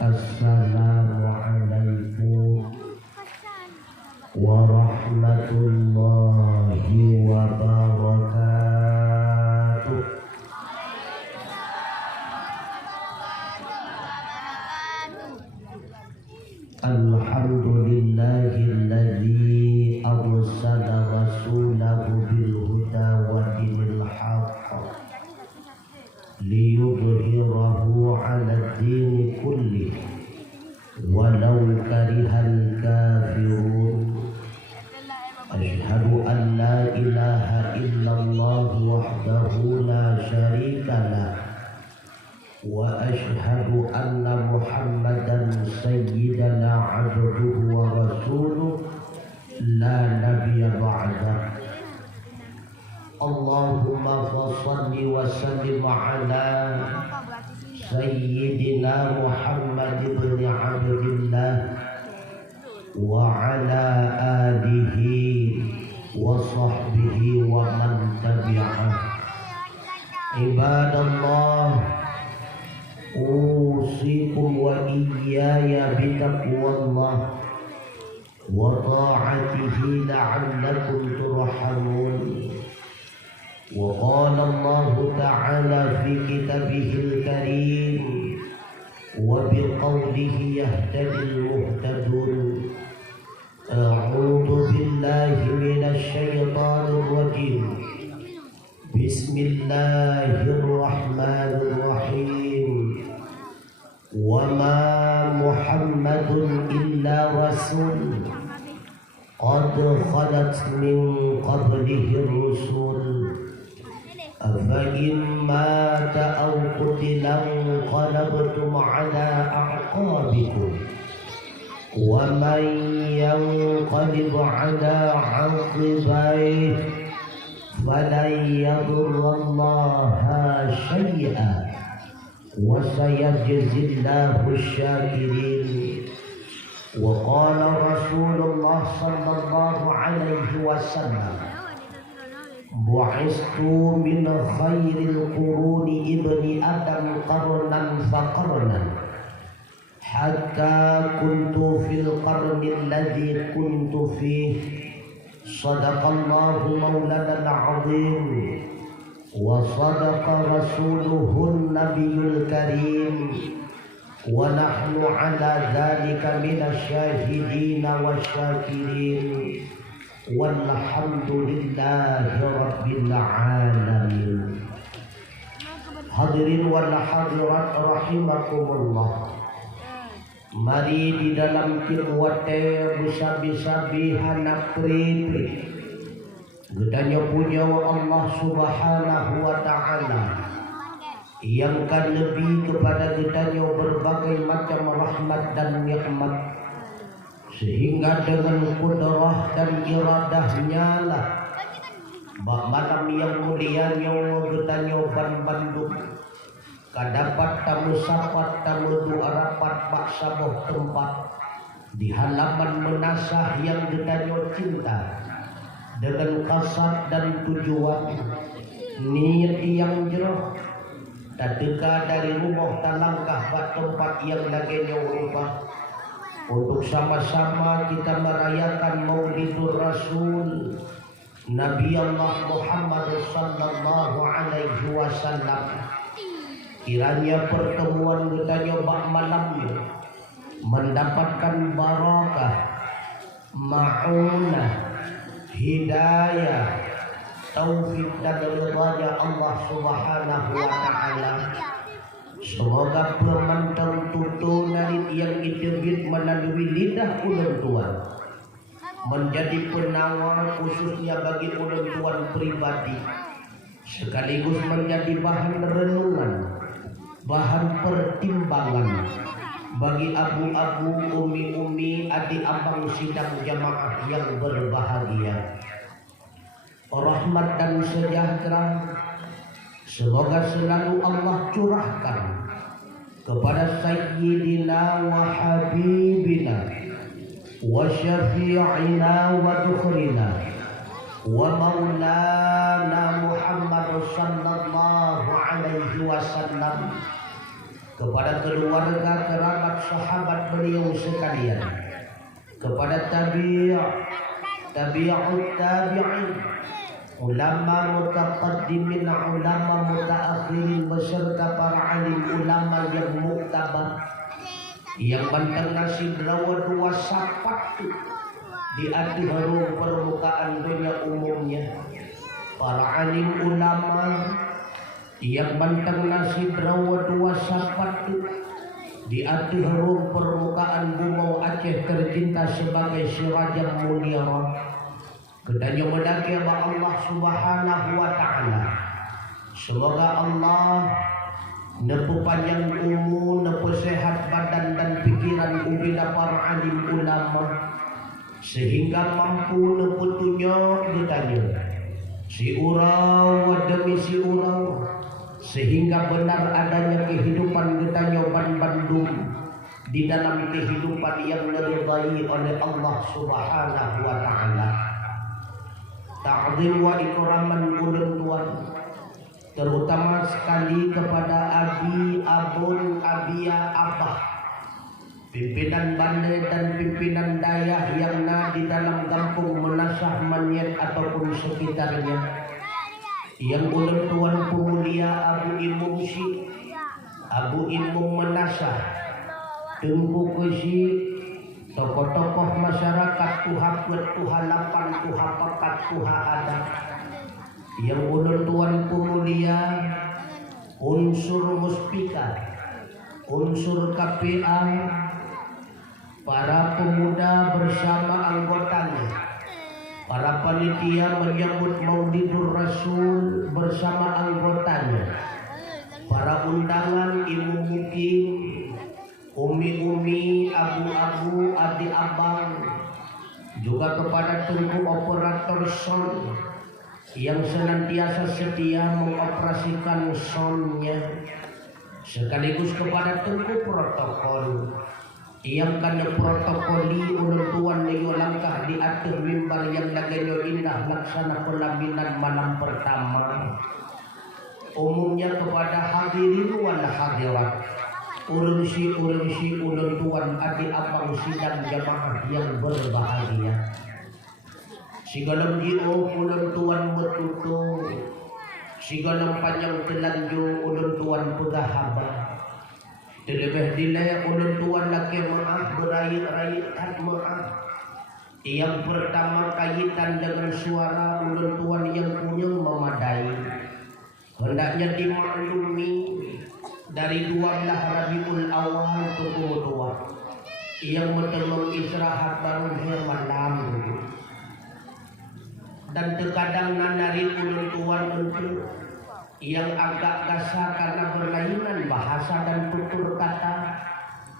Assalamualaikum warahmatullahi wabarakatuh. Alhamdulillahilladzi arsala rasulahu bil huda wa dinil haqq liyudhhirahu 'ala dini kulli walau karihal kafirun. Asyhadu an la ilaha illallah wahdahu la syarika lah wa asyhadu anna Muhammadan sayyidana 'abduhu wa rasuluh la nabiyya ba'dah. Allahumma shalli wa sallim ala sayyidina Muhammad ibn Abdillah wa ala alihi wa sahbihi wa man tabi'ah. Ibadallah, usikum wa iyaya bitaqwallah wa ta'atihi la'allakum turhamun. Wa qala Allah ta'ala fi kitabihil karim wa biqawlihi yahtadil muhtadun. A'udzu billahi minasy syaithanir rajim. Bismillahirrahmanirrahim. Wa ma Muhammadun illa rasul qad khalat min qablihi rusul afa imma ta'aw qutilan qalabtum ala a'qabikum wa man yanqalib ala 'aqibayhi falan yadurrallaha syai'an wa sayajzillahu syakirin. Wa qala Rasulullah sallallahu alaihi wasallam, bu'istu min khairil quruni ibni adam qarnan faqarnan hatta kuntu fil qarni alladhi kuntu fihi. Sadaqallahu maulana al-azim wa sadaqa rasuluhun nabiyul karim wa nahnu ala dhalika minasyahidin wasyakirin walhamdulillahi rabbil alamin. Hadirin wal hadirat rahimakumullah, mari di dalam kirwate bisa-bisa hanapri gedanya punya Allah subhanahu wa ta'ala yang kan lebih kepada gedanya berbagai macam rahmat dan nikmat, sehingga dengan kudrah dan iradahnya lah malam yang mulianya gedanya Bandung kadapat tamu sapat tamu doa rapat paksa boh tempat di halaman menasah yang gedanya cinta dengan kasat dan tujuan niat yang jerah. Tak dekat dari rumah tak langkah ke tempat yang laganya berubah untuk sama-sama kita merayakan Maulidur Rasul Nabi Allah Muhammad sallallahu alaihi wasallam. Kiranya pertemuan kita bak malamnya mendapatkan barakah, ma'unah, hidayah, taufik dan ridha Allah subhanahu wa ta'ala. Semoga permantau tutur narit yang diterbit melalui lidah ulun tuan menjadi penawar khususnya bagi ulun tuan pribadi, sekaligus menjadi bahan renungan, bahan pertimbangan bagi abu-abu, umi-umi, adik abang sidang jamaah yang berbahagia. Rahmat dan sejahtera semoga selalu Allah curahkan kepada Sayyidina wa Habibina wa Syafi'ina wa Dukhrina wa Maulana Muhammad sallallahu alaihi wasallam, kepada keluarga, kerabat, sahabat beliau sekalian, kepada tabi'ut tabi'in, ulama mutaqaddimin, ulama mutaakhirin, beserta para alim ulama yang muktabar, yang bantang nasib rawa dua sapat di hati harum permukaan dunia umumnya. Para alim ulama yang bantang nasib rawa dua sapat di hati harum permukaan bumi Aceh tercinta sebagai sirajam munira. Kedanya mendaki Allah Subhanahu wa ta'ala. Semoga Allah nepu panjang umur, nepu sehat badan dan pikiran ubina para alim ulama, sehingga mampu nepu tunjuk ditanya si urau demi si urau, sehingga benar adanya kehidupan ditanya Bandung di dalam kehidupan yang diridai oleh Allah Subhanahu wa ta'ala. Ta'zim wa ikraman ulun tuan, terutama sekali kepada abi, abun, abia, abah, pimpinan bandai dan pimpinan dayah yang di dalam kampung Menasah Manyet ataupun sekitarnya, yang ulun tuan pemulia Abu Imum Si, Abu Imum Menasah, Tengku Kesi, tokoh-tokoh masyarakat, tuha buat, tuha lapan, tuha pakat, tuha adat, yang ulun tuan pemulia unsur muspika, unsur KPA, para pemuda bersama anggotanya, para panitia menyambut Maulidur Rasul bersama anggotanya, para undangan, ibu mukim, umi-umi, abu-abu, adik-abang, juga kepada tunggu operator sound yang senantiasa setia mengoperasikan soundnya, sekaligus kepada tunggu protokol yang kena protokoli ulun tuan niyo langkah di atur mimbar yang laganyo indah laksana pelaminan malam pertama. Umumnya kepada hadirin wal hadirat, urunsi ulun tuan adik abang sidang jamaah yang berbahagia. Sigalam dio ulun tuan betutu, sigalam panjang telanjung ulun tuan pegahaba. Terlebih dilai ulun tuan laki maaf berayat-rayat maaf. Yang pertama kaitan dengan suara ulun tuan yang punya memadai, hendaknya dimaklumi dari 12 Rabiul Awal ke 22 yang betul istirahat baru malam, dan terkadang nanari ulun tuan untuk yang agak kasar karena berlainan bahasa dan tutur kata.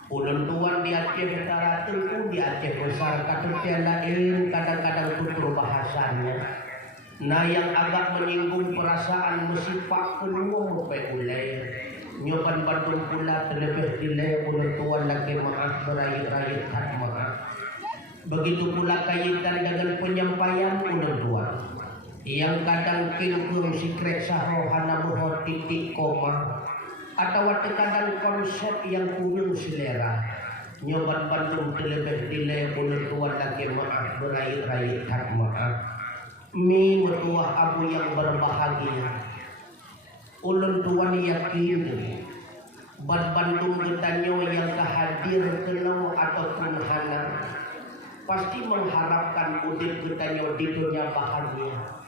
Ulun tuan di Aceh Utara tentu di Aceh Besar kata lain kadang-kadang tutur bahasanya. Nah yang agak menyinggung perasaan musifak kedua sampai ulai nyoban Bandung pula terlebih dilai ulun tuan lagi maaf berayat-rayat maaf. Begitu pula kaitan dengan penyampaian ulun tuan yang kadang kilkum sikret sarohana boho titik koma, atau terkadang konsep yang kurang selera. Nyoban Bandung terlebih dilai ulun tuan lagi maaf berayat-rayat maaf. Mi mertua abu yang berbahagia, ulun tuan yakin Bandung getanyo yang kehadir kelau ataupun hana pasti mengharapkan udip getanyo di dunia bahagia.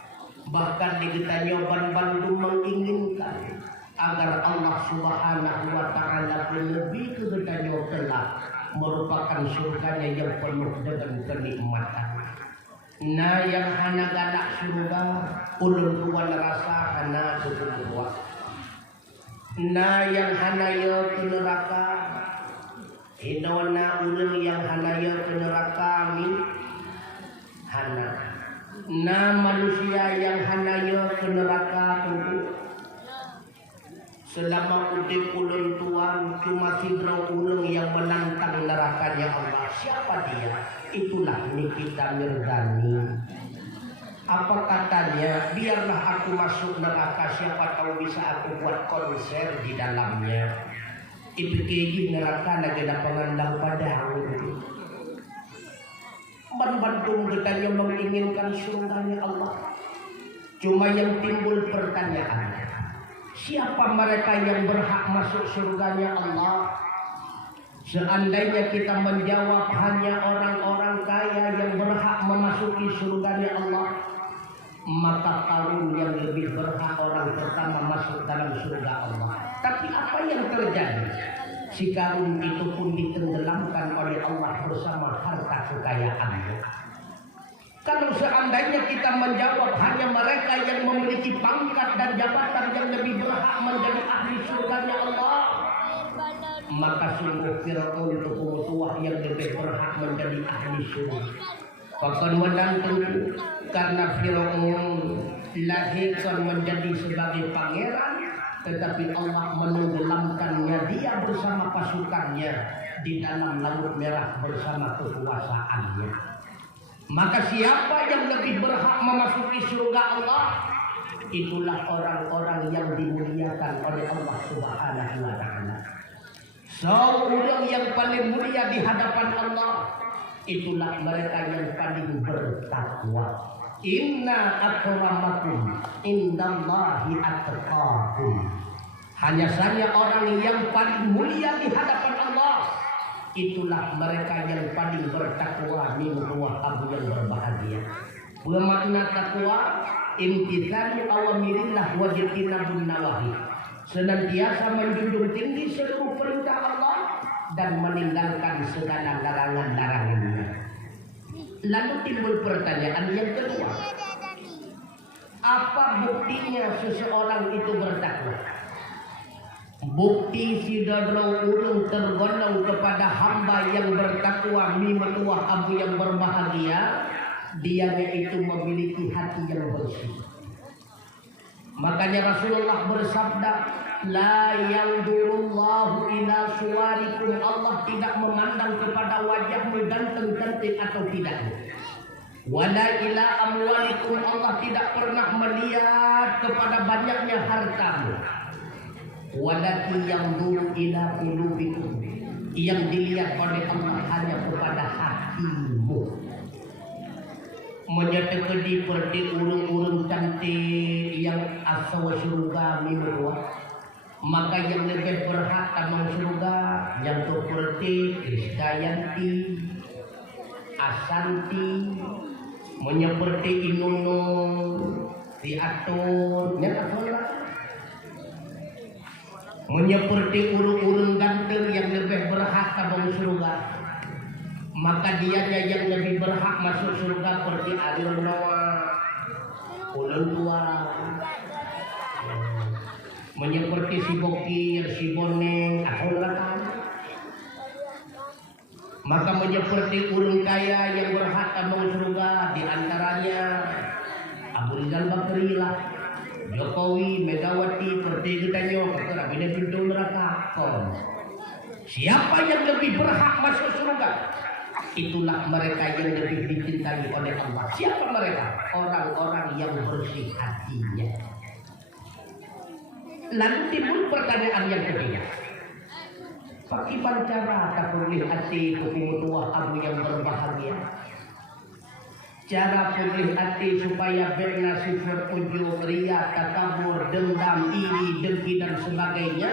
Bahkan di getanyo Bandung menginginkan agar Allah Subhanahu wa ta'ala lebih ke getanyo kelak merupakan surganya yang penuh dengan kenikmatan. Nah yang hana gadak surga ulun tuan rasa hana kedua. Nah yang hana yo ke neraka, hidona ulun yang hana yo ke neraka min hana. Nah manusia yang hana yo ke neraka tentu selama udip ulun tuan cuma sidro ulun yang menantang nerakanya Allah. Siapa dia? Itulah Nikita Mirzani. Apa katanya? Biarlah aku masuk neraka, siapa tahu bisa aku buat konser di dalamnya. IPKG neraka nagada pangandang padang. Bantung kita yang menginginkan surganya Allah. Cuma yang timbul pertanyaan, siapa mereka yang berhak masuk surganya Allah? Seandainya kita menjawab hanya orang-orang kaya yang berhak memasuki surganya Allah, maka kaum yang lebih berhak orang pertama masuk dalam surga Allah. Tapi apa yang terjadi? Si kaum itu pun ditenggelamkan oleh Allah bersama harta kekayaannya. Kalau seandainya kita menjawab hanya mereka yang memiliki pangkat dan jabatan yang lebih berhak menjadi ahli surganya Allah, maka sungguh Fir'aun itu pemusuh yang lebih berhak menjadi ahli surga. Bahkan menantu karena Fir'aun lahirkan menjadi sebagai pangeran, tetapi Allah menenggelamkannya dia bersama pasukannya di dalam laut merah bersama kekuasaannya. Maka siapa yang lebih berhak memasuki surga Allah? Itulah orang-orang yang dimuliakan oleh Allah Subhanahu wa Ta'ala. Seorang yang paling mulia di hadapan Allah, itulah mereka yang paling bertakwa. Inna akramakum indallahi atqakum. Hanya saja orang yang paling mulia di hadapan Allah, itulah mereka yang paling bertakwa min abu yang berbahagia. Bermakna takwa imtithalu awamirillah wa jitinabun nawahi. Senantiasa menjunjung tinggi seluruh perintah Allah dan meninggalkan segala larangan-larangannya. Lalu timbul pertanyaan yang kedua, apa buktinya seseorang itu bertakwa? Bukti si dadrong urung tergolong kepada hamba yang bertakwa mimenuah abu yang berbahagia, dianya itu memiliki hati yang bersih. Makanya Rasulullah bersabda, la yanzurullahu ila suwarikum. Allah tidak memandang kepada wajahmu ganteng cantik atau tidak. Wala ila amwalikum. Allah tidak pernah melihat kepada banyaknya hartamu. Walakin yanzuru ila qulubikum. Yang dilihat oleh Allah hanya kepada hatimu. Menyatakan seperti urung-urung cantik yang asal surga mimua, maka yang lebih berhak tamang surga yang seperti Krisdayanti, Asanti, menyeperti Inunung, Diatur, menyeperti urung-urung ganteng yang lebih berhak tamang surga. Maka dianya yang lebih berhak masuk surga seperti Ariel Noah, Ulun Tua, menyeperti si Bokir, si Boneng, atau Latan. Maka menyeperti urung kaya yang berhak masuk surga, diantaranya Abu Rizal Bakrilah, Jokowi, Megawati, seperti kitanya, kata Bina pintu neraka. Siapa yang lebih berhak masuk surga? Itulah mereka yang lebih dicintai oleh Allah. Siapa mereka? Orang-orang yang bersih hatinya. Lalu timbul pertanyaan yang ketiga. Bagaimana cara tak hati kukutua abu yang berbahagia? Cara pulih hati supaya bena sifat ujub, riya, takabur, dendam, iri, dengki dan sebagainya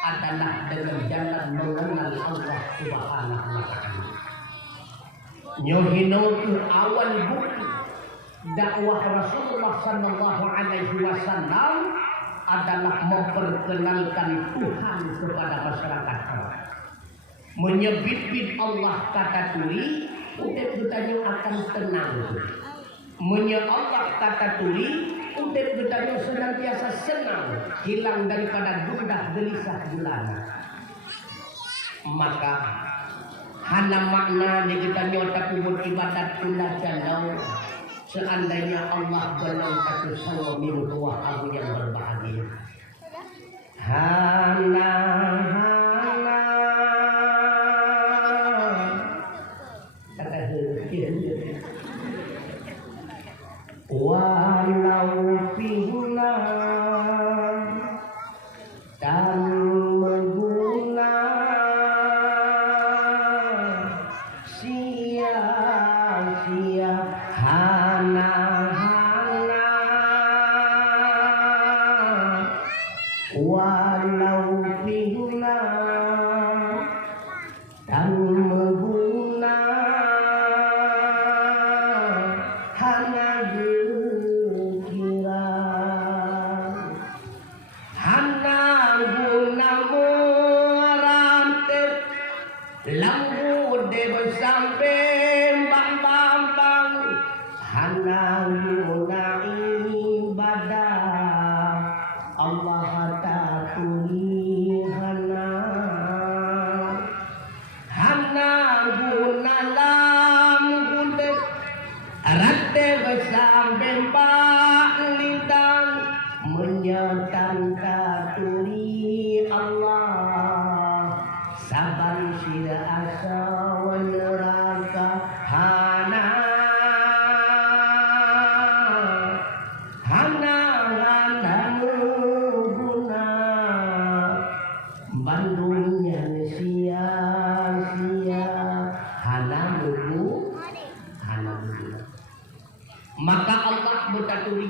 adalah dengan jalan mengenal Allah Subhanahu wa Ta'ala. Nyohino awal bukti dakwah Rasulullah sallallahu alaihi wasallam adalah memperkenalkan Tuhan kepada masyarakat orang. Menyebut Allah kata tuli, udah bertanya akan tenang. Allah kata tuli, udah bertanya senantiasa senang, hilang daripada gundah gelisah gulana. Maka hana makna di kita nyota kubur ibadat tunda jandau. Seandainya Allah belum satu sawa mirutuah aku yang berbahagia. Hana kata walau fihuna dan mengguna Lambu de sampai bang hana munai ibadah Allah ta'tuni hana guna lam gunde rate sampai lidang menyatan ta'tuni Allah saban sira asa wa neraka hana guna Bandungnya sia-sia hana guna maka Allah bertaturi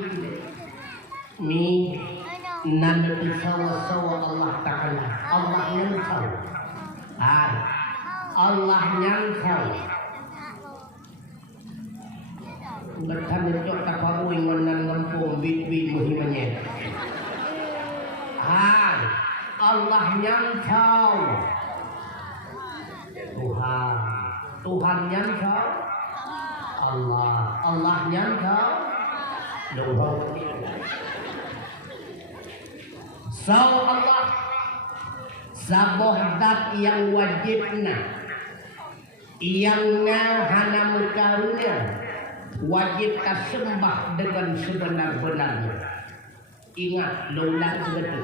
ni nanti sawa-sawa Allah Ta'ala Allah yang tahu Allah yang tahu bertanya cok taparu ingonan ngempung bit-bit muhimanya Allah yang tahu Tuhan yang tahu Allah yang tahu so Allah saboh dat yang wajibna yang hana mukarunya wajib sembah dengan sebenar-benarnya. Ingat lulang betul.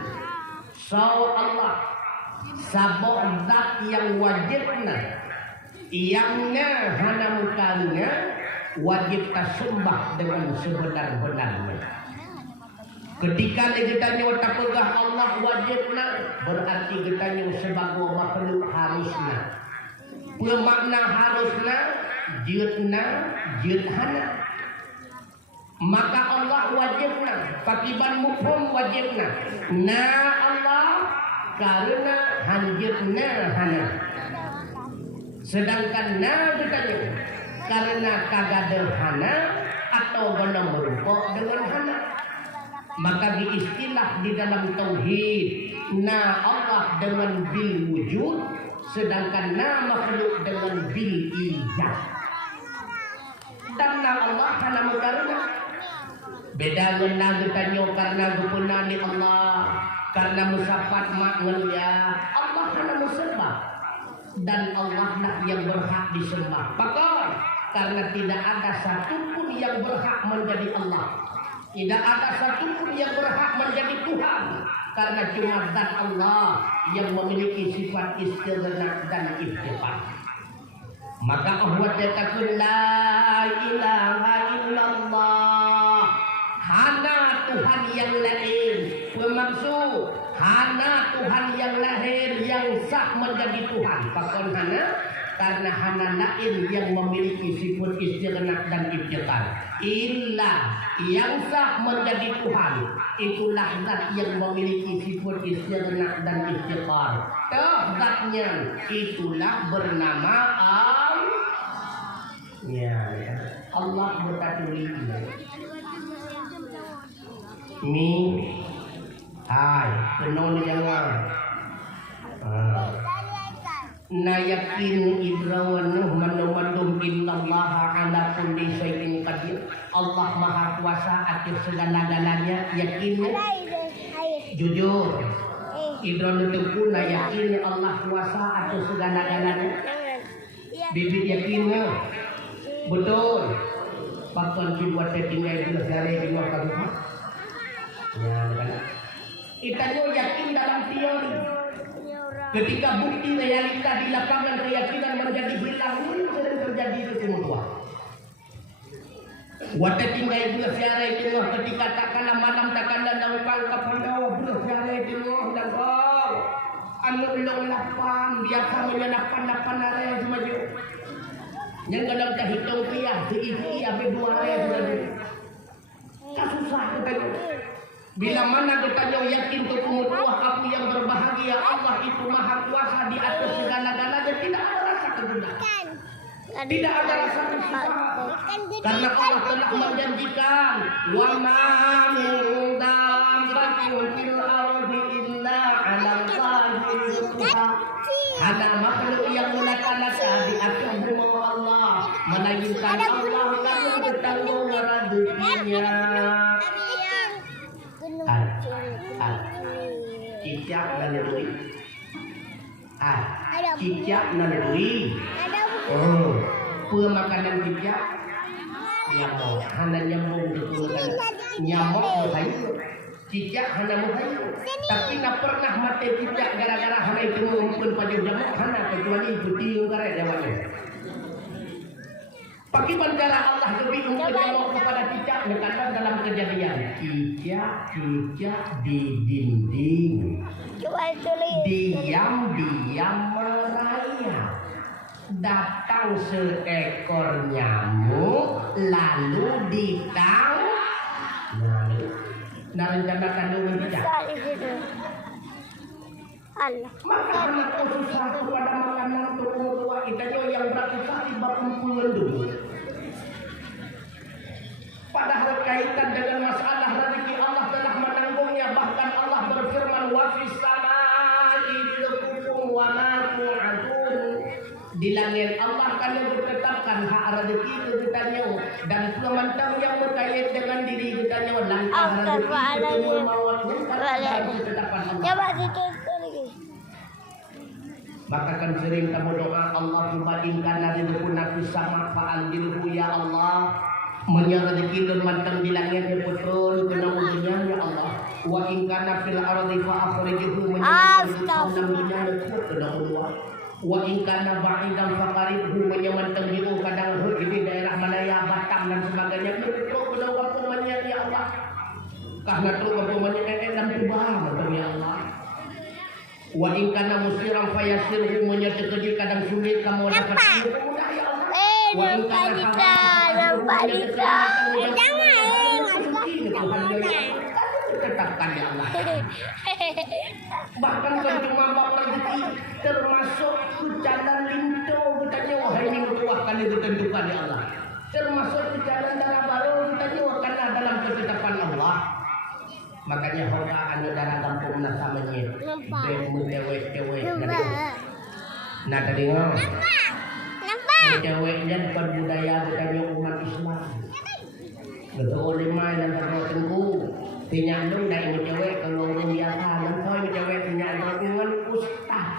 So Allah saboh dat yang wajibna yang hana mukarunya wajib sembah dengan sebenar-benarnya. Ketika kita tak pegah Allah wajibna berarti kita sebagai makhluk harusna. Bermakna harusna jihana. Maka Allah wajibna pakiban mufhum wajibna. Na Allah karena hanjitna hana. Sedangkan na kita karena kagaderhana atau belum berupa dengan hana. Maka diistilah di dalam tauhid na Allah dengan bil wujud sedangkan na makhluk dengan bil ijad. Dan na Allah karena karena beda dengan kita karena gupunani Allah karena musafat maknanya Allah karena musafat dan Allah lah yang berhak disembah. Maka karena tidak ada satupun yang berhak menjadi Allah. Tidak ada satupun yang berhak menjadi Tuhan karena cuma zat Allah yang memiliki sifat istighnaq dan iftifat. Maka Allah katakan la ilaha illallah hana Tuhan yang lain. Bermaksud hana Tuhan yang lain yang sah menjadi Tuhan. Pakon hana karena hana lain yang memiliki sifat istighnaq dan iftifat. Illa yang sah menjadi Tuhan itulah zat yang memiliki sifat istighnaq dan istiqrar. Zatnya itulah bernama Allah bertaturi mi penon jangan na yakin ibrawanuh manumandum innallaha ala kulli syai'in qadir. Allah maha kuasa atas segala-galanya. Yakin jujur ibrawanuh tengku na yakin Allah kuasa atas segala-galanya. Bibit yakin betul pakon buat tinggal di negara di luar kami itanya yakin dalam teori. Ketika bukti realita di lapangan keyakinan menjadi hilang, ini sering terjadi itu semua. Wate tinggal bulan siara itu ketika takkanlah malam takkanlah dalam pangkap pendawa bulan siara itu dan kau anu ulung lapan biasa menyalapan area semaju. Yang dalam terhitung pia diisi abe dua area semaju. Kasusah kita. Bila mana kita yakin keumutuh aku yang berbahagia Allah itu maha kuasa di atas segala-galanya tidak ada rasa kegunaan. Tidak ada rasa kesusahan. Karena Allah telah menjanjikan wa ma min dabbatin fil ardi illa 'ala Allahi rizquha. Ada makhluk yang mulai melainkan Allah kan bertanggung rezekinya. Cicak dan duit. Cicak dan duit. Makanan cicak nyamuk, hanya nyamuk betul-betul. Nyamuk mulai, cicak hanya mulai. Tapi nak pernah mati cicak gara-gara hanya itu ngumpul pada nyamuk hanya kecuali putih karet jawabnya. Pakai bandara Allah lebih nyamuk kepada cicak karena dalam kejadian cicak di dinding. Diam-diam merayap. Datang seekor nyamuk lalu nah rencanakan dengan tidak. Maka anak susah kepada makanan untuk tua kita yang berusaha di bab dulu. Padahal kaitan dengan masalah rezeki Allah telah menanggungnya, bahkan Allah berfirman wa fis samaa'i rizqukum wa ma tu'adun. Di langit Allah kan yang bertetapkan hak rezeki itu ditanya dan semantang yang berkait dengan diri ditanya langkah rezeki itu maut ketetapan Allah. Maka kan sering kamu doa Allah membandingkan dari rezeki sama fa'alilhu ya Allah menyerezeki dan mantang di langit yang betul kena ujinya ya Allah wa in kana fil ardi fa akhrijhu menyerezeki dunia kena Allah wa in kana ba'idan fa qaribhu menyamantang di kadang di daerah Malaya Batam dan sebagainya itu kena hukumannya ya Allah karena itu hukumannya dan tubah ya Allah wa in kana musiran fa yasirhu menyerezeki kadang sulit kamu dapat mudah ya Allah wa in kana tetapkan ya Allah. Bahkan cuma bab rezeki termasuk jalan linto katanya wahai ini tuahkan itu tentukan ya Allah. Termasuk jalan darah baru katanya karena dalam ketetapan Allah. Makanya hoka anu darah kampung nasamanya. Demu cewek-cewek dari. Nah tadi ngomong. Ceweknya bukan budaya bukannya umat Islam. Betul lima dan terus tunggu. Tinyandung dari cewek kalau orang biasa, nanti cewek tinyandung dengan ustaz.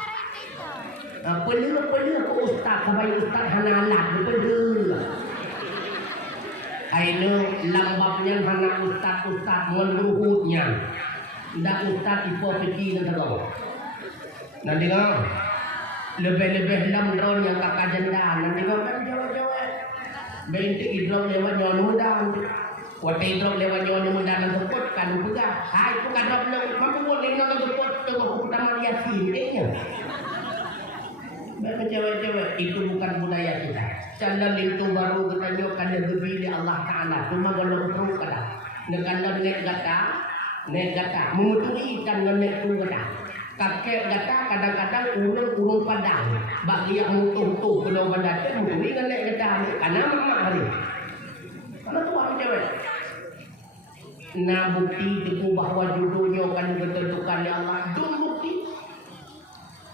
Pelih ke ustaz, sampai ustaz hana alat, pelih. Aino lambapnya hana ustaz meluhutnya. Tidak ustaz ipo peci dan terus. Nanti kan lebih lamron yang kakak janda. Nanti kan cewek-cewek. Binti idrok lewat nyon muda. Waktu idrok lewat nyon muda dan seput kan juga. Hai itu kan drop mampu boleh nyon seput tengok utama Yasin nya. Bapak cewek-cewek itu bukan budaya kita. Channel itu baru kita kada berbili Allah Taala. Cuma kalau terus kada. Dengan nek gata memutui kan nek tu gata. Kakek gata kadang-kadang ulun padang. Bagi yang mutu kena badat mutui kan nek gata. Karena mak hari. Karena tua cewek. Nah bukti itu bahwa jodohnya kan ditentukan oleh Allah. Bukti.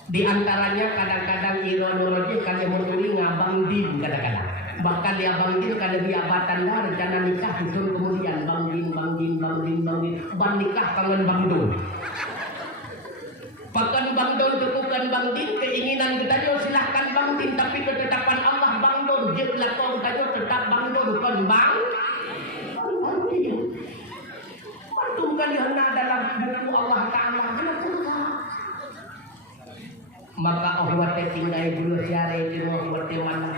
Di antaranya kadang-kadang ironologi kan yang mutui ngabang din kadang-kadang. Bahkan dia Bang Din kada diabatan dah rencana nikah disuruh kemudian Bang Din ban nikah kangen Bang Dun. Bahkan Bang Dun tegukan Bang Din keinginan kita silahkan Bang Din tapi ketetapan Allah Bang Dun dia lakon kita tetap Bang Dun bukan Bang Din. Pantungkan yang dalam buku Allah Taala maka Allah tinggal dulu siare di rumah mana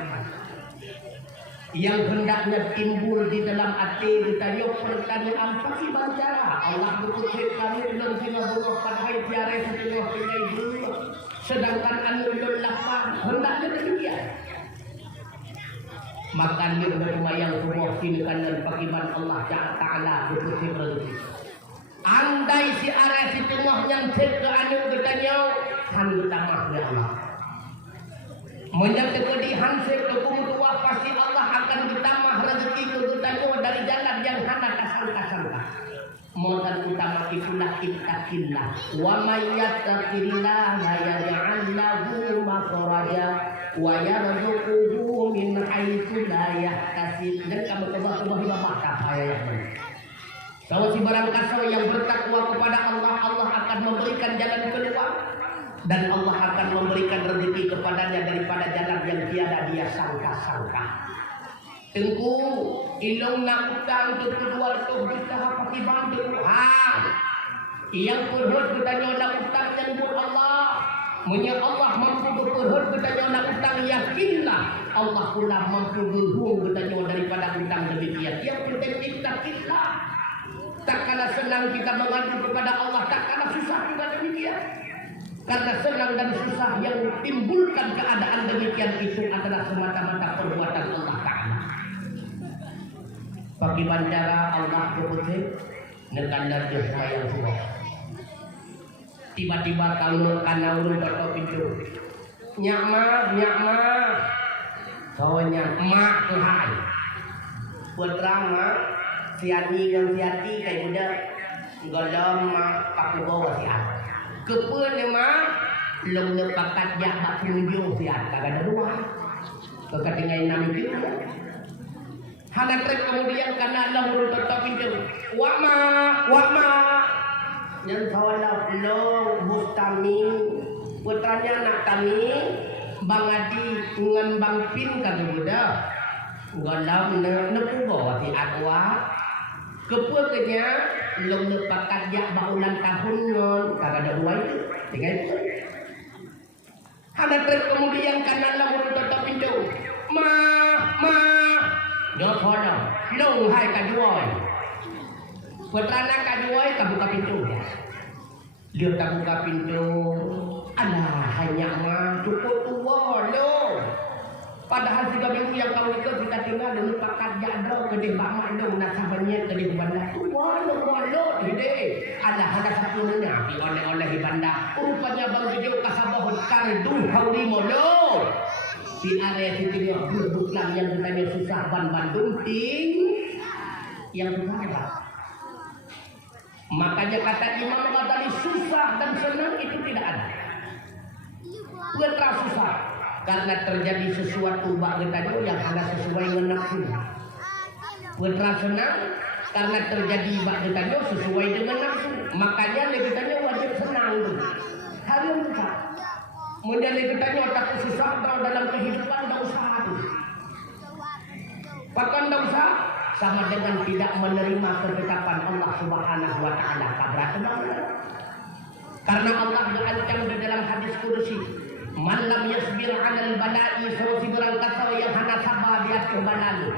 yang hendaknya timbul di dalam hati kita pertanyaan pasti baca Allah berkutip kami dalam sini buruh padahal tiara setengah tinggal dulu sedangkan anulul lapar hendaknya demikian maka dia bermayang semua sinikan dan pakiman Allah Ta'ala berkutip rezeki andai si arah si tengah yang set ke anu bertanya handu tamah ya Allah menyangkut di hansip hukum tua pasti Allah akan ditambah rezeki kebutuhan dari jalan yang hana kasangka-sangka. modal utama itulah ittaqillah. Wa may yattaqillaha yaj'al lahu makhraja wa yarzuquhu min haitsu la yahtasib. Dan kamu coba baca ayat ini. Kalau si barang kasau yang bertakwa kepada Allah, Allah akan memberikan jalan keluar dan Allah akan memberikan rezeki kepadanya daripada jalan yang tiada dia sangka-sangka. Tengku ilong nak utang tu kedua tu kita pakai bantu. Yang perhut kita nak utang yang buat Allah. Menya Allah mampu berperhut kita nak utang yakinlah Allah pula mampu berhubung kita daripada utang demikian. Yang penting kita tak kalah senang kita mengadu kepada Allah, tak kalah susah juga demikian. Karena senang dan susah yang timbulkan keadaan demikian itu adalah semata-mata perbuatan Allah Ta'ala. Bagi bancara Allah berputih nekandar jasa yang semua. Tiba-tiba kalau karena urun atau pintu nyakma soalnya mak Tuhan putra mak siati dan siati kayak budak golong mak paku bawa siat kepun mak long lepakat jak bak tunjuk siat kagak ada dua keketinggalan nama itu hana trek kemudian karena Allah urun tetap pintu wama yang kawalah lo bustami putranya nak tami bang adi ngan bang pin kagak budak golong nepu bawa si akwa kepuknya long lepakat jak baulan tahun non kagak ada dua itu tinggal itu ada trek kemudian karena lagu tetap pintu ma jauh hono long hai kajuai putrana kajuai kabuka pintu dia tak buka pintu alah hanya mah cukup tua lo padahal 3 minggu yang kau ikut kita tinggal dulu pakat jadro gede banget dong nasabanya gede bandar tua lo ide ada satu nanya oleh di bandar rupanya bang video kasabah kardu hauri molo di area situ bukan yang katanya susah Bandung ting yang susah apa makanya kata Imam Ghazali susah dan senang itu tidak ada putra susah karena terjadi sesuatu bak kita yang hanya sesuai dengan nafsu. Putra senang karena terjadi bak kita sesuai dengan nafsu. Makanya kita wajib senang tu. Harus susah. Menjadi kita otak susah dalam kehidupan tak usaha tu. Bahkan tak usaha sama dengan tidak menerima ketetapan Allah Subhanahu Wa Taala. Karena Allah berancam di dalam hadis kursi. Man lam yasbir 'alal bala'i fa sibran kasau yang hana sabar di atas bala'i.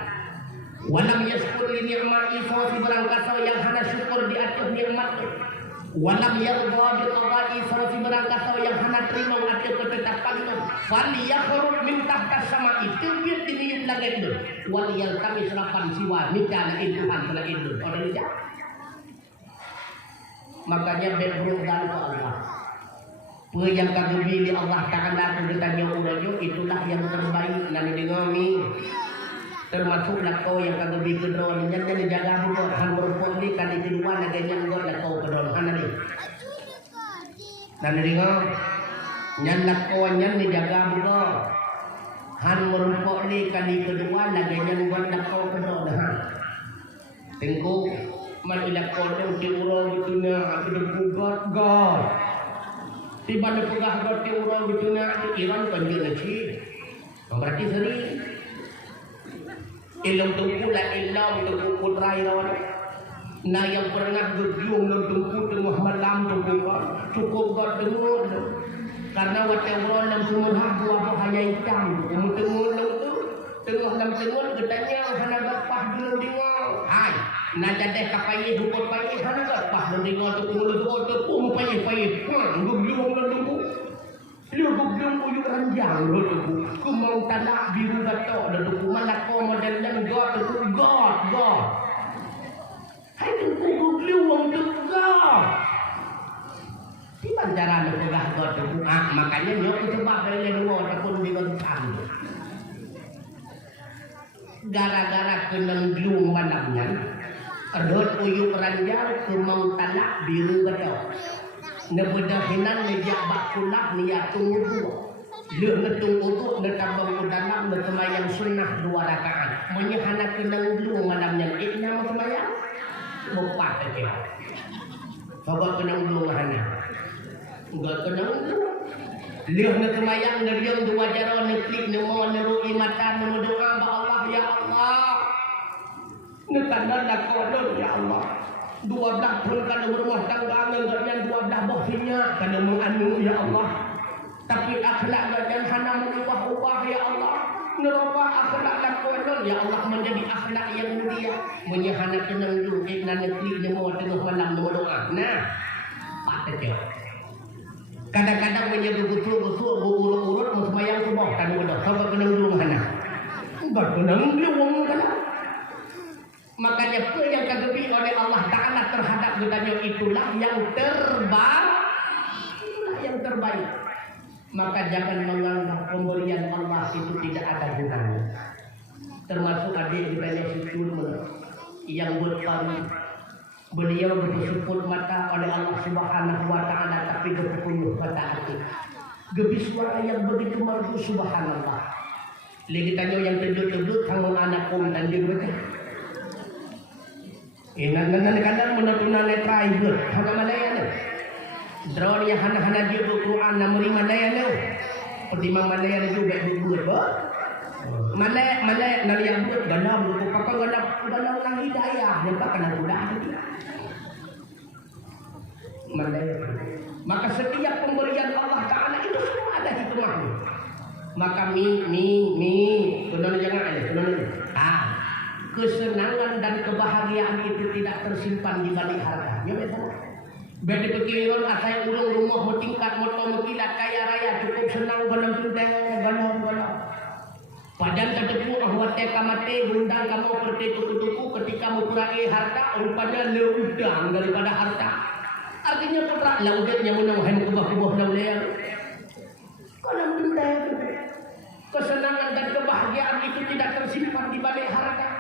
Wa lam yashkur li ni'mati fa sibran kasau yang hana syukur di atas nikmat. Wa lam yarda bi qada'i fa sibran kasau yang hana terima atas ketetapan. Fal yakhruj min tahta sama itu dia dinium lagi itu. Wal yaltamis lapan siwa nikah itu antara itu. Ada tidak? Makanya berdoa kepada Allah. Yang kami pilih Allah Ta'ala kita jauh itulah yang terbaik dan dingami termasuklah kau yang kami pilih kedron yang jadi jaga buat hal berpuluh ni kali kedua lagi yang kau dah kau kedron mana ni dan dingam yang nak kau yang dijaga buat hal berpuluh ni kali kedua lagi yang kau dah kau kedron tengku marilah kau tu diurang itu nak hidup God tiba ada pegah roti orang gitu nak Iran panjang lagi. Berarti sering. Ilmu tungku lah ilmu tungku putra Iran. Nah yang pernah berjuang dalam tungku tengah malam tungku cukup god dengar. Karena waktu orang dalam semua buah hanya hitam. Yang tengah tu tengah dalam tengah katanya hana gapah dulu dengar. Hai. Nak jadi kapai dukut pai hana gapah dulu dengar tu mulut tu pum pai. Gugliung lalu lu gugliung uyu ranjang lu ku mau tanah biru gato dan ku mana ko model dan god hai ku gugliung tu god di bandara lu pegah god tu makanya nyok sebab dari dua ataupun di bantan gara-gara kenang glung manamnya Erdot uyuk ranjang kumang talak biru badau. Nebedahinan nejak bakulah niatung wudu. Leuh netung wudu netabang kudalam netemayang sunnah 2 rakaat. Menyehana kenang dulu malamnya ikna semayang. Mupat aja. Coba kenang dulu hana. Enggak kenang dulu. Leuh netemayang neriang 2 jaro neklik nemo nerui mata nemo doa ba Allah ya Allah. Nekana lakodon ya Allah. 12 pun kana berumah tangga ngeunggahnya 12 bohsinya kana menganu ya Allah. Tapi akhlak dan hana mengubah-ubah ya Allah. Nerubah akhlak lakodon ya Allah menjadi akhlak yang mulia. Menyahana kenang dulu ikna neklik nemo tengah malam nemo doa. Nah, Pak Tejo. Kadang-kadang menyebut betul-betul urut-urut semayang subuh kan bodoh. Coba kenang dulu hana. Enggak kenang dulu kana. Makanya apa yang diberi oleh Allah Ta'ala terhadap budaya itulah yang terbaik. Maka jangan menganggap pemberian Allah itu tidak ada gunanya. Termasuk adik Ibrahim Syukur yang berpaling. Beliau berseput mata oleh Allah Subhanahu wa Ta'ala tapi berpenuh mata hati. Gebis suara yang begitu merdu subhanallah. Lagi tanya yang terduduk kamu anak dan dia betul. Kadang menentukan private, hanya Malaya ni. Drone yang hana-hana dia berquran nama Malaya ni. Pertimbang Malaya ni juga buat ber. Malaya nari yang buat galam, kakak galam nang hidayah, nampak kena kuda. Malaya. Maka setiap pemberian Allah Taala itu semua ada hikmahnya. Maka benar jangan ada, benar. Kesenangan dan kebahagiaan itu tidak tersimpan di balik harta. Ya betul. Beda pikiran asal urang rumah bertingkat motor berkilat kaya raya cukup senang balam tuntang balam. Padahal terdepu ahwat kamate gundang kamu perti tuku-tuku ketika mengurangi harta rupanya lebih udang daripada harta. Artinya putra lautnya menahan kebah-kebah laulaya. Balam tuntang. Kesenangan dan kebahagiaan itu tidak tersimpan di balik harta.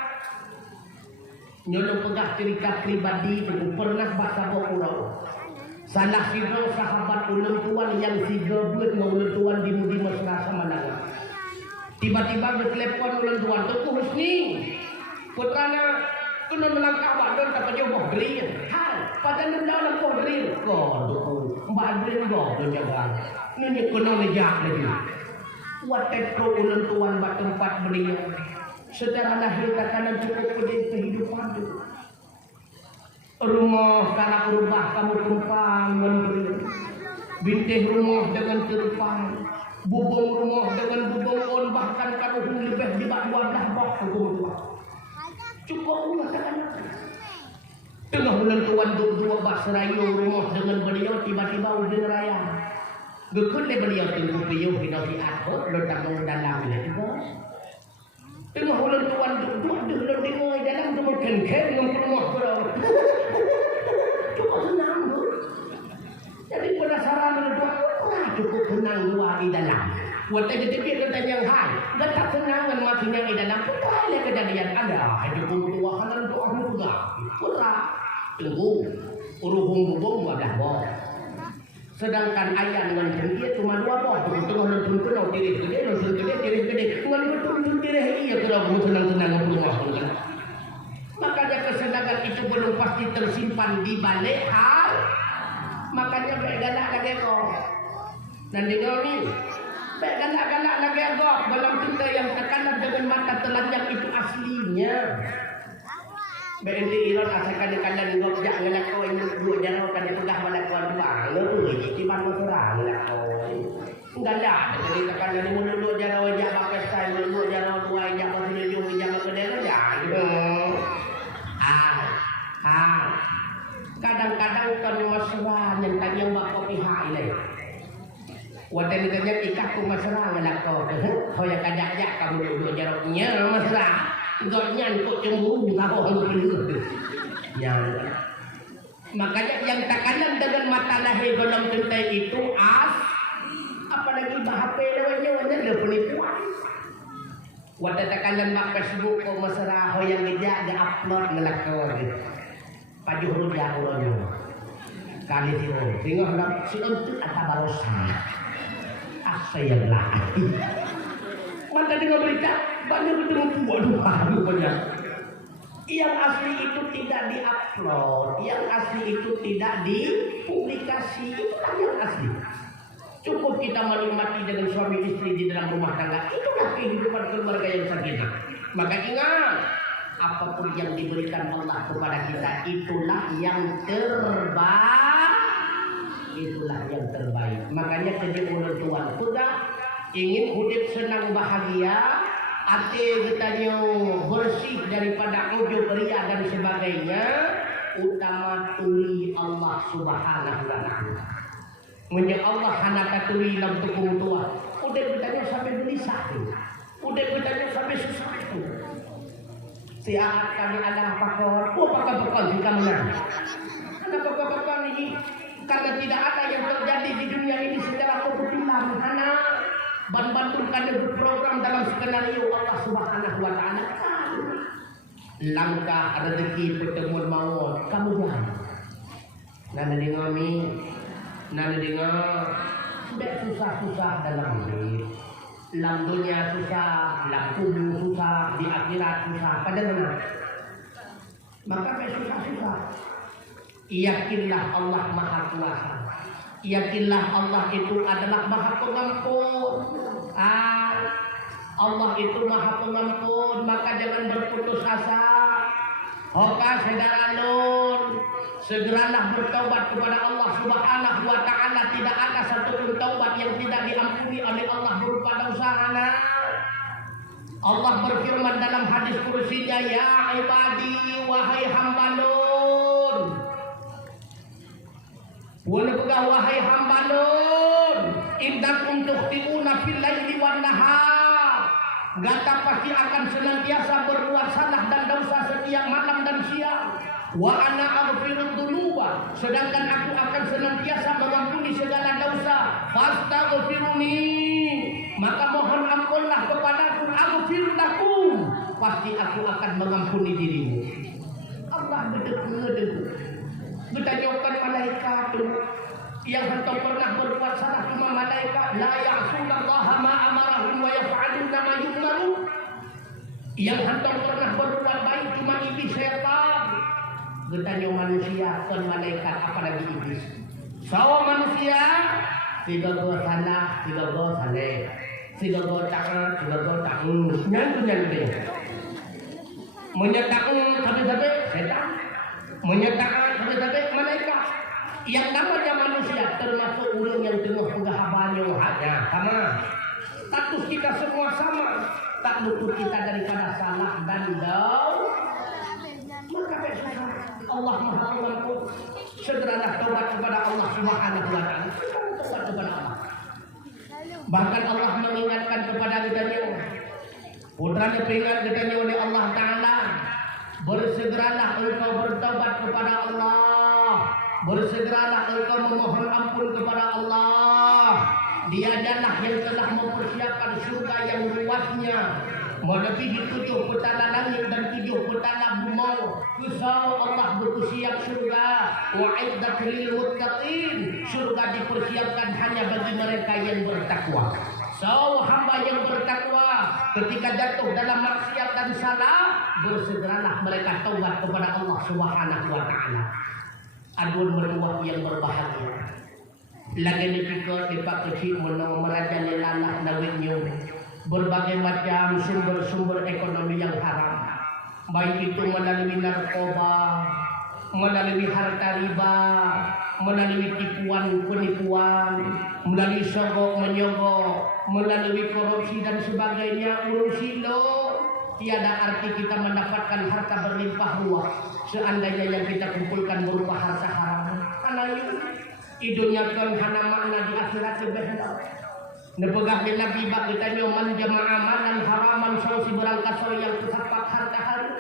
Nyolong pegah cerita pribadi itu pernah bahasa pulau. Salah siro sahabat ulang tuan yang si gebet ulang tuan di mudi mesra sama nanga. Tiba-tiba bertelepon ulang tuan tu Husni. Putrana kena melangkah badan tak jauh beri. Hal pada dalam kau beri. Kau tu mbak beri kau tu jaga. Ini kena lejak lagi. Waktu ulang tuan bat tempat beliau. Secara lahir takanan cukup pada kehidupan itu. Rumah karena berubah kamu tumpang memberi. Bintih rumah dengan terpang. Bubung rumah dengan bubung bahkan kalau lebih di bawah 12 bak rumah. Cukup rumah takanan. Tengah bulan tuan dua bak serayu rumah dengan beliau tiba-tiba ujian raya. Gekut beliau tengah beliau hina di atas letak dalam ni. Tengah bulan tuan duduk di dalam tu mengken-ken dengan rumah berau. Cukup senang tu. Jadi penasaran dengan tuan, cukup senang dua di dalam. Waktu itu dia tanya hai, tak senang dengan matinya di dalam. Putra kejadian ada. Cukup dua kanan tu aku juga. Putra tunggu urung-urung wadah boh. Sedangkan ayah dengan dia cuma 2 boh. Tengah nonton penuh diri gede. Dengan betul-betul diri iya kalau kamu senang-senang rumah. Makanya kesenangan itu belum pasti tersimpan di balik hal. Makanya galak lagi kok. Dan dengar ni, galak lagi kok. Dalam kita yang tekanan dengan mata telanjang itu aslinya. Bendi iron asalkan dikandang ngok jak ngelak kau ini dua jarang kan dipegah pada kawan bang lu di mana serang ngelak kau enggak ada jadi tekan dari mulut dua jarang jak pakai style dua jarang dua jak masih jauh jak kedai ya kadang-kadang kan mesra yang tadi yang bak kopi hai lai wadah nikahnya ikak ku mesra ngelak kau yang kadang-kadang kamu dua jarangnya mesra Gak nyangkut cemburu kau harus beli. Ya. Makanya yang takanan dengan mata lahir dalam kentai itu apalagi HP lewatnya ada penipuan. Wadah takanan mak Facebook kau mesra yang dia upload ngelakon. pajuhur dia ulonyo kali siro sehingga hendak si untuk atau barosa asayanglah maka dengan berita banyak ketemu waduh banyak yang asli itu tidak diupload, yang asli itu tidak dipublikasi, itulah yang asli. Cukup kita menikmati dengan suami istri di dalam rumah tangga, itulah kehidupan keluarga yang sakinah. Maka ingat, apapun yang diberikan Allah kepada kita, itulah yang terbaik. Itulah yang terbaik. Makanya jadi orang tua sudah ingin hidup senang bahagia, hati kitanya bersih daripada ujub ria dan sebagainya, utama tuli Allah Subhanahu wa ta'ala. Menjadi Allah hanata tuli lam tukum tua. Udah kitanya sampai gelisah tu. Udah kitanya sampai susah tu. Siahat kami ada pakor, pakor jika menang. Ada pakor ini karena tidak ada yang terjadi di dunia ini secara kebetulan. Bantu kami berprogram dalam skenario Allah Subhanahu wa ta'ala. Langkah rezeki pertemuan maut kamu jangan. Nana dengar sudah susah-susah dalam hidup. Dalam dunia susah, dalam kubur susah, di akhirat susah. Pada mana? Maka susah-susah. Yakinlah Allah Maha Kuasa. Yakinlah Allah itu adalah Maha Pengampun. Allah itu Maha Pengampun, maka jangan berputus asa. Oka saudara nun, segeralah bertobat kepada Allah Subhanahu wa ta'ala. Tidak ada satu pun taubat yang tidak diampuni oleh Allah berupa dosa anak. Allah berfirman dalam hadis kursinya, ya ibadi wahai hamba nun. Wahai hamba nun, indakum tukhti'una fil laili wan nahar. Gata pasti akan senantiasa berbuat salah dan dosa setiap malam dan siang. Wa ana aghfirud dzunuba, sedangkan aku akan senantiasa mengampuni segala dosa. Fastaghfiruni, maka mohon ampunlah kepadaku. Aghfir lakum, pasti aku akan mengampuni dirimu. Allah bedek-bedek. Bertanyakan malaikat yang hendak pernah berbuat salah cuma malaikat. La ya'sunallaha ma amarahum wa yaf'aluna ma yu'maru. Yang hendak pernah berbuat baik cuma iblis syaitan. Bertanya manusia dan malaikat apalagi iblis. Sawa manusia tiga go salah, tiga go saleh, tiga go taat, tiga go ta'un. Nyantu. Menyatakan sampai setan. Menyatakan sampai malaikat. Yang namanya manusia termasuk orang yang tengah penggahabannya hanya sama. Status kita semua sama. Tak luput kita daripada salah dan maka besok Allah Maha Pengampun. Segeralah taubat kepada Allah Subhanahu wa ta'ala. Taubat kepada Allah. Bahkan Allah mengingatkan kepada kita, putranya peringat kita oleh Allah Ta'ala. Bersegeralah engkau bertaubat kepada Allah. Bersegeralah engkau memohon ampun kepada Allah. Dialah yang telah mempersiapkan surga yang luasnya melebihi 7 petala langit dan 7 petala bumi. Kusau Allah bersiap surga. Wa'iddat lil muttaqin. Surga dipersiapkan hanya bagi mereka yang bertakwa. So hamba yang bertakwa ketika jatuh dalam maksiat dan salah, bersegeralah mereka taubat kepada Allah Subhanahu wa ta'ala. Adun mertua yang berbahagia. Lagi dipikir dipak kecil merajani anak nawinnya. Berbagai macam sumber-sumber ekonomi yang haram. Baik itu melalui narkoba, melalui harta riba, melalui tipuan penipuan, melalui sogok menyogok, melalui korupsi dan sebagainya. Urusi lo, tiada arti kita mendapatkan harta berlimpah ruah seandainya yang kita kumpulkan berupa harta haram. Karena idunya kan hana makna di akhirat lebih hendak. Nepegah di Nabi bak kita nyoman jamaah amalan haraman sausi berangkat so yang kesapat harta haram.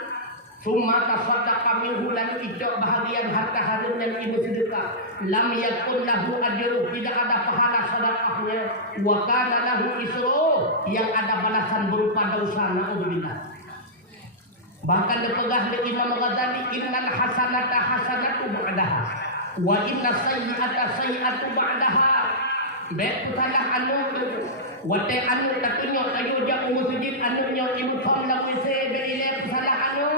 Summa tasaddaqa minhu dan ijak bahagian harta haram yang ibu sedekah. Lam yakun lahu ajru, tidak ada pahala sedekahnya. Wa kana lahu isru, yang ada balasan berupa dosa. Naudzubillah. Bahkan dipegah oleh Imam Ghazali, innal hasanata hasanatu ba'daha wa inna sayyi'ata sayyi'atu ba'daha. Baik salah anu wate anu tatunya kayu jak masjid anu nya ibu khalla wese beile salah anu.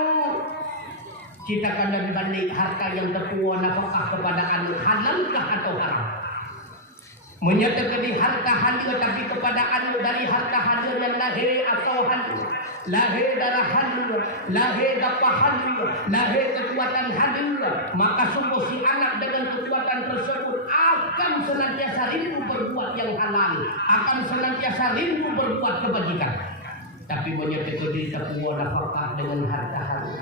Citakan dan balik harta yang tertua nafkah kepada anu halalkah atau haram. Menyatakan di harta halal tapi kepada anu dari harta halal yang lahir atau halal, lahir darah halal, lahir dapat halal, lahir kekuatan halal, maka sungguh si anak dengan kekuatan tersebut akan senantiasa rindu berbuat yang halal, akan senantiasa rindu berbuat kebajikan. Tapi menyatakan diri tertua nafkah dengan harta halal.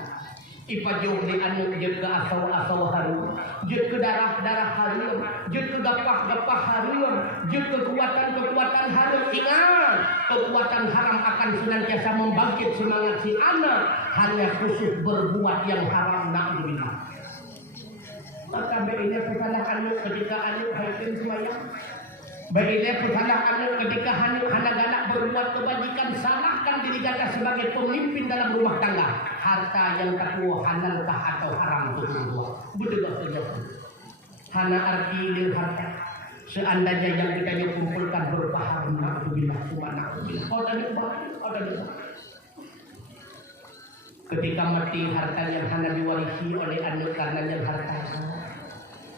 Ipa jauh di anu je ke asal-asal harum, je ke darah-darah harum, je ke gapah-gapah harum, je ke kekuatan-kekuatan harum. Ingat, kekuatan haram akan senantiasa membangkit semangat si anak hanya khusus berbuat yang haram. Na'udzubillah. Maka baiknya pesalah anu ketika anu haitin semayang, baiknya pesalah anu ketika anu anak-anak berbuat kebajikan, salahkan diri kita sebagai pemimpin dalam rumah tangga. Harta yang tertua halalkah atau haram itu semua. Betul saja. Hana arti dari harta. Seandainya yang kita kumpulkan berupa haram, na'udzubillah, cuma na'udzubillah. Oh tadi bahaya, oh tadi. Ketika mati harta yang hana diwarisi oleh anak karena yang harta.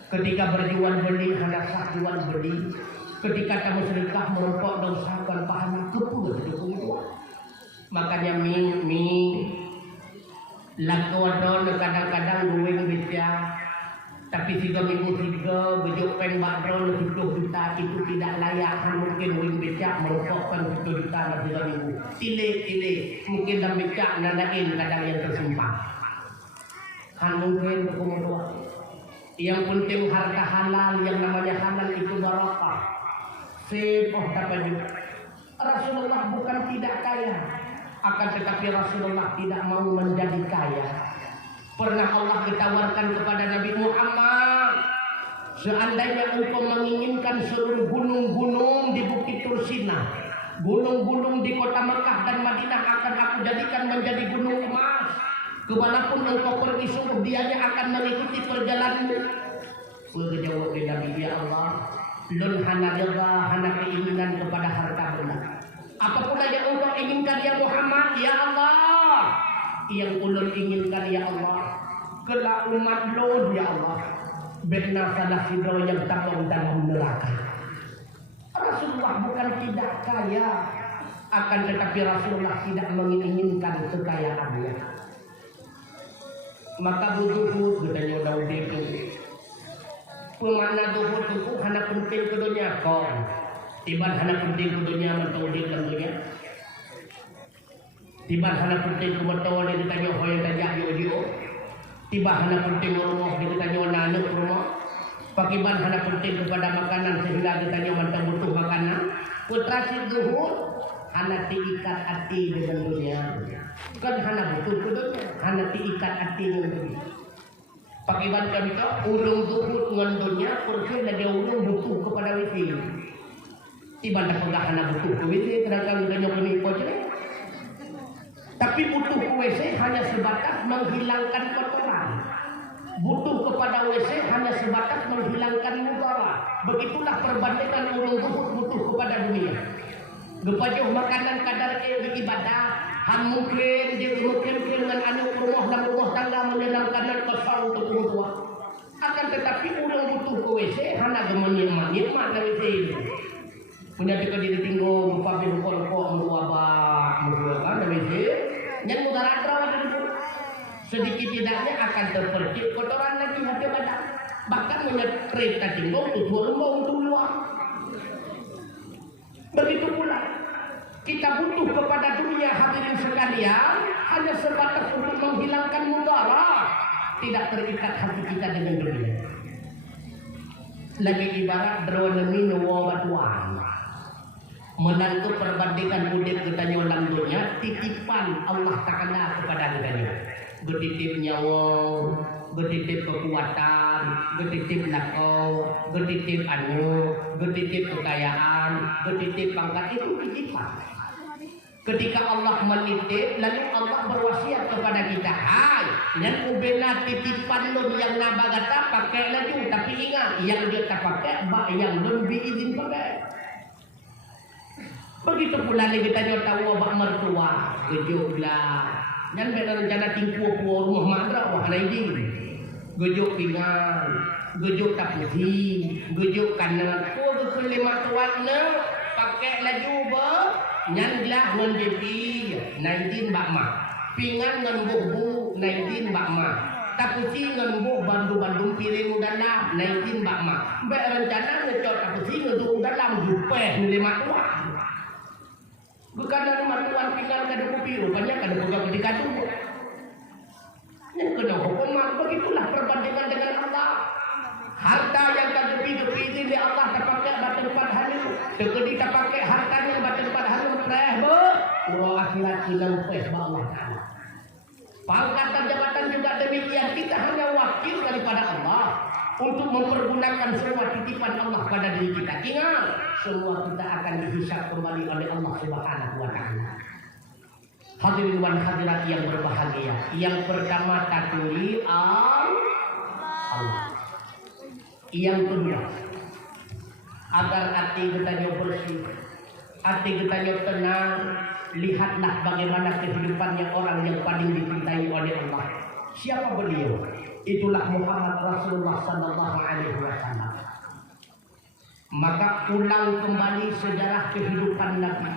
Ketika berjual beli hana sah jual beli. Ketika kamu sedekah merokok dosa kan pahala kepul itu. Makanya mi lakukan kadang-kadang duit bisa, tapi 3 minggu 3 bejuk pen bakron 10 juta itu tidak layak. Mungkin duit bisa merokokkan 10 juta dalam 3 minggu. Tile mungkin dalam becak nadain kadang yang tersimpan. Mungkin berkumur. Yang penting harta halal, yang namanya halal itu barokah. Sepoh dapat juga. Rasulullah bukan tidak kaya, akan tetapi Rasulullah tidak mau menjadi kaya. Pernah Allah ditawarkan kepada Nabi Muhammad, seandainya engkau menginginkan seluruh gunung-gunung di Bukit Tursina, gunung-gunung di kota Mekah dan Madinah akan aku jadikan menjadi gunung emas. Kemanapun engkau pergi sungguh dianya akan mengikuti perjalananmu. Berjawab Nabi, ya Allah, lun hana jaga hana keinginan kepada harta benda. Apapun yang engkau inginkan ya Muhammad, ya Allah, yang ulun inginkan ya Allah, kelak umat lo ya Allah, benar salah sidro yang takut dalam neraka. Rasulullah bukan tidak kaya, akan tetapi Rasulullah tidak menginginkan kekayaannya. Maka butuh katanya Daud itu. Pemana duhur itu hana penting ke dunia kau. Tiban hana penting ke dunia mentau dia dalam dunia. Tiban hana penting ke mentau dia ditanya hoy tajak yo. Tiba hana penting rumah dia ditanya nanek rumah. Pakiban hana penting kepada makanan sehingga ditanya mentau butuh makanan. Putra si duhur hana diikat hati dengan dunia. Kan hana butuh ke dunia, hana diikat hati dengan dunia. Pakiban contoh ulung duhur dengan dunia, pergi lagi ulung butuh kepada WC. Tiba tak pernah hana butuh ke WC, terangkan dunia penipu je. Tapi butuh ke WC hanya sebatas menghilangkan kotoran. Butuh kepada WC hanya sebatas menghilangkan mudarat. Begitulah perbandingan ulung duhur butuh kepada dunia. Gepajuh makanan kadar ibadah, han mungkin dengan anak rumah dan rumah tangga menyenangkan kesal untuk tua. Akan tetapi ulang butuh ke WC, hana gemenyikmat dari WC. Punya tiga diri tinggal, muka berukor-ukor, muabak, muabak dari WC. Yang mudarat rawat dari sedikit tidaknya akan terpercik kotoran lagi hati badan. Bahkan menyetrita tinggal tutur lembau untuk luar. Begitu pula kita butuh kepada dunia hadirin sekalian hanya sebatas untuk menghilangkan mudarat, tidak terikat hati kita dengan dunia. Lagi ibarat drone wawatuan menantu perbandingan mudik kita dalam dunia, titipan Allah Ta'ala kepada kita. Bertitip nyawa, bertitip kekuatan, bertitip lakau, bertitip anu, bertitip kekayaan, bertitip pangkat, itu titipan. Ketika Allah menitip, lalu Allah berwasiat kepada kita, hai, yang ubena titipan lun yang nabagata pakai laju, tapi ingat, yang dia tak pakai, yang lebih izin pakai. Begitu pula ni kita tahu abang mertua, gejoklah. Yang benar rencana tingku rumah madra wah lain. Gejok pinggan, gejok tak putih, gejok kanan. Ko ke lima tuanna pakai laju ba? Nyandlah ngan jepi 19 bakma. Pingan ngan buh 19 bakma. Tapusi ngan buh bandu-bandu piring dalam 19 bakma. Baik rencana ngecot tapusi ngan dalam jupeh lima tuan. Bukan dari mantuan pingan kada kopi, rupanya kada buka ketika itu. Yang kena hukuman begitulah perbandingan dengan Allah. Harta yang tak gepi-gepi ini Allah terpakai batu empat hari. Sekali tak pakai hartanya batu empat hari preh be. Urang akhirat hilang preh Allah Taala. Pangkatan jabatan juga demikian, kita hanya wakil daripada Allah untuk mempergunakan semua titipan Allah pada diri kita. Ingat, semua kita akan dihisab kembali oleh Allah Subhanahu wa Ta'ala. Hadirin wan hadirat yang berbahagia, yang pertama taturi Allah. Yang kedua, agar hati kita bersih, hati kita tenang, lihatlah bagaimana kehidupannya orang yang paling dicintai oleh Allah. Siapa beliau? Itulah Muhammad Rasulullah sallallahu alaihi wasallam. Maka ulang kembali sejarah kehidupan Nabi.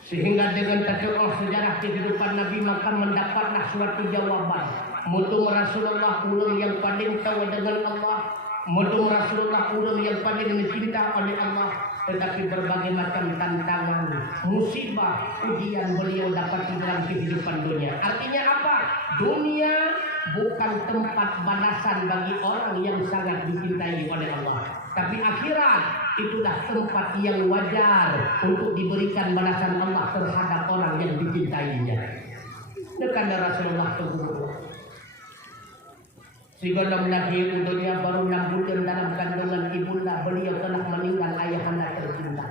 Sehingga dengan terjemah sejarah kehidupan Nabi maka mendapatlah suatu jawaban. Mutu Rasulullah ulun yang paling tahu dengan Allah. Mutu Rasulullah ulun yang paling dicinta oleh Allah. Tetapi berbagai macam tantangan, musibah, ujian beliau dapat dalam kehidupan dunia. Artinya apa? Dunia bukan tempat balasan bagi orang yang sangat dicintai oleh Allah. Tapi akhirat itulah tempat yang wajar untuk diberikan balasan Allah terhadap orang yang dicintainya. Karena Rasulullah teguh. Sebelum lahir dunia baru 6 bulan dalam kandungan ibunda beliau telah meninggal ayahanda tercinta.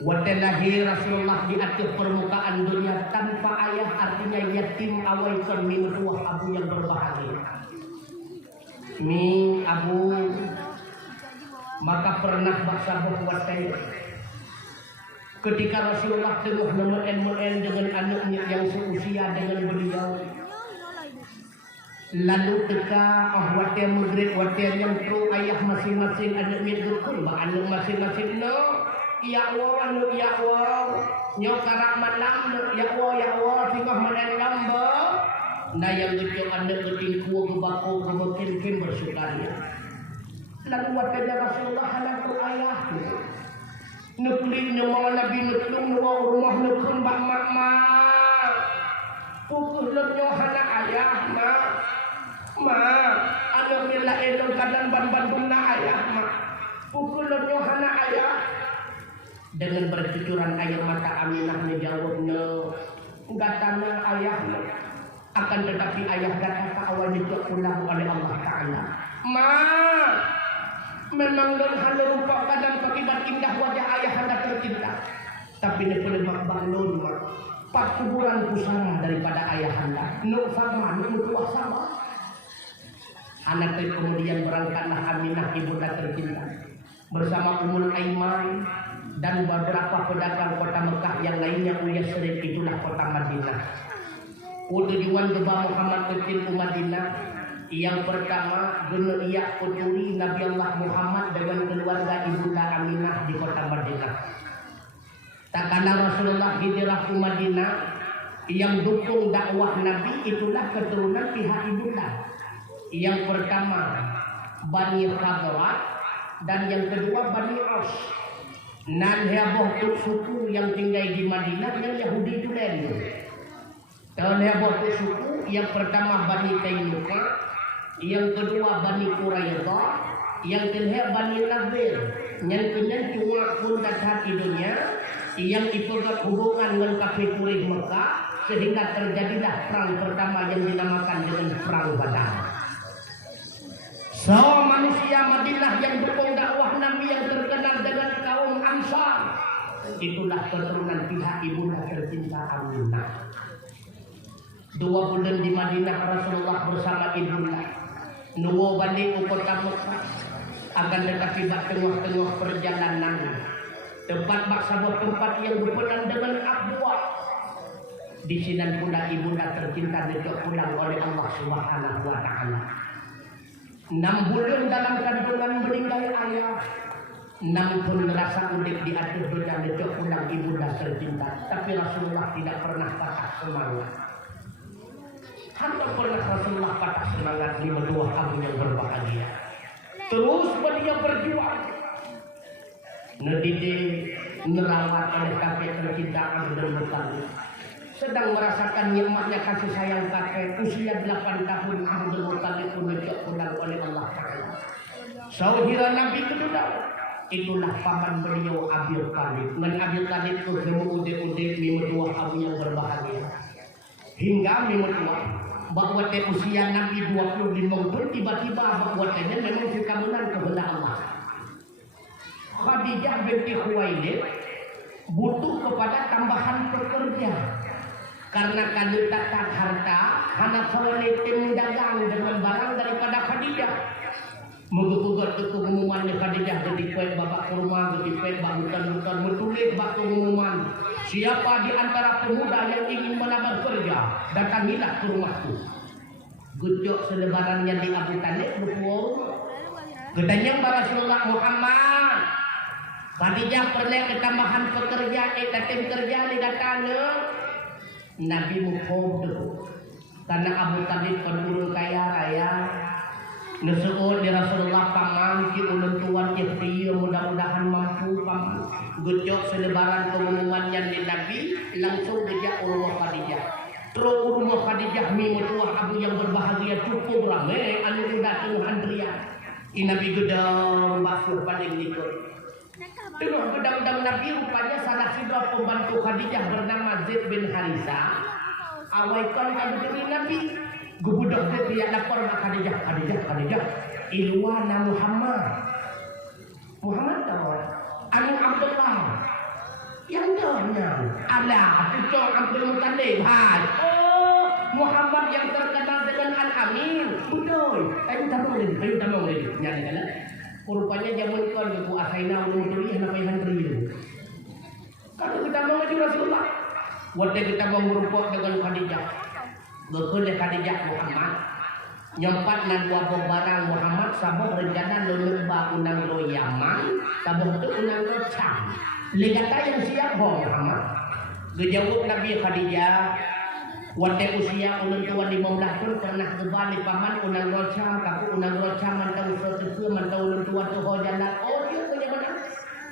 Waktu lahir Rasulullah di atas permukaan dunia tanpa ayah, artinya yatim awaikan min ruah abu yang berbahagia. Min abu maka pernah baksa buat saya. Ketika Rasulullah tengah meren dengan anaknya yang seusia dengan beliau. Lalu teka watir mudrik watir yang tu ayah masing-masing anak midukun ba anak masing-masing no ya Allah nyo karak malam ya Allah tinggal menendam ba na yang gejo anak geting kuo gebako gebekin bersukaria. Lalu watir Rasulullah anak tu ayah nuklik nyawa Nabi nutlung nyawa rumah nukun bak mak pukul nyo anak ayah anak nila elong kadang ban-ban ayah pukul nyohana ayah. Dengan bercucuran air mata Aminah menjawabnya gatana ayahnya. Akan tetapi ayah kata awal dijawab ulang oleh Allah Ta'ala. Memang hanya rupa kadang akibat indah wajah ayah anda tercinta. Tapi ini penemak bangun pak kuburan pusara daripada ayah anda. Nuk sama, nuk tua sama. Anak itu kemudian berangkatlah Aminah ibunda tercinta bersama Ummul Aiman dan beberapa pedagang kota Mekah yang lainnya Uya Serif, itulah kota Madinah. Tujuan Gebah Muhammad kecil Madinah yang pertama dunia kuturi Nabi Allah Muhammad dengan keluarga ibunda Aminah di kota Madinah. Tak kala Rasulullah hijrah ke Madinah yang dukung dakwah Nabi itulah keturunan pihak ibunda. Yang pertama Bani Khadrat dan yang kedua Bani Aus. Nan heboh tu suku yang tinggal di Madinah yang Yahudi itu lain. Dan heboh tu suku yang pertama Bani Tainuka, yang kedua Bani Quraidah, yang ketiga Bani Nadir. Yang kemudian cuma pun datang idunya yang ipegat hubungan dengan kafir Quraisy Mekah sehingga terjadilah perang pertama yang dinamakan dengan perang Badar. So manusia Madinah yang dukung dakwah Nabi yang terkenal dengan kaum Ansar Itulah keturunan pihak ibunda tercinta Aminah. 2 bulan di Madinah Rasulullah bersama ibunda. Nuwo balik ke kota Mekah. Akan tetapi bak tengah-tengah perjalanan. Tempat bak sebuah tempat yang berpenan dengan abwa. Di sini pula ibunda tercinta diajak pulang oleh Allah Subhanahu wa taala. 6 bulan dalam kandungan meninggal ayah. 6 pun rasa udik diatur dan diajak pulang ibunda tercinta. Tapi Rasulullah tidak pernah patah semangat. Hanya pernah Rasulullah patah semangat di kedua kamu yang berbahagia. Terus dia berjuang. Ngedidik, merawat oleh kakek tercinta Abdul Muttalib. Sedang merasakan nikmatnya kasih sayang kakek. Usia 8 tahun Abdul Muttalib pun diajak pulang oleh Allah Ta'ala. Saudara Nabi kedua. Itulah paman beliau Abil Talib. Dan Abil Talib itu udik-udik mimedua kamu yang berbahagia. Hingga mimedua bahwa usia Nabi 25 pun tiba-tiba bahwa memang dikamunan kehendak Allah. Khadijah binti Khuwailid butuh kepada tambahan pekerja. Karena kalau tak harta, anak Khuwailid dagang dengan barang daripada Khadijah. Mengugat ke pengumuman Khadijah jadi kuat bapak kurma, jadi kuat bukan menulis bak pengumuman. Siapa di antara pemuda yang ingin melamar kerja, datangilah ke rumahku. Gujok selebarannya di Abu Talib berpuang. Gedanyang Rasulullah Muhammad. Khadijah perlu ketambahan pekerja, tim kerja di datangnya. Nabi Muhammad. Karena Abu Talib penduduk kaya raya. Nasuul di Rasulullah paman ki ulun tuan ikhtiar mudah-mudahan mampu paman. Gujok selebaran pengumumannya di Nabi langsung dijak rumah Khadijah. Terus rumah Khadijah metua abu yang berbahagia cukup ramai anu datang handrian. Nabi gedang bakso paling nikmat. Tengok gedang-gedang Nabi rupanya salah seorang pembantu Khadijah bernama Zaid bin Harisa. Awaikan kami Nabi. Gubudak dia lapor ke Khadijah. Ilwana Muhammad tahu. Anu Abdullah. Yang dahnya. Ala itu Abdul Muttalib. Oh, Muhammad yang terkenal dengan Al-Amin. Betul. Ayo tamang lagi. Nyari kan? Rupanya zaman itu ada bu asaina ulun kuliah namanya santri. Kalau kita mau ngaji Rasulullah, waktu kita mau merupuk dengan Khadijah. Berkulit Khadijah Muhammad nyempat nan dua barang Muhammad sabuk rencana lulumba unang lo Yaman sabuk itu unang lo Cam legata yang siap Muhammad gejawab Nabi Khadijah waktu usia ulun tua 15 tahun pernah kembali paman unang lo Cam kaku unang lo Cam mantau sesuatu mantau ulun tua tuh jalan oh dia punya mana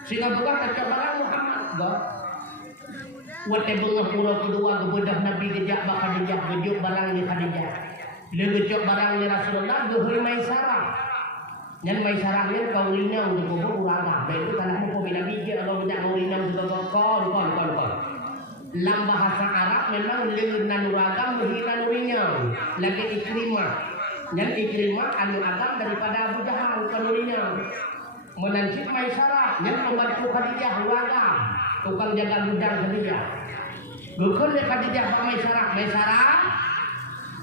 sehingga bukan kaca barang Muhammad go. Wate bunga pulau kedua kebedah Nabi gejak bakal gejak gejuk barang di Khadijah. Dia gejok barang di Rasulullah gehul Maisarah. Nyan Maisarah ni kau lina untuk kubur ulangah. Itu tanah hukum Nabi dia kalau tidak mau lina untuk kon. Dalam bahasa Arab memang leunan uragam berhilan urinya. Lagi Ikrimah. Nyan Ikrimah anu agam daripada Abu Jahal kanurinya. Menancip Maisarah nyan pembantu Khadijah uragam. Tukang jaga gudang Khadijah. Bukan Khadijah Maisarah.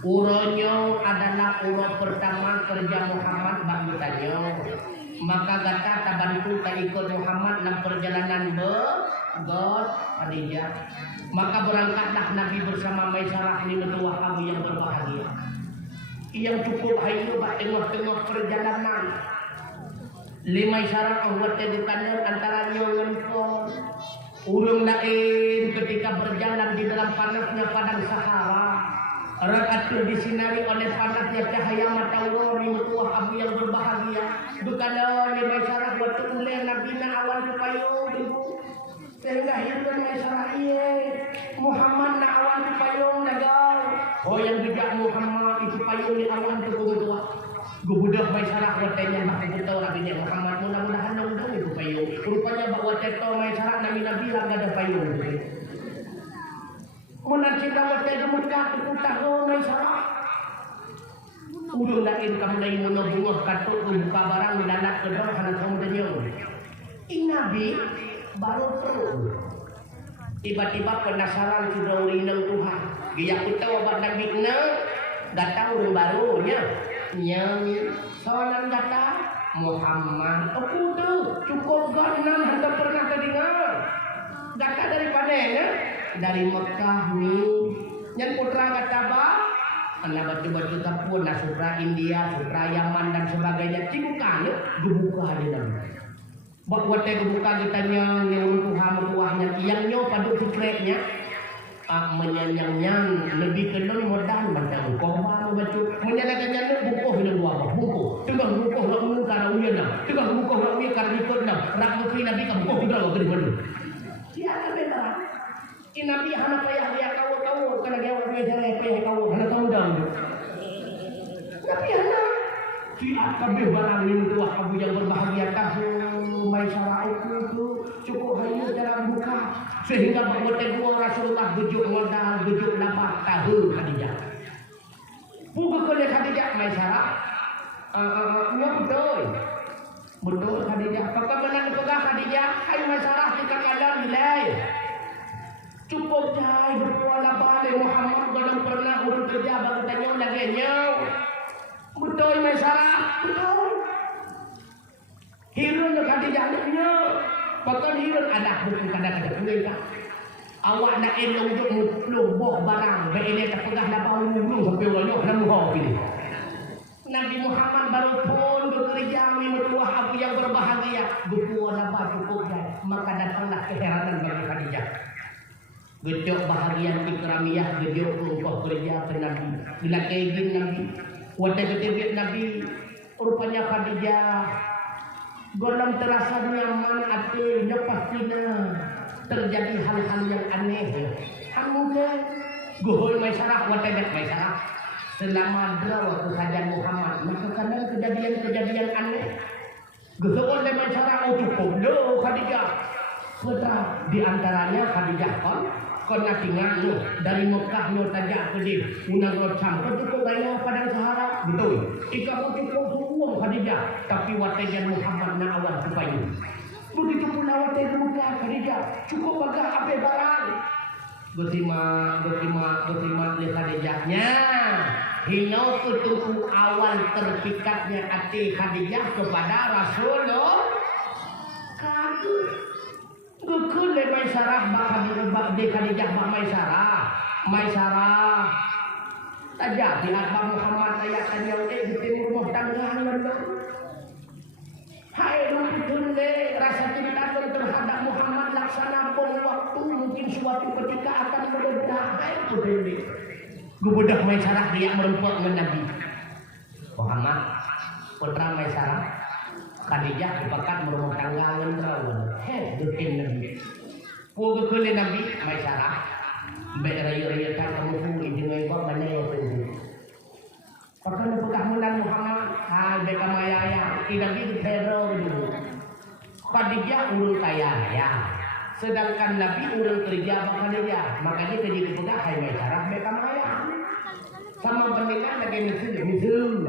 Uronyo adalah uro pertama kerja Muhammad bagitannya. Maka kata tabantu tak ikut Muhammad dalam perjalanan Khadijah. Maka berangkatlah Nabi bersama Maisarah ini mentua kamu yang berbahagia. Yang cukup hayu bak tengah-tengah perjalanan. Lima isyarat Allah tedukannya antara nyon pon. Ulung lain ketika berjalan di dalam panasnya padang Sahara. Rakatul disinari oleh panasnya cahaya matahari mentua abu yang berbahagia. Bukanlah lima isyarat waktu mulai Nabi na awan payung ibu. Sehingga hidup isyarat Muhammad na awan payung nagal. Oh yang tidak Muhammad itu payung di awan itu tua. Gubudak Maisarah watenya mak kita rabinya Muhammad mudah-mudahan nang itu payung. Rupanya bahwa ceto Maisarah nabi lang ada payung. Munan cinta wate gemukat putar Maisarah. Urang lain kamu lain mun bunga katut buka barang lanak kedor kana kamu denyo. Nabi baru terus. Tiba-tiba penasaran sudah urinang Tuhan. Dia aku tahu abad Nabi na, datang orang barunya. Yang soalan datang Muhammad. Aku tuh cukup ganan harga pernah terdengar. Data dari mana ya? Dari Mekah nih. Yang putra kata bah. Anak batu-batu tapun, sutra India, sutra Yaman dan sebagainya. Cibukan ya, dibuka di dalam. Buat saya dibuka ditanya yang Tuhan buahnya, yang nyo pada fikretnya, menyanyang lebih kenal modal macam korban baca, menyanyang buku hilang dua buku, tengah buku nak muka nak uyan nak, tengah buku nak uyan karena ikut nak, rak mesti nabi kamu buku kita loh kerja mana? Siapa beda? Ini nabi hana payah dia kau karena dia orang dia payah kau hana tahu dah. Nabi hana siap kabeh barang ini tuah kamu yang berbahagia tahu Maisarah itu cukup hanya dalam buka sehingga bahawa kedua Rasulullah bujuk modal bujuk dapat tahu Khadijah. Buka oleh Khadijah Maisarah, ya betul Khadijah. Kakak benar pegang Khadijah, hai Maisarah kita kadang nilai. Cukup jai berkuala balik Muhammad belum pernah urut kerja bagi tanya lagi nyau. Betul Maisarah, betul. Hirun Khadijah nya, bahkan hirun ada bukan kadang-kadang mereka. Awak nak elong duk muluh barang, beene tak pegah dah bau mulu sampai orang nak muhau ini. Nabi Muhammad baru pun bekerja memerluah aku yang berbahagia. Buku apa cukup dah, maka datanglah keheranan bagi Khadijah. Gejok bahagian ikramiyah, gejok untuk kerja ke Nabi. Bila kegin Nabi, waktu ketibit Nabi, rupanya Khadijah golong terasa nyaman hatinya pastinya terjadi hal-hal yang aneh. Mungkin gohol Maisarah watedak Maisarah selama waktu kajian Muhammad maka kadang kejadian-kejadian aneh. Gohol Maisarah cukup lo Khadijah. Putra di antaranya Khadijah kon natingan lo dari Mekah lo tajak ke dia unang rocam kau cukup gaya padang Sahara betul. Ika putih kau semua Khadijah tapi watajan Muhammad na awal supaya begitu pula watajan Muhammad Khadijah cukup bagah apa barang berterima oleh Khadijahnya hingga ketuku awal terpikatnya hati Khadijah kepada Rasulullah kagum. Gukun le Maisarah bak de Khadijah bak Maisarah tajak di Abang Muhammad ayat tanya di timur rumah tangga lo. Hai betul le rasa cinta terhadap Muhammad laksana bom waktu mungkin suatu ketika akan berbeda. Hai betul le. Gubudak Maisarah dia merempuk dengan Nabi Muhammad putra Maisarah Khadijah dipakat merumah tangga dengan rawan. Dukin Nabi. Puga kule Nabi Maisarah. Baik raya-raya tak kamu pun dengan buat mana yang penting. Pakai pegah mulan Muhammad. Hai baik kamaya. Nabi teror dulu. Khadijah urut kaya ya. Sedangkan Nabi urut kerja Khadijah. Makanya kerja dipegang hai Maisarah baik kamaya. Sama pendengar lagi misal.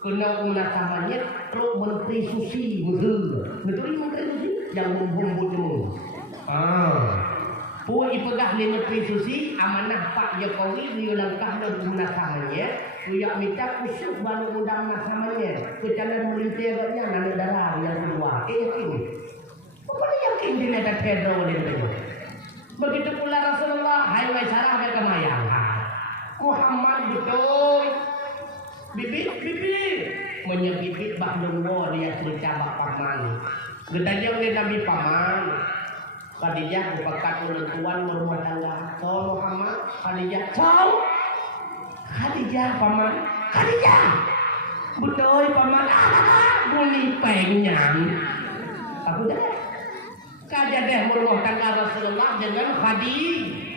Kena unatamanya pro menteri susi betul menteri susi yang membumbut dulu. Pun ipegah ni menteri susi amanah Pak Jokowi dia langkah dan unatamanya dia minta kusuk balu undang nasamanya kejalan melintir agaknya nana darah yang kedua yakin apa dia yakin dia ada pedro dia begitu pula Rasulullah hai Maisarah mereka mayang Muhammad betul bibit menyebibit bak nunggu dia cerita bak paman gedanya oleh Nabi paman Khadijah berpakat oleh tuan berumah tangga so Muhammad Khadijah Khadijah paman Khadijah betul paman bunyi pengyang aku dah kajadeh berumah tangga Rasulullah dengan Khadijah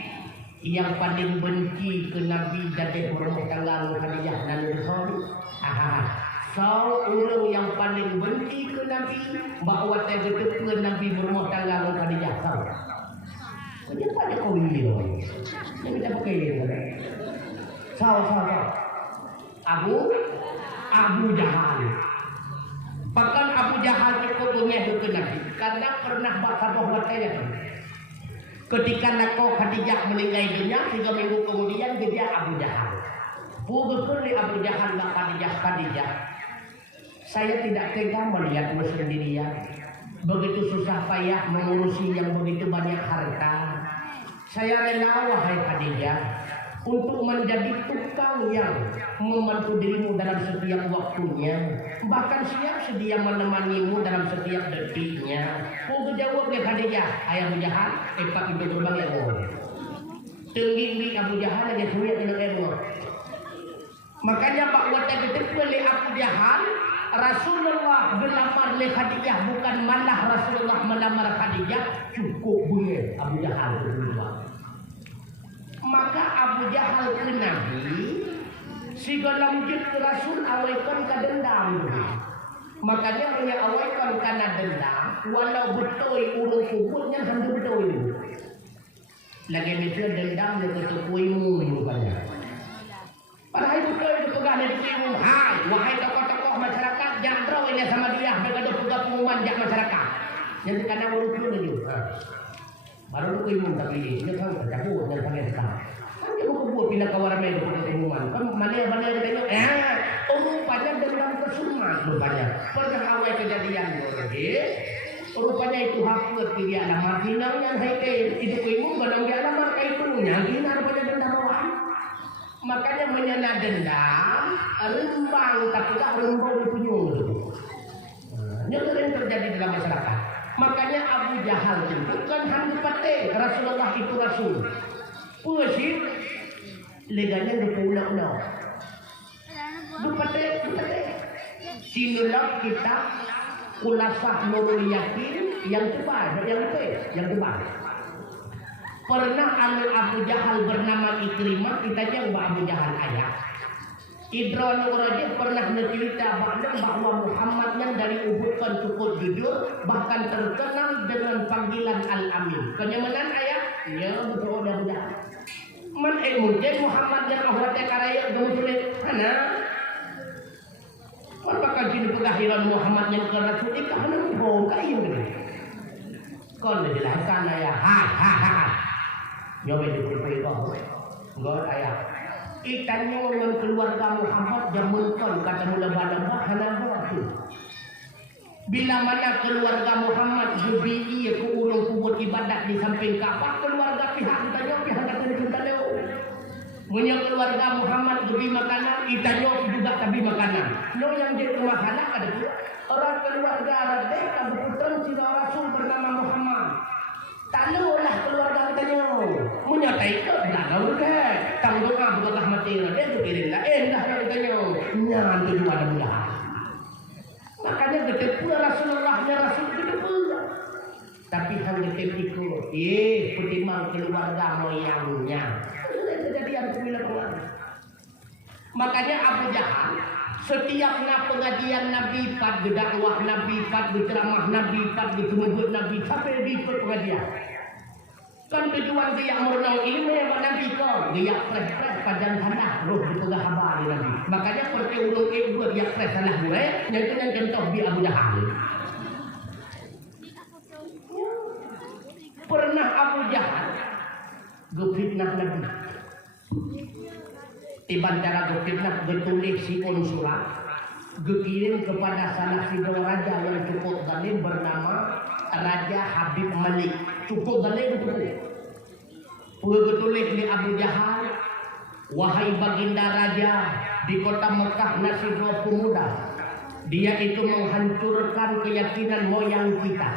yang paling benci ke Nabi jadi berumah tangga Khadijah dan Rasul. So orang yang paling benci ke Nabi bahawa saya ke Nabi berumah tangga Khadijah. Dia tak ada kau ini loh. Dia tidak pakai ini. Abu Jahal. Bahkan Abu Jahal cukup mengeduh ke Nabi karena pernah bakar watanya. Ketika Nako Khadijah meninggal dunia 3 minggu kemudian dia Abu Jahal. Betul Abu Jahal nak Khadijah. Saya tidak tega melihatmu sendirian. Begitu susah payah mengurusi yang begitu banyak harta. Saya rela wahai Khadijah untuk menjadi tukang yang membantu dirimu dalam setiap waktunya, bahkan siap sedia menemanimu dalam setiap detiknya. Jawab dia Khadijah, ayah Abu Jahal, pak itu terbang ya Allah. Tinggi Abu Jahal lagi sulit dengan Allah. Makanya Pak Wata ketik oleh Abu Jahal, Rasulullah melamar oleh Khadijah, bukan malah Rasulullah melamar Khadijah, cukup bunyi Abu Jahal berdua. Maka Abu Jahal ke Nabi, si dalam jid Rasul awaikan ke dendam. Makanya dia awaikan karena dendam, walau betul urut kubutnya sampai betul. Lagi mikir dendam dia ketukuimu rupanya. Padahal betul itu pegang dari ilmu. Hai, wahai tokoh-tokoh masyarakat, jangan terlalu ini sama dia, mereka pegang pengumuman jak masyarakat. Yang karena urut dulu. Baru aku ilmu tapi ini kan tercampur dengan sangat besar. Kan dia buat pindah ke warna itu pengumuman. Kan mana dia rupanya dendam kesumat rupanya. Pernah awal kejadian rupanya itu hafid dia alamat hinangnya hai itu ilmu barang dia alamat kaitunya hina rupanya dendam awal. Makanya menyana dendam rembang tapi tak rembang dipunyung. Ini sering terjadi dalam masyarakat. Makanya Abu Jahal itu bukan hanya pate Rasulullah itu Rasul. Pusing leganya dipulau-pulau. Dupate. Sinulah kita Kulasah Nurul Yakin yang tebal. Pernah Abu Jahal bernama Ikrimah, kita jawab Abu Jahal ayah. Ibn Rajab pernah mencerita bahwa Muhammad yang dari Uhud kan cukup jujur, bahkan terkenal dengan panggilan Al-Amin. Kenyamanan ayat? Ya betul Abu Jahal. Man mungkin Muhammad yang awalnya karaya bermusulit mana? Apakah jenis pengahiran Muhammad yang ke Rasul itu karena bohong kayu ni? Kau menjelaskan ayat. Nyoba dipercaya kau. Enggak ayat. Ikannya dengan keluarga Muhammad jamunkan kata mula-mula hanabah itu. Bila mana keluarga Muhammad jubi'i ke ulung kubur ibadat di samping Ka'bah, keluarga pihak ditanya pihak kata ditanya. Punya keluarga Muhammad jubi makanan, itanya juga tapi makanan. No yang jadi makanan ada tu orang keluarga Arab kebetulan si Rasul bernama Muhammad. Talulah keluarga katanya. Menyatai ke belakang ke. Tanggung bukanlah mati dia pikirin lah. Dah katanya. Nyan tu juga ada mudah. Makanya gede pula Rasulullahnya Rasul gede pula. Tapi hanya ikut. Pertimbang keluarga moyangnya. Kejadian sembilan orang. Makanya Abu Jahal setiap pengajian Nabi Fat, dakwah Nabi Fat, ceramah Nabi Fat, menyebut Nabi sampai di pengajian. Kan tujuan dia merenung ilmu yang Nabi kau, dia fresh padan tanah, roh di tengah hamba di Nabi. Makanya seperti ulung ibu dia fresh tanah gue, yang itu yang contoh di Abu Jahal. Pernah Abu Jahal fitnah Nabi. Tiba cara fitnah bertulis si surat dikirim kepada salah satu raja yang cukup zalim bernama Raja Habib Malik. Cukup zalim itu. Bertulis di Abu Jahal, wahai baginda raja di kota Mekah nasibnya pemuda. Dia itu menghancurkan keyakinan moyang kita.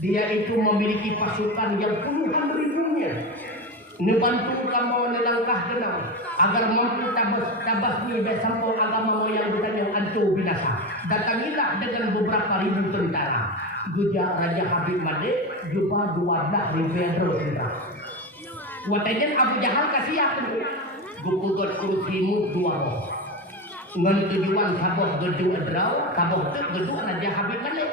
Dia itu memiliki pasukan yang puluhan ribunya. Nebantu kamu melangkah genap agar mampu tabasmi besampung agama moyang kita yang hancur binasa. Datangilah dengan beberapa ribu tentara. Guja Raja Habib Malik juga 12,000 tentara. Watajan Abu Jahal kasih aku. Gugugot kursimu 2 roh. Ngan tujuan saboh gedung adrau, saboh gedung Raja Habib Malik.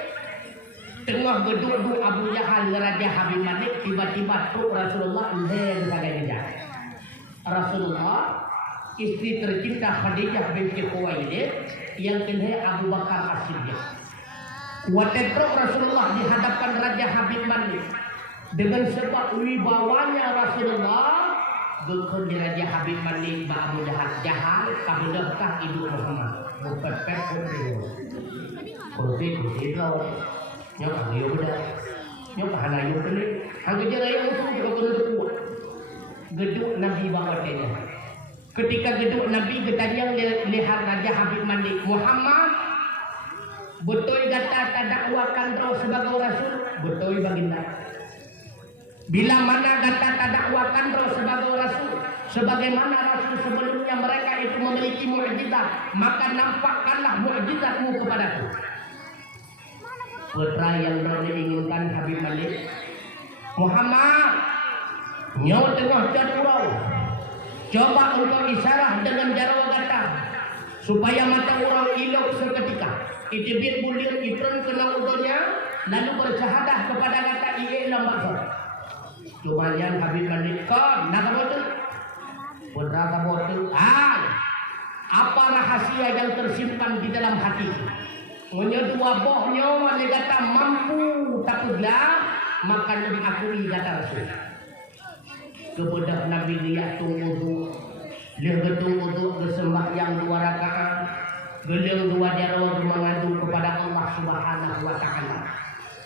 Tengah gedung Abu Jahal Raja Habib Malik tiba-tiba truk Rasulullah dia. Rasulullah istri tercinta Khadijah binti Khuwailid yang kedua Abu Bakar As-Siddiq. Watetro Rasulullah dihadapkan Raja Habib Malik dengan sebab wibawanya Rasulullah. Bukan Raja Habib Malik Abu Jahal kabudakah Ibu Muhammad berpepet dia. Kursi itu nyok ayo udah nyok hana ayo beli hang kerja ayo musuh juga kuat geduk Nabi bawatnya. Ketika geduk Nabi ketanya lihat Raja Habib Malik Muhammad betul kata tadakwakan terus sebagai rasul betul baginda. Bila mana kata tadakwakan terus sebagai rasul sebagaimana rasul sebelumnya mereka itu memiliki mukjizat maka nampakkanlah mukjizatmu kepadaku. Putra yang diinginkan Habib Malik Muhammad nyawa tengah jadurau coba engkau isyarah dengan jarwa kata supaya mata orang ilok seketika itibir bulir itron kena udonya lalu bersyahadah kepada kata iya lambat cuma yang Habib Malik kan nak betul putra kabotul apa rahasia yang tersimpan di dalam hati menyedua boh nyawa dia kata mampu takutlah maka diakui kata Rasul kepada Nabi dia tunggu dia ketunggu bersembahyang 2 rakaat geleng 2 jarwa mengadu kepada Allah Subhanahu wa taala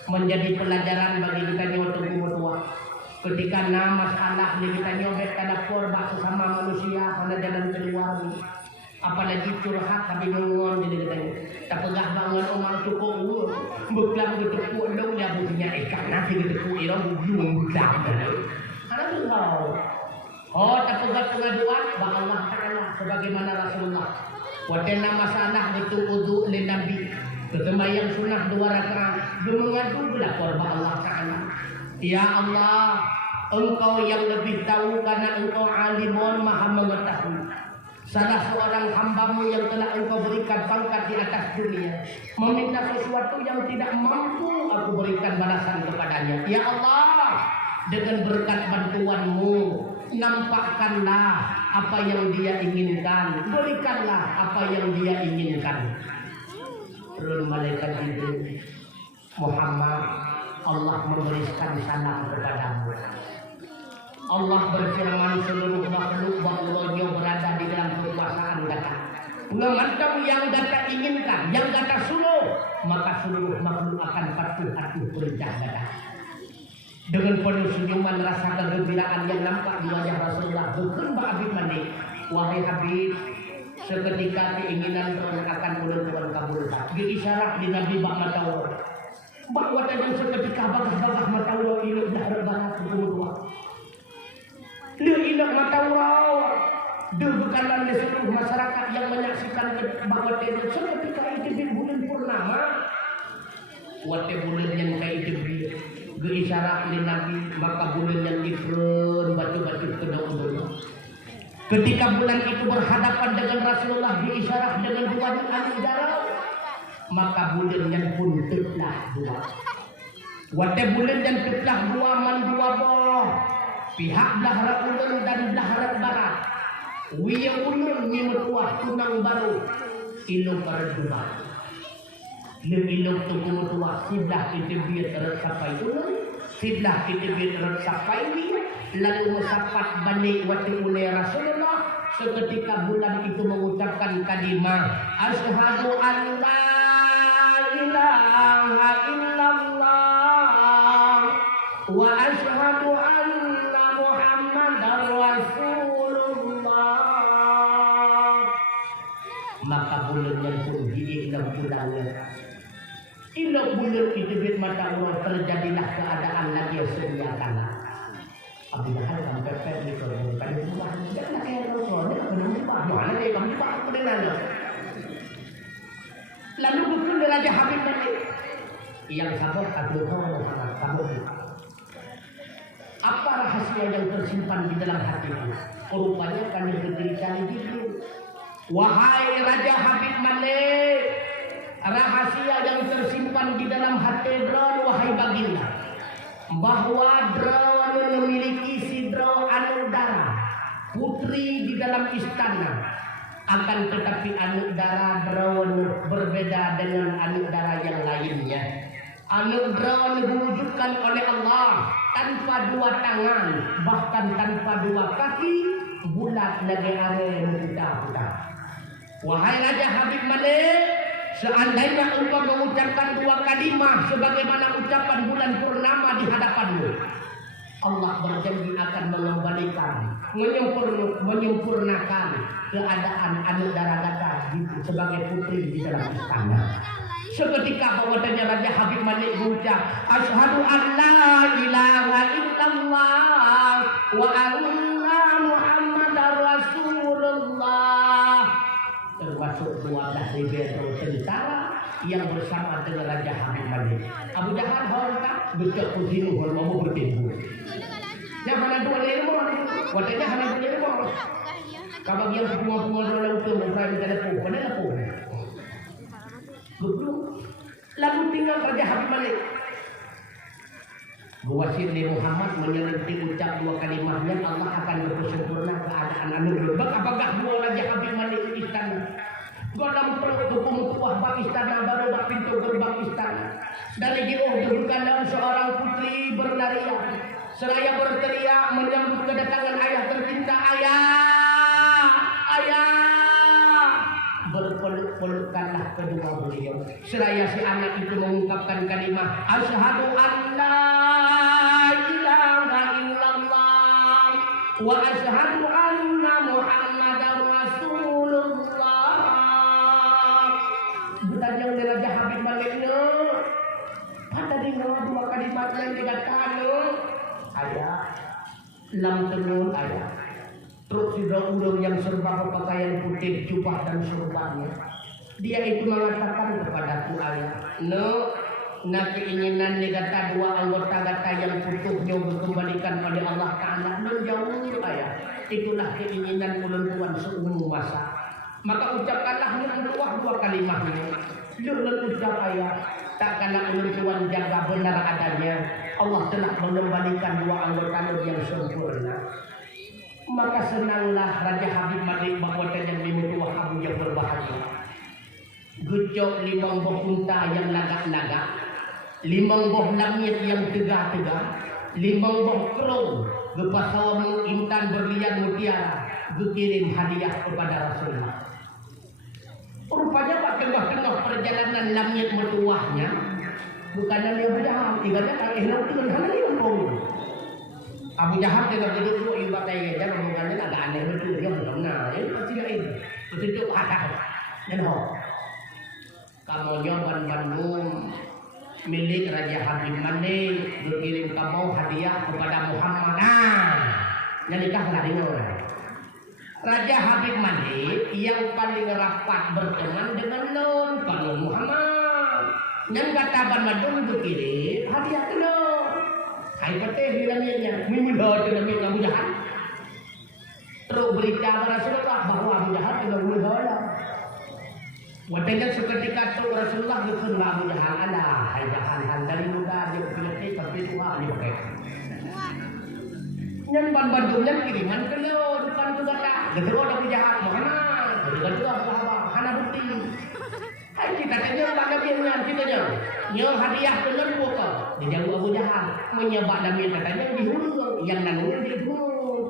menjadi pelajaran bagi kita nyawa tunggu tua ketika nama masalah kita nyobek kada korban sesama manusia pada jalan keluar apalagi curhat tapi ngomong jadi katanya tak pegah banget omang cukup beklam gitu kuat dong dia punya ikan nasi gitu kuat orang belum beklam karena tu tahu tak pegah pengaduan bang Allah Taala sebagaimana Rasulullah wadena masalah itu wudu li Nabi ketembayang sunnah 2 rakaat mengadu belakor bang Allah Taala ya Allah engkau yang lebih tahu karena engkau alimun maha mengetahui. Salah seorang hambamu yang telah engkau berikan pangkat di atas dunia meminta sesuatu yang tidak mampu aku berikan balasan kepadanya. Ya Allah, dengan berkat bantuanmu nampakkanlah apa yang dia inginkan, berikanlah apa yang dia inginkan. Turun malaikat Jibril Muhammad, Allah memberikan salam kepadamu. Allah berfirman seluruh makhluk bahwanya berada di dalam kekuasaan data. Mengatakan yang data inginkan, yang data suruh, maka seluruh makhluk akan patuh perintah data. Dengan penuh senyuman rasa kegembiraan yang nampak di wajah Rasulullah berkembang Habib Malik. Wahai Habib, seketika keinginan Tuhan akan Tuhan kabulkan. Diisyarat di Nabi Bak Matawar. Bahwa tadi seketika bagah-bagah Matawar ini dah rebahan kedua. Dia ingat mata orang. Dia bukanlah di seluruh masyarakat yang menyaksikan bahwa dia seketika itu di bulan purnama. Waktu bulan yang kayak itu berisyarat di Nabi maka bulan yang ifrun batu-batu kedua. Ketika bulan itu berhadapan dengan Rasulullah diisyarat dengan 2 anu darah maka bulan yang pun tetlah 2. Waktu bulan yang tetlah 2 man 2 boh. Pihak belah ulun dan belah barat wiya ulun nyemetuah tunang baru ilung karedua ilung tunggu tua siblah itu biar tersapai ulun siblah itu biar tersapai wiya lalu mesapat balik waktu oleh Rasulullah seketika bulan itu mengucapkan kalimah asyhadu an la ilaha illallah wa asyhadu anna Rasulullah. Maka bulan yang pun diilang bulannya. Ilang bulan itu di mata Allah terjadilah keadaan lagi yang sedia kala. Apabila kamu pepet di kolom, kamu buat jangan kayak Rasul, kamu buat mana dia kamu buat apa dengan lalu betul Raja Habib Malik yang sabar atau sabar. Apa rahasia yang tersimpan di dalam hatimu? Rupanya kami bercerita di situ. Wahai Raja Habib Malik, rahasia yang tersimpan di dalam hati Dron, wahai baginda, bahwa Dron memiliki si Dron Anudara, putri di dalam istana. Akan tetapi anak darah drone berbeda dengan anak darah yang lainnya. Anak drone diwujudkan oleh Allah tanpa dua tangan, bahkan tanpa dua kaki, bulat negara yang kita. Wahai Raja Habib Malik, seandainya engkau mengucapkan dua kalimah sebagaimana ucapan bulan purnama di hadapanmu, Allah berjanji akan mengembalikan, menyempurnakan keadaan anak darah sebagai putri di dalam istana. Seketika bahwasanya Raja Habib Malik mengucap, asyhadu an la ilaha illallah wa anna Muhammadar Rasulullah. Termasuk 12.000 tentara yang bersama dengan Raja Habib Malik. Abu Jahal hormat becak kuzimu hormamu bertemu. Yang mana dua lemo, watanya hanya dua lemo. Kalau yang semua dalam itu berani telepon, mana telepon? Belum. Lalu tinggal Raja Habib Malik. Buasin di Muhammad menyelenti ucap dua kalimatnya, Allah akan bersempurna keadaan anu. Apakah dua Raja Habib Malik istana? Godam perut hukum tuah bak istana baru bak pintu gerbang istana. Dari jauh dudukkan seorang putri berlarian. Seraya berteriak menyambut kedatangan ayah tercinta, ayah, ayah. Berpeluk-pelukkanlah kedua beliau. Seraya si anak itu mengungkapkan kalimat asyhadu an la ilaha illallah wa asyhadu anna Muhammadar Rasulullah. Bertanya oleh Raja Habib Malik, pada dengar dua kalimat yang dikatakan, ayah, lam tenun ayah. Terus udang-udang yang serba berpakaian putih, jubah dan serbannya. Dia itu mengatakan kepadaku, ayah, nah keinginan negata dua anggota gata yang putuhnya dikembalikan oleh Allah Ta'ala. Jauh ayah. Itulah keinginan ulun tuan seumur masa. Maka ucapkanlah dua kalimatnya. Ulun ucap ayah, tak kena ulun tuan jaga benar adanya. Allah telah mengembalikan dua anggota yang sempurna. Maka senanglah Raja Habib Malik bahwasanya memutuah Abu yang berbahagia. Gucok 5 buah unta yang lagak-lagak, 5 buah langit yang tegak-tegak, 5 buah kerong, gepasawamu intan berlian mutiara, dikirim hadiah kepada Rasulullah. Rupanya pak tengah-tengah perjalanan langit metuahnya, bukannya dia berjalan, tinggalnya kalau hilang itu dengan dia Abu Jahal dengan duduk ibadah kayak dia ngomongnya agak aneh betul dia belum nah ini pasti dia ini betul ada dan kamu jawaban Bandung milik Raja Habib Malik berkirim kamu hadiah kepada Muhammad. Nyalikahlah dengar Raja Habib Malik yang paling rapat berteman dengan Nun Muhammad dan kata Bandung berkirim hadiah ke Nun. Hai patih bilangnya mimula dengan Abu Jahal. Terus berita Rasulullah bahwa Abu Jahal tidak boleh bawa. Wadahnya seketika itu Rasulullah berkata Abu Jahal, Allah, hai Jahal dari muda dia pilih sampai tua dia pakai. Yang bantunya kiriman ke lo depan tu kata, gedor Abu Jahal Muhammad, gedor sahabat, hana bukti. Hai kita tanya pada dia kitanya. Nyo hadiah ke lo buka. Dia Abu Jahal menyebab Nabi katanya di hulu yang nanggung di hulu.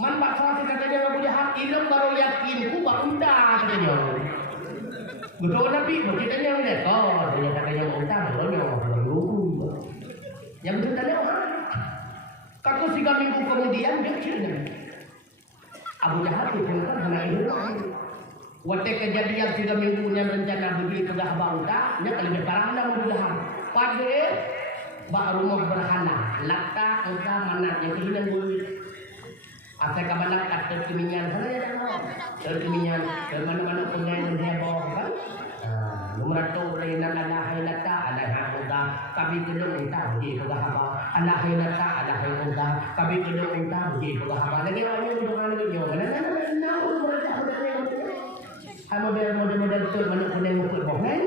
Manfaat salah katanya Abu Jahal ilmu baru yakin ku bak unta katanya. Betul Nabi katanya lekor dia katanya unta baru yang betul tanya kakak 3 minggu kemudian dia cerita Abu Jahal itu kan hanya itu. Waktu kejadian 3 minggunya rencana beli ke Unta, dia kalau berparang dah Abu Jahal. Pada bak rumah berhala, lakta engkau mana yang kehilangan duit. Asal kabar lakta terkeminyan, terkeminyan, ke mana-mana pun yang heboh kan. Nomor tu reinan Allah lakta, Allah hakda, kami kedua unta di pegahaba. Allah lakta, Allah hakda, kami kedua unta di pegahaba. Lagi orang yang dengan dia, mana-mana model-model tu mana kuning mukul bohong.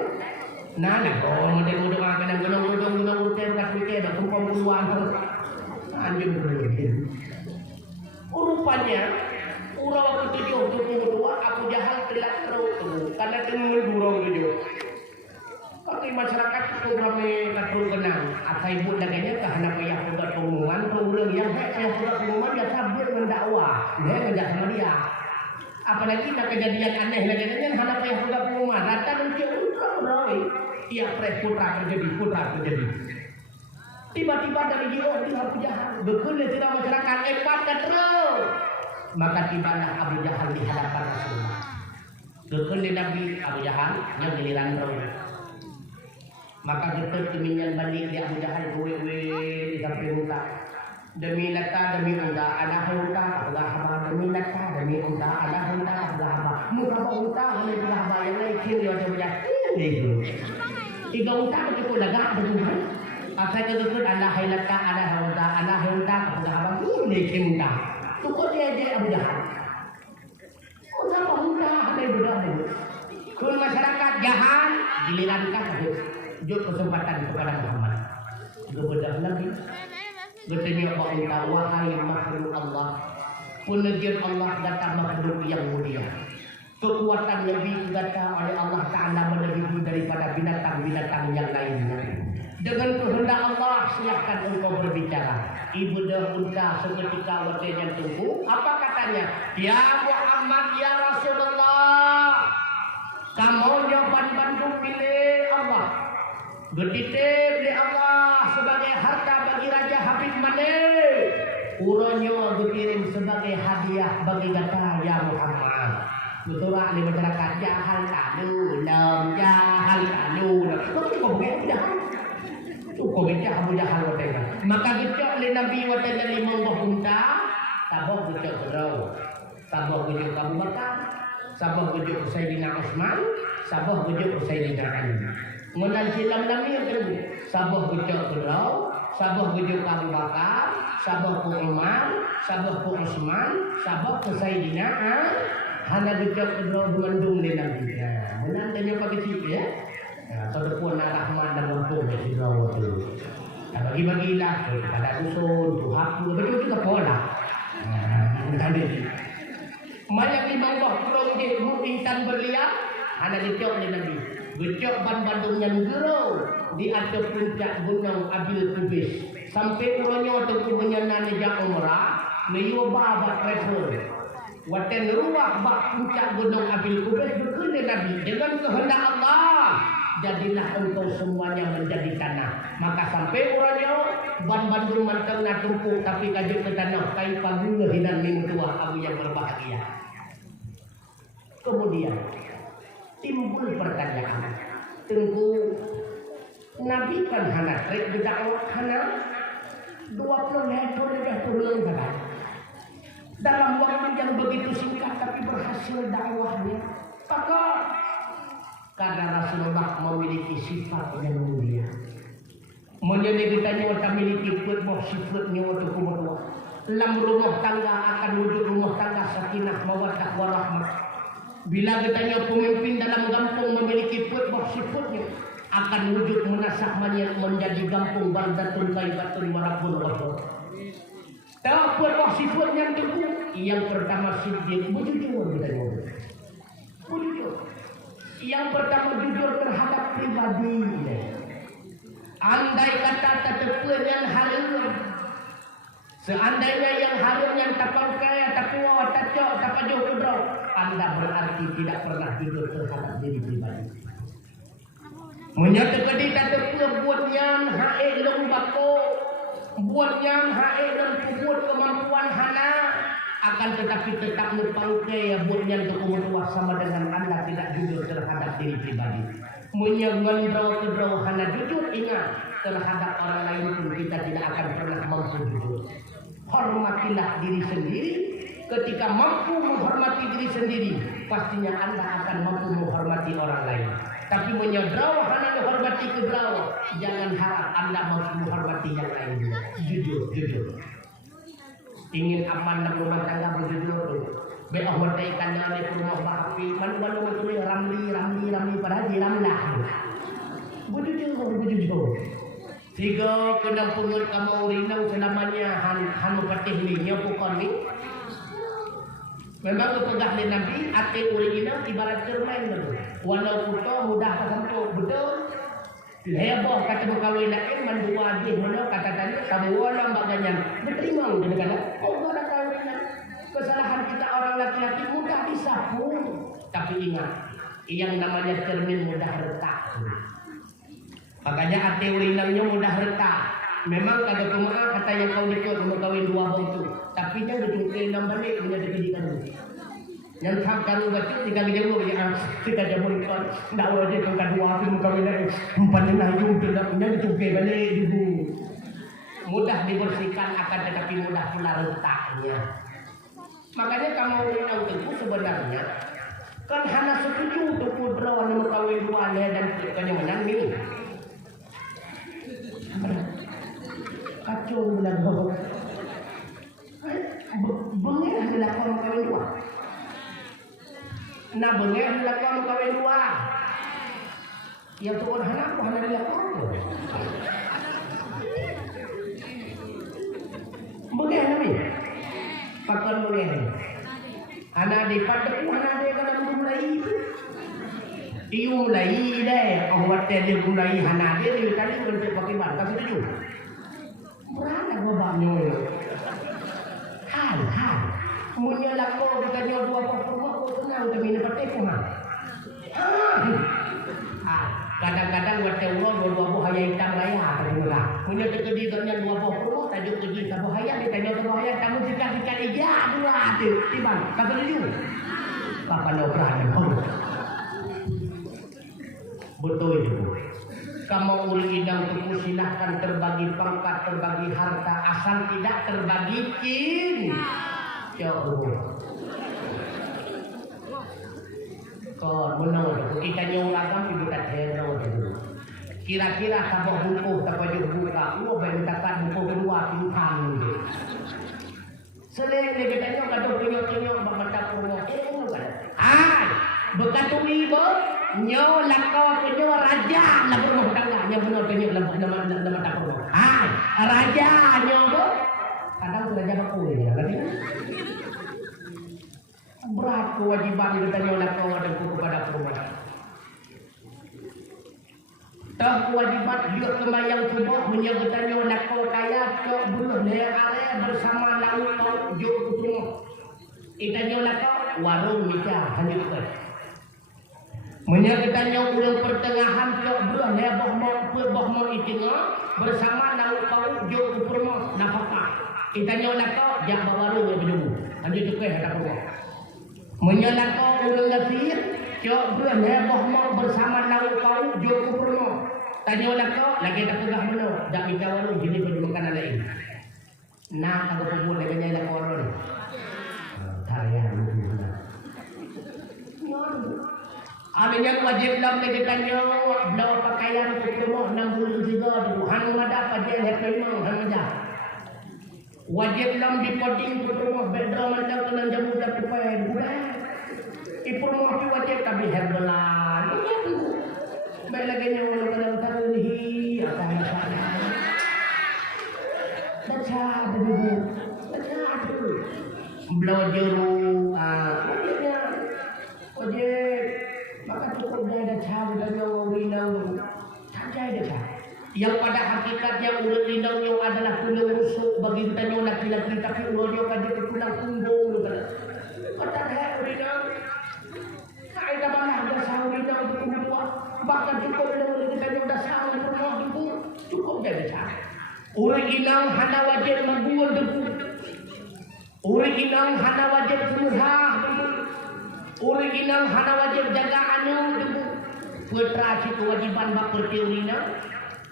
Nah, model-model akan gunung hotel kat kita dah kumpul puluhan anjing berlebih. Rupanya Urang ketujuh dua Abu Jahal telah terus karena tengah durang tujuh. Tapi masyarakat itu ramai katrul kenang. Apa ibu dagangnya kahana payah buat pengumuman orang yang payah buat pengumuman dia sabir mendakwah, dia mendak sama dia. Apalagi nak kejadian aneh lagi kan hana payah buat pengumuman. Rata mencuri orang tiap putra terjadi. Tiba-tiba dari dia Abu Jahal berkul tidak masyarakat empat terus. Maka tibalah Abu Jahal di hadapan Rasulullah. Berkul Nabi Abu Jahal yang giliran orang. Maka kita keminyan balik di Abu Jahal gue sampai unta. Demi lata demi unta ada unta Allah haba demi lata demi unta ada unta Allah haba. Muka unta oleh Allah haba yang lain kiri ada banyak. Tiga unta begitu lagak begitu. Apa itu pun ada lata ada unta Allah haba ini unta. Tukar dia Abu Jahal. Unta ada budak. Kun masyarakat jahat giliran kafir. Jod kesempatan kepada Muhammad. Kepada Nabi. Bertanya Allah, wahai makhluk Allah, penejian Allah datang makhluk yang mulia. Kekuatan Nabi datang oleh Allah Ta'ala melebihi daripada binatang-binatang yang lainnya. Dengan kehendak Allah silahkan engkau berbicara. Ibu dah unta seketika waktunya tunggu. Apa katanya? Ya Muhammad, ya Rasulullah, kamu jawaban bantu pilih Allah. Bertitip di Allah sebagai harta bagi Raja Habib Malik. Uronyo dikirim sebagai hadiah bagi kata ya Muhammad. Betul di masyarakat jahal kanu, jahal kanu. Kok boleh jahal? Cukup baca Abu Jahal watena. Maka gecok le Nabi watena 5 unta, tabok gecok berau. Tabok gecok Abu Bakar, sabok gecok Sayyidina Utsman, sabok gecok Sayyidina Ali. Menang silam Nabi yang kedua. Sabah gejok berau, sabah gejok Abu Bakar, sabah ku Umar, sabah ku Utsman, sabah ku Sayyidina hana gejok berau mendung di Nabi. Menang tanya pakai cip ya. Pada puan Rahman dan Lampung di berau itu. Bagi-bagilah kepada dusun, tuhaku, betul juga pola. Banyak di bawah pulau di intan berlian, hana gejok di Nabi. Gecok Bandung yang gerau di atas puncak gunung Abil Kubis sampai uronyo tu menyenani jak umrah meyo babat travel waten ruah bak puncak gunung Abil Kubis berkene Nabi dengan kehendak Allah jadilah engkau semuanya menjadi tanah. Maka sampai uronyo Bandung manteng na tumpuk tapi kajuk ke tanah kai pagula hinan min tua abu yang berbahagia. Kemudian timbul pertanyaan, tunggu Nabi kan hana rek berdakwah hana 20 lekor dah turun kan dalam waktu yang begitu singkat tapi berhasil dakwahnya. Maka karena Rasulullah memiliki sifat yang mulia, menjadi kita nyawa memiliki sifat nyawa tu kumur dalam rumah tangga akan wujud rumah tangga sakinah mawaddah warahmah. Bila katanya pemimpin dalam kampung memiliki sifat-sifatnya akan wujud menasak menjadi kampung baldatun taibatun warabun wahur. Tahu sifat yang kedua, yang pertama siddiq, jujur katanya. Jujur. Yang pertama jujur terhadap pribadi. Andai kata tetap yang harum, seandainya yang harum yang tapang kaya tapi wawa tacok tapajuh kudrok, Anda berarti tidak pernah jujur terhadap diri pribadi. Menyatakan kita buat yang hae long bako, buat yang hae dan buat kemampuan hana, akan tetapi tetap mempangkai buat yang kemudian sama dengan Anda tidak jujur terhadap diri pribadi. Menyenggandau kedraw hana jujur, ingat terhadap orang lain pun kita tidak akan pernah mampu jujur. Hormatilah diri sendiri. Ketika mampu menghormati diri sendiri, pastinya Anda akan mampu menghormati orang lain. Tapi menyedraw hanya menghormati kedraw, jangan harap Anda mampu menghormati yang lain juga. Jujur. Ingin aman dalam rumah tangga berjujur. Belah mereka dari rumah bapi, malu-malu macam ramli pada jiramlah. Berjujur. Tiga kena pungut kamu rinang selamanya hanu patih ni nyopo kami. Memang pegah ni Nabi, ate original ibarat cermin betul. Walau kuto mudah tersentuh betul. Heboh kata berkawin lain mandua dia mana kata tadi semua orang baganya berterima dengan kata oh ada kawinan. Kesalahan kita orang laki-laki mudah disapu. Tapi ingat, yang namanya cermin mudah retak. Makanya ate originalnya mudah retak. Memang kada kumaha kata yang kau dikut mau kawin dua bau tu. Tapi dia ditungkai 6 balik punya didikan tu. Yang tak kalau betul tinggal dia mau yang kita jamu ikon. Ndak wajib kau kedua tu mau kawin lagi. Panjang hujung tu dah punya ditungkai balik ibu. Mudah dibersihkan akan tetapi mudah pula retaknya. Makanya kamu tahu itu sebenarnya kan hanya setuju untuk putra mau kawin dua dan kenyamanan ni. Kacau bilang bahawa bengek adalah kaum kawin dua. Nah bengek adalah kaum kawin dua. Yang turun anak pun hanya dilakukan. Bengek nabi. Pakai bengek. Anak dipakai anak dia kena mulai. Dia mulai deh. Awak dia mulai anak dia tadi untuk pakai ban. Tak setuju. Berada babaknya. Hal. Punya lako ditanya dua rumah kau senang kami ni pakai kemana? Kadang-kadang waktu orang dua buah hayat hitam raya tadi lah. Punya terkedi katanya dua buah rumah tajuk kerja satu hayat ditanya satu hayat kamu sikat ija dua tu. Tiba, tak setuju. Papa no berani. Betul itu. Kamu uli idang tuku silahkan terbagi pangkat, terbagi harta, asal tidak terbagi kin. Jauh. Kau menang. Kita nyolakkan ibu tak hero dulu. Kira-kira sabuk buku tak baju buka. Oh, baru dapat buku kedua pilihan. Selain dia tanya kata penyok-penyok mata kurung. Hai, berkatu ibu. Nyo lakau kenyo raja lah rumah tangga nyo benar kenyo nama tak rumah. Hai, raja nyo bo. Kadang raja aku ni kan. Berat kewajiban kita nyo lakau ada kepada rumah. Tak kewajiban juga sembahyang subuh menyebut nyo lakau kaya ke bunuh dia area bersama laut laut jauh rumah. Kita nyo lakau warung nikah hanya tu. Menyatakannya ulang pertengahan ke bulan ya bohmo itinga bersama laut kau jauh permo nafkah. Itanya nak kau jak baru yang berdua. Lanjut tu ada apa? Menyatakan ulang lafir ke bulan ya bohmo bersama laut kau jauh permo. Tanya nak kau lagi tak pegah mana? Dak minta warung jadi baju makanan lain. Nak aku pun dengan nyala koron. Tarian itu. Aminnya wajib lam lagi tanya bawa pakaian untuk rumah 63 dulu. Hang ada pajen happy mau hang ada. Wajib lam di poding untuk rumah bedroom ada kena jamu tapi pen. Ibu rumah tu wajib tapi herbelan. Baik lagi yang orang dalam tarihi akan sana. Baca dulu. Belau jeru wajib maka cukup dia ada cara dari orang winang saja ada cara. Yang pada hakikatnya ulat winang yang adalah tulang rusuk bagi kita laki-laki tapi ulangnya kan dia tulang punggung kata dia winang. Ada mana ada sama winang untuk kedua bahkan cukup dengan kita sudah sama rumah itu cukup dia ada cara. Orang inang hana wajib maguan debu. Orang inang hana wajib semurah. Orang inang hana wajib jaga anu putra si kewajiban bak pertiurina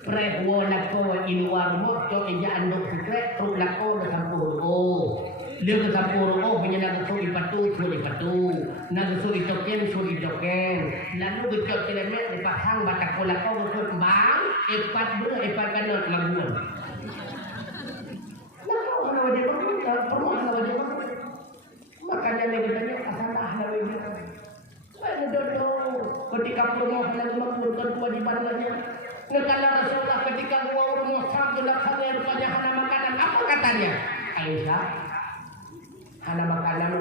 prehwo lako iluar mo to eja andok sekret truk lako ke sampur oh dia ke sampur oh punya nak so ipatu nak so itoken lalu becok telemet di pasang batak lako ke bang epat kanot laguan lako hana wajib perlu hana wajib makanya negerinya asalah nabi saya dodo ketika rumah lagi melakukan kewajibannya negara Rasulullah ketika rumah sambil khair rupanya hana makanan apa katanya Aisyah hana makanan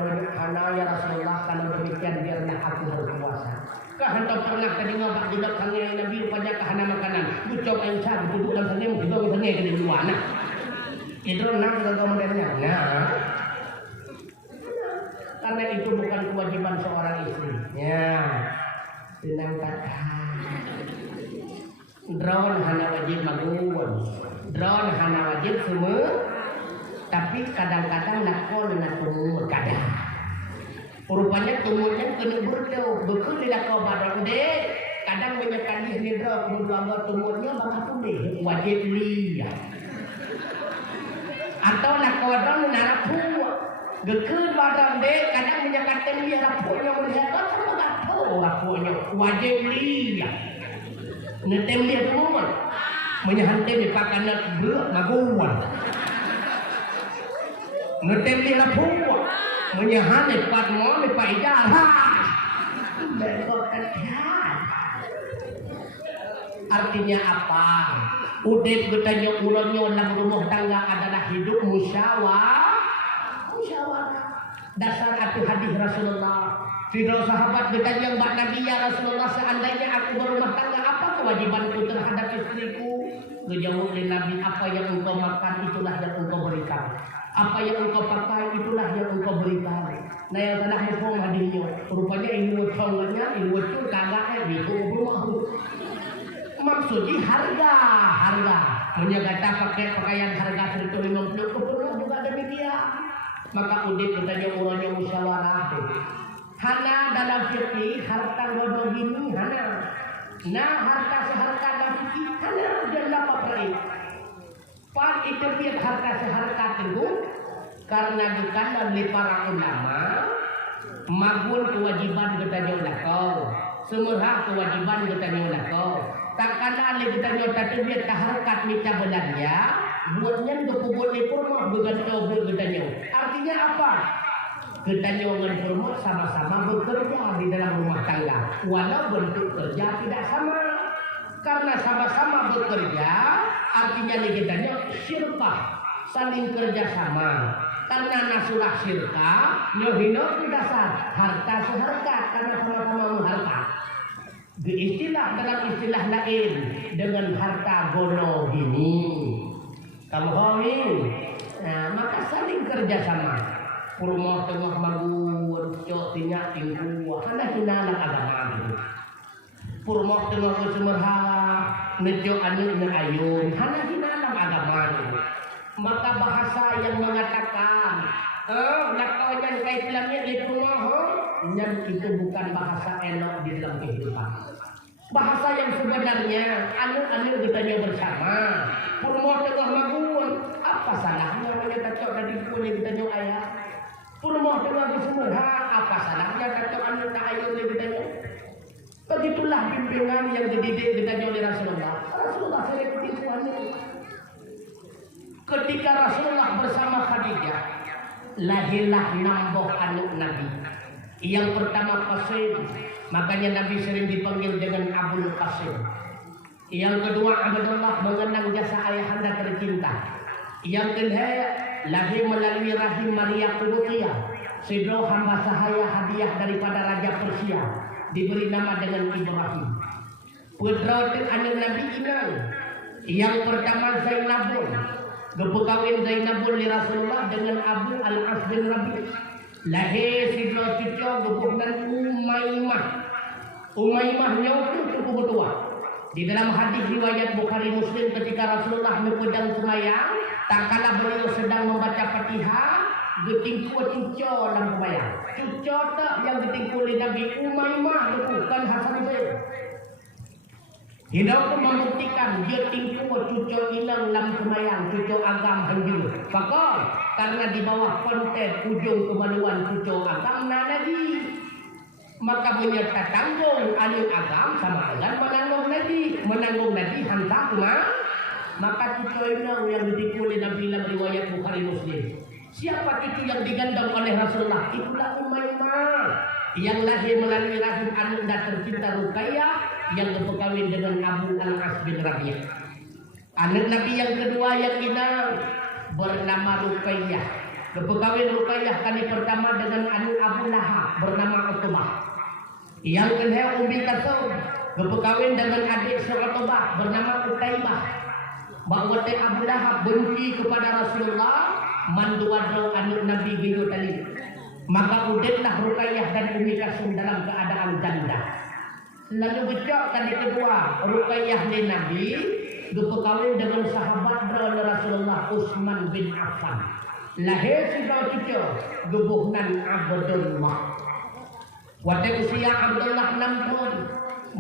sederhana ya Rasulullah, kalau demikian biarlah aku berpuasa. Kahanta pernah tadi ngabak budak sangai Nabi pada kahana makanan. Bucok Aisyah duduk dalam sangai mungkin dong sangai ke di luar. Nah, itu nak kita komentarnya. Nah, karena itu bukan kewajiban seorang istri. Ya, senang kata. Drone hana wajib magun, drone hana wajib semua. Tapi kadang-kadang lakon nak tumur kadang. Rupanya tumurnya kena berdau, betul tidak kau badan dek. Kadang menyekali ni drone, mula tumurnya bakal tumbuh wajib lihat. Atau lakodang narapu, gekun badan dek. Kadang menyekali dia rapunya melihat apa tak tahu rapunya wajib lihat. Netem dia tumur, menyahantai di pakanan berat maguan. Ngetem dia lapuk, menyahan lepas mau lepas ijah, artinya apa? Udip bertanya ulannya dalam rumah tangga adalah hidup musyawarah. Dasar arti hadis Rasulullah. Tidak sahabat bertanya mbak Nabi ya Rasulullah, seandainya aku berumah tangga, apa kewajibanku terhadap istriku? Menjawab oleh Nabi, apa yang engkau makan itulah yang engkau berikan. Apa yang engkau pakai itulah yang engkau berikan. Nah yang telah mufong hadisnya. Rupanya ilmu congannya, ilmu itu kagaknya itu rumah. Maksudnya harga. Menyegata pakai pakaian harga 150 keperluan juga demikian. Maka udip bertanya orangnya musyawarah. Hana dalam fikih harta bodoh ini hana. Nah harta seharta dalam fikih hana dan dapat berai. Pan itu biar harta seharta teguh karena bukan oleh para ulama magun kewajiban bertanya kau, semurah kewajiban bertanya kau. Tak kala oleh bertanya tapi biar harkat minta benarnya buatnya kepubul purma bergantung bertanya. Artinya apa? Bertanya dengan purma sama-sama bekerja di dalam rumah tangga, walau bentuk kerja tidak sama. Karena sama-sama bekerja, artinya kita syirkah, saling kerjasama. Karena nasulah syirkah, nyohino dasar harta seharta karena sama-sama mengharta. Dalam istilah lain dengan harta gono ini, kamu homin, nah maka saling kerjasama. Purmo tengah magun, cok tinyak tinggu, hana hinalah agama. Purmo tengah kesemerha, nejo anu na ayun, hana hinalam agama. Maka bahasa yang mengatakan, nakaunya kait langit di purmo, yang itu bukan bahasa elok di dalam kehidupan. Bahasa yang sebenarnya, anu bertanya bersama. Purmo tengah magun, apa salahnya kita cok dari kulit bertanya ayah? Purmo tengah kesemerha, apa salahnya kata anu na ayun bertanya? Begitulah bimbingan yang dididik ditanya oleh Rasulullah. Rasulullah sering semuanya. Ketika Rasulullah bersama Khadijah, lahirlah nambah anak Nabi. Yang pertama Qasim, makanya Nabi sering dipanggil dengan Abul Qasim. Yang kedua Abdullah, mengenang jasa ayahanda tercinta. Yang kedua lahir melalui rahim Maria Qibtiyah, sedro hamba sahaya hadiah daripada Raja Persia, diberi nama dengan Ibrahim. Putra anak Nabi Inang. Yang pertama Zainabun, kawin Zainabun li Rasulullah dengan Abu Al-As bin Rabi'. Lahir sidro cucu gebukan Umaymah. Umaymahnya itu cukup tua. Di dalam hadis riwayat Bukhari Muslim ketika Rasulullah mempedang semayang, tak kala beliau sedang membaca Fatihah, getingku cucu dalam semayang. Cucu tak yang getingku oleh Nabi Umaymah bukan Hasan Zaid. Hidup membuktikan dia tingku cucu hilang dalam semayang, cucu agam hanjur. Fakal karena di bawah konten ujung kemaluan cucu agam Nabi. Maka menyerta tanggung anu agam sama dengan menanggung Nabi hantar maka cucu hilang yang ditipu oleh Nabi dalam riwayat Bukhari Muslim. Siapa cucu yang digandang oleh Rasulullah? Itulah Umaymah yang lahir melalui rahim anak tercinta Ruqayyah yang berkawin dengan Abu Al-As bin Rabi'. Anak Nabi yang kedua yang inang bernama Ruqayyah. Kepekawin Ruqayyah kali pertama dengan anu Abu Lahab bernama Utbah. Yang kedua Ummi Kalsum kepekawin dengan adik Utbah bernama Utaibah. Bahawa Abu Lahab benci kepada Rasulullah manduwadro anu Nabi gitu tadi. Maka udahlah Ruqayyah dan Ummi Kalsum dalam keadaan janda. Lalu becok kali kedua Ruqayyah ni Nabi berkahwin dengan sahabat Rasulullah Utsman bin Affan. Lahir si kau cucu gebuhnan Abdullah. Waktu usia Abdullah 6 tahun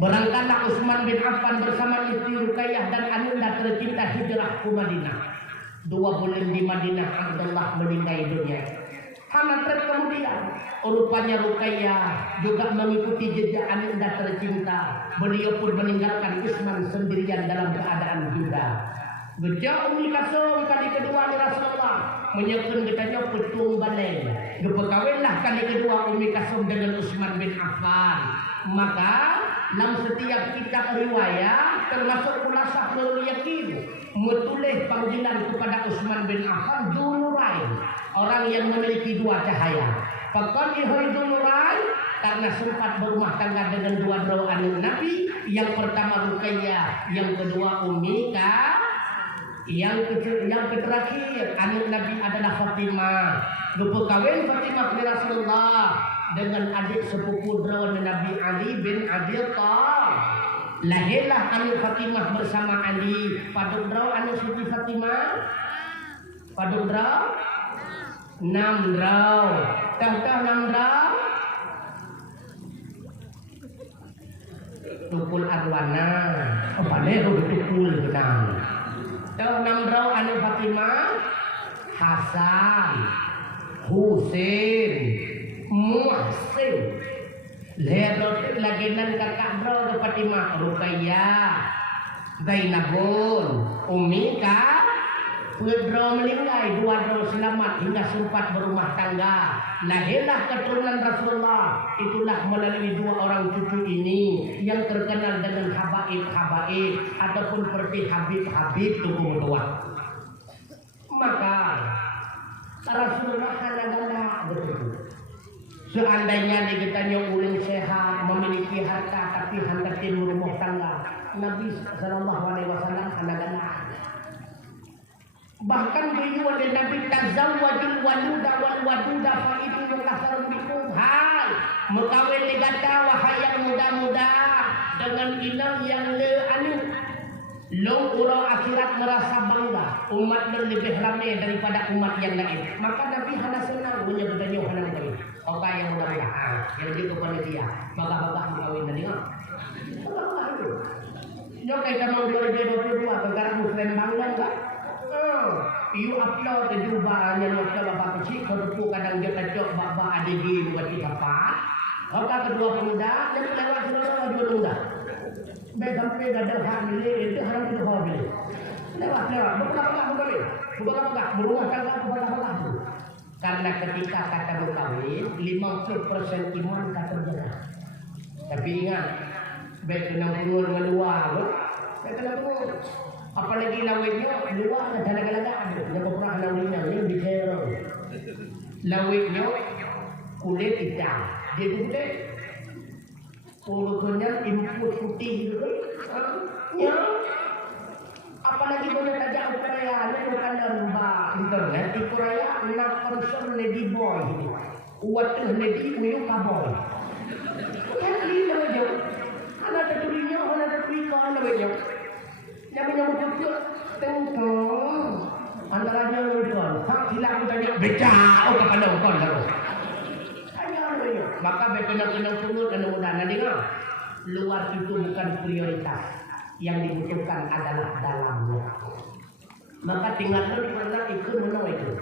berangkatlah Utsman bin Affan bersama istri Ruqayyah dan ananda tercinta hijrah ke Madinah. 2 bulan di Madinah Abdullah meninggal dunia. Hampir kemudian rupanya Ruqayyah juga mengikuti jejak ananda tercinta. Beliau pun meninggalkan Utsman sendirian dalam keadaan duda. Gejak Ummi Kalsum kali kedua di Rasulullah menyekun katanya petung balai. Berkahwinlah kali kedua Ummi Kalsum dengan Utsman bin Affan. Maka dalam setiap kitab riwayat termasuk Khulasah Nurul Yaqin menulis panggilan kepada Utsman bin Affan Dzunurain, orang yang memiliki 2 cahaya. Faqad Dzunurain karena sempat berumah tangga dengan 2 anak Nabi. Yang pertama Ruqayyah, yang kedua Ummi Kalsum. Yang terakhir anak Nabi adalah Fatimah. Berkahwin Fatimah bin Rasulullah dengan adik sepupu Nabi Ali bin Abi Thalib. Lahirlah anak Fatimah bersama Ali. Paduk draw anak Siti Fatimah. Paduk draw 6 draw. Tah 6 draw. Tukul arwana. Apa nih tukul benang. Tahu 6 draw anu Fatimah, Hasan, Husain, Muhsin. Lihat lagi nan kakak draw ke Fatimah, Ruqayyah, Zainabun, Ummi Kalsum. Draw meninggal, 2 draw selamat hingga sempat berumah tangga. Lahirlah keturunan Rasulullah. Itulah melalui 2 orang cucu ini yang terkenal dengan habaib ataupun seperti Habib tubuh tua. Maka Rasulullah kadang-kadang betul. Seandainya dikatanya ulun sehat, memiliki harta tapi hendak rumah tangga, Nabi sallallahu alaihi wasallam kadang-kadang bahkan beliau dan Nabi tazawwajul waluda wal waduda fa itu kasar bikum. Hai, mengkawin legata wahai yang muda-muda dengan inang yang long urang akhirat merasa bangga umat lebih ramai daripada umat yang lain. Maka Nabi hana senang menyebutnya hana baik. Oka yang mudah-mudahan yang juga panitia bagah-bagah mengkawin tadi kan. Yo kayak mau 2022 negara muslim bangga enggak? You upload ke jubah yang waktu bapak kecil kerupuk kadang dia kacok bapak adik buat apa? Oka kedua pemuda dan lewat seluruh dua muda. Baik sampai gadang hak milik itu harus kita hobi. Lewat buka berumah tangga buka. Karena ketika kata berkawin 50% iman tak terjaga. Tapi ingat, baik kena pungut meluar, baik kena pungut. Apalagi lawitnya luar ada galagaan yang pernah lawitnya yang bicara lawitnya kulit hitam dia kulit kulitnya imput putih gitu ya apalagi banyak aja ukuraya ini bukan lembah internet ukuraya nak concern lady boy uat lady uyu kaboy kan dia aja anak tertulisnya anak tertulisnya lawitnya yang betul tengkong antara dia betul tak hilang tadi beca kepada ukon lalu maka bekenang-kenang pungut dan mudah dengar luar itu bukan prioritas yang dibutuhkan adalah dalamnya maka tinggal mana ikut mana itu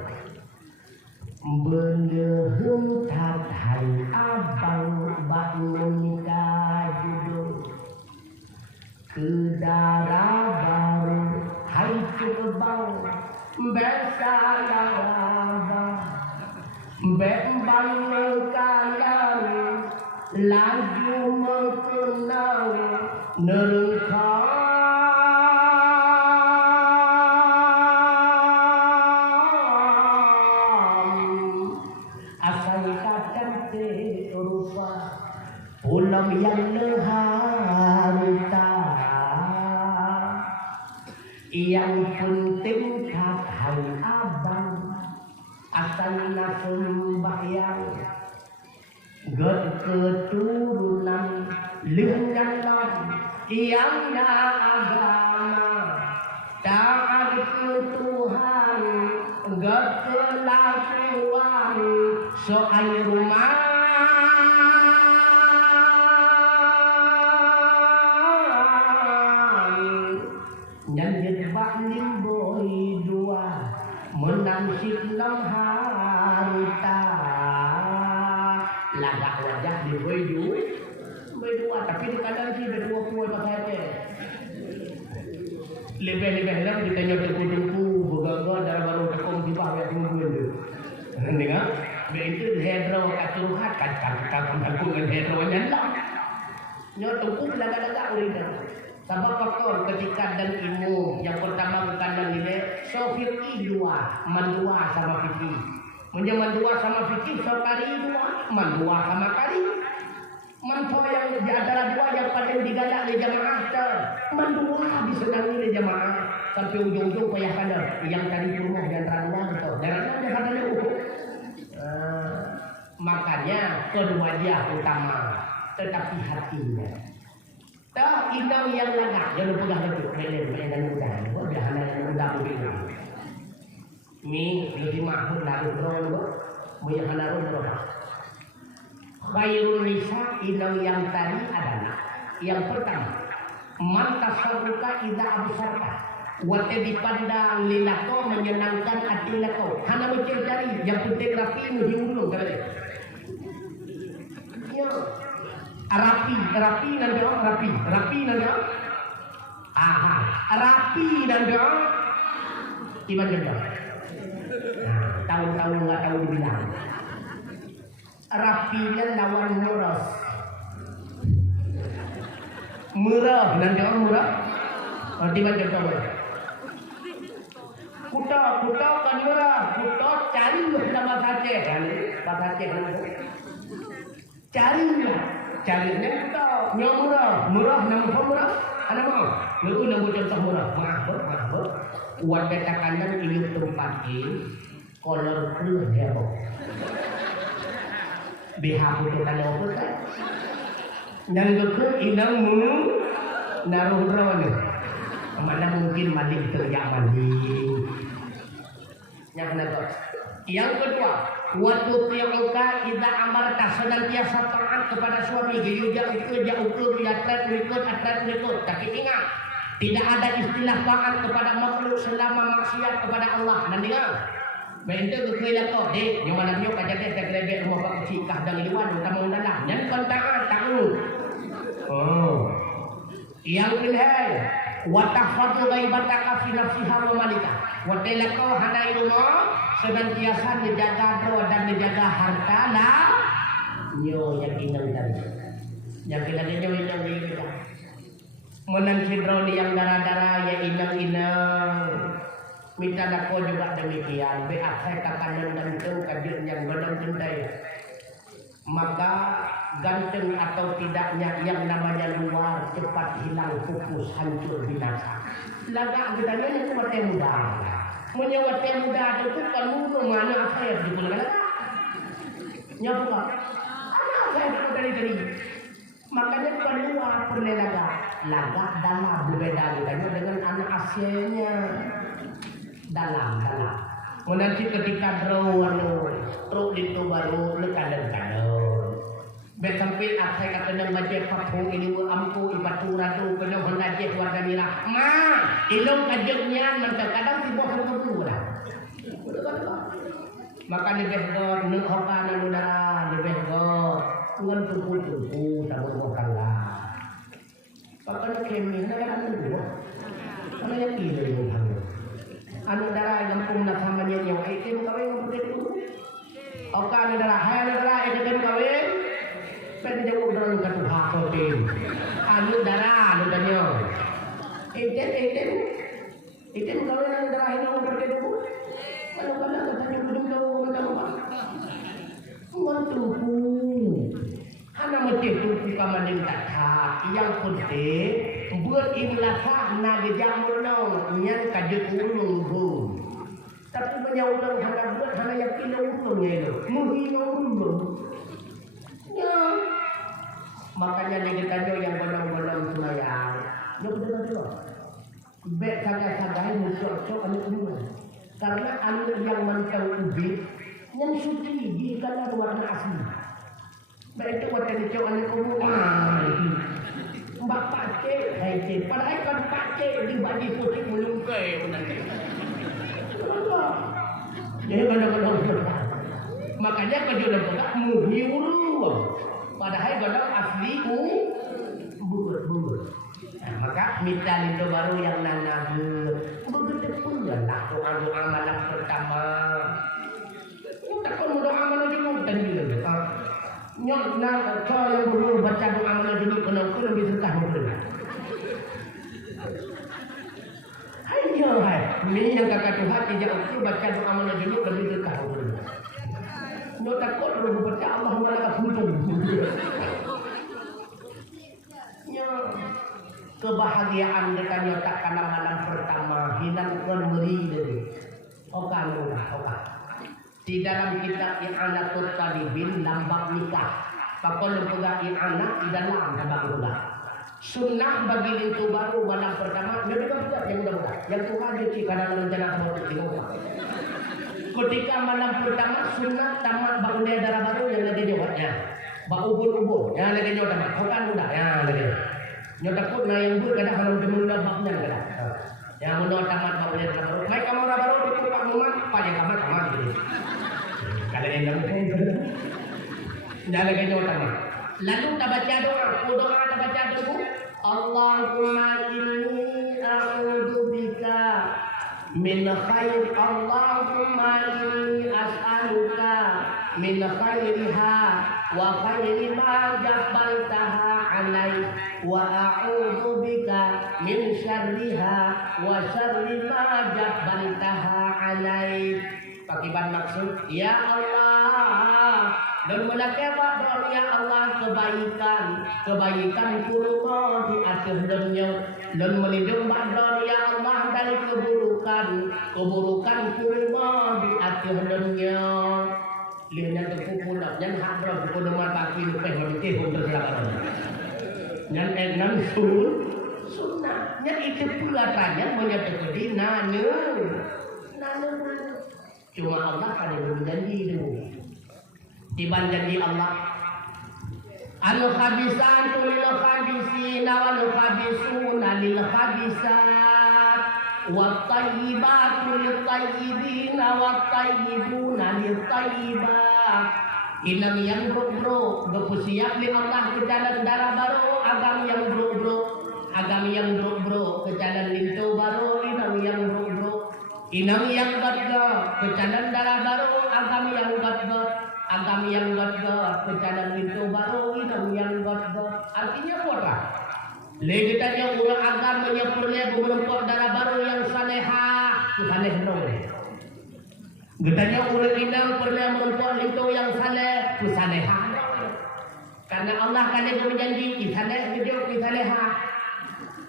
belum hai abang bangun kajudo kedara baru hai cubang besalaba bembang mengkalang laju mengenang nerengkam teh rupa pulau yang leharta yang penting kakak abang asal sembahyang God keturunan lengan yang agama taat ke Tuhan God kelakuan soal rumah nyanyet baklim boy dua menansip lam harta lagak wajah di boy dua tapi di kadang sih berdua kuat pakai lebih-lebih lah kita nyoba kudungku begagal dalam baru tekong di bawah yang tunggu itu dengar begitu hedro katuhat kacang dengan hedro nyala nyoba tunggu laga-laga ulidan sebab faktor ketika dan ilmu yang pertama bukan menilai sofir dua mandua sama fikih mandua sama fikih so kali dua mandua sama kali manfaat yang di antara dua yang paling digalak oleh jamaah mandua disenangi oleh jamaah sampai ujung-ujung payah kadar yang tadi rumah di antara dua gitu darahnya ada kadar makanya kedua dia utama tetapi hatinya tak inang yang lagak jangan pegang betul mainan mudah udah mainan mudah begitu mi lebih mahal lalu bro banyak lalu berapa khairul nisa inang yang tadi adalah yang pertama man tasarruka idza absarta wate dipandang lilako menyenangkan hati lako hana mencari yang penting rapi muhimulu kali ya rapi dan doang rapi dan doang rapi dan doang gimana dong tahu-tahu nggak tahu dibilang rapinya lawan murah dan doang murah gimana dong kuto kan murah kuto cari sama saja kan bahasa cari carinya kita murah nama murah ada mau lu nunggu contoh murah maaf buat betakan ini tempat ini kolor blue heboh BH itu kalau apa kan dan ke inang naruh drone mana mungkin mandi kerja mandi yang kedua waktu tiangka ida amarta senantiasa taat kepada suami jauh atlet berikut tapi ingat tidak ada istilah taat kepada makhluk selama maksiat kepada Allah dan ingat bente kekelian kau dek nyawa namanya kaca dek terlebih rumah pak kecil kah dan liwan utama undalah yang taat takut yang kedua watahfatu ghaibataka fi nafsiha wa malika wa tilaka hana ilmu senantiasa menjaga doa dan menjaga harta lah nyo yang inang tadi yang kita nyo inang kita menang sidroni yang darah-darah ya inang minta dako juga demikian be akhir kakanan dan kadir yang benang cintai maka ganteng atau tidaknya yang namanya luar cepat hilang pupus hancur binasa laga bedanya itu mati muda menyewa teh muda itu kan mulu mana akhir di bulan laga nyawa anak saya dari makanya keluar pernah laga dalam berbeda bedanya dengan anak Asianya dalam menanti ketika draw itu baru lekadang besampai akhir kata nang majek patung ini ampu ipatura tu penuh hendak warga mirah ilung kajeknya kadang si bos itu lah maka lebih god nuk hokan udara lebih god ngan tuku tak bukan lah maka kemi nak dua ana yang pilih anu darah yang pun nak samanya yang itu kawin begitu okan darah hai darah itu kawin pen jauh dalam katu hakotin anu darah itu kawin anu darah itu begitu kalau katanya belum tahu apa mantuku mesti tuku ka maning tatha yang penting buat imlaka na gejamur nong nyan kajut ulung bu tapi menyaulang hana buat hana yang ulung ya itu muhi ulung ya makanya negetanyo yang benang-benang semayang ya betul-betul bek sagay-sagay musuh ane kumuna karena ane yang mantau ubi yang suci di kana warna asli bek itu watan itu ane kumuna mbak pace hai padahal kan pace di baju putih melungkai jadi benar-benar makanya kejudan pegang muhi ulung padahal godok asli bubur. Nah, maka minta itu baru yang nanagur. Begitu pun ya lah doa-doa malam pertama. Kita kan doa malam juga dan juga. Nyok nak kalau yang dulu baca doa malam juga kena lebih susah mungkin. Ayo hai, ini yang kakak Tuhan tidak oke baca doa malam juga lebih susah mungkin. Nyok takut dulu baca Allah malah buntung. Kebahagiaan dengan nyotak karena malam pertama hilang meri dari okan. Di dalam kitab I'anatul Talibin lambang nikah. Pakon juga i'anah di dalam lambang nikah. Sunnah bagi itu baru malam pertama. Yang mudah yang mudah. Yang Tuhan dici karena rencana semua itu. Ketika malam pertama sunnah tamat bangun dia darah baru yang lagi jawabnya. Ba ubur-ubur yang lagi jawab. Okan mudah yang lagi. Nyotak pun na yang bur kada kalau demuna babnya kada. Yang menurut tamat babnya baru. Mai kamu baru di pak rumah pajak kamar gitu. Kada yang dalam. Dah lagi nyotak. Lalu baca doa baca doa. Allahumma inni a'udzubika min khair Allahumma inni as'aluka min khairiha wa khairi ma jabbaltaha alai wa a'udzu bika min syarriha wa syarri ma jabbaltaha alai. Pakiban maksud ya Allah dan melakabah doa ya Allah kebaikan kurma di akhir dunia dan melindung doa ya Allah dari keburukan kurma di akhir dunia. Lihat terkumpul dan hadram kuduman bagi lebih lebih untuk silakan. Yang enam sunnah. Yang itu pula tanya menyatakan di nanu. Cuma Allah kan yang berjanji itu. Tiban janji Allah. Al-khabisatu lil-khabisina wal-khabisuna lil-khabisat. Wat-tayyibatu lit-tayyibina wat-tayyibuna lit-tayyibat. Inam yang bro bersiap li Allah ke jalan darah baru agam yang bro ke jalan lintu baru inam yang gadga ke jalan darah baru agam yang gadga ke jalan lintu baru inam yang gadga. Artinya apa? Lagi tanya ulang agam menyempurnya berempok darah baru yang salehah saleh dong. Getanya ulang inang pernah merempok itu yang saleh salehah. Karena Allah kan yang berjanji isaleh gedok isalehah.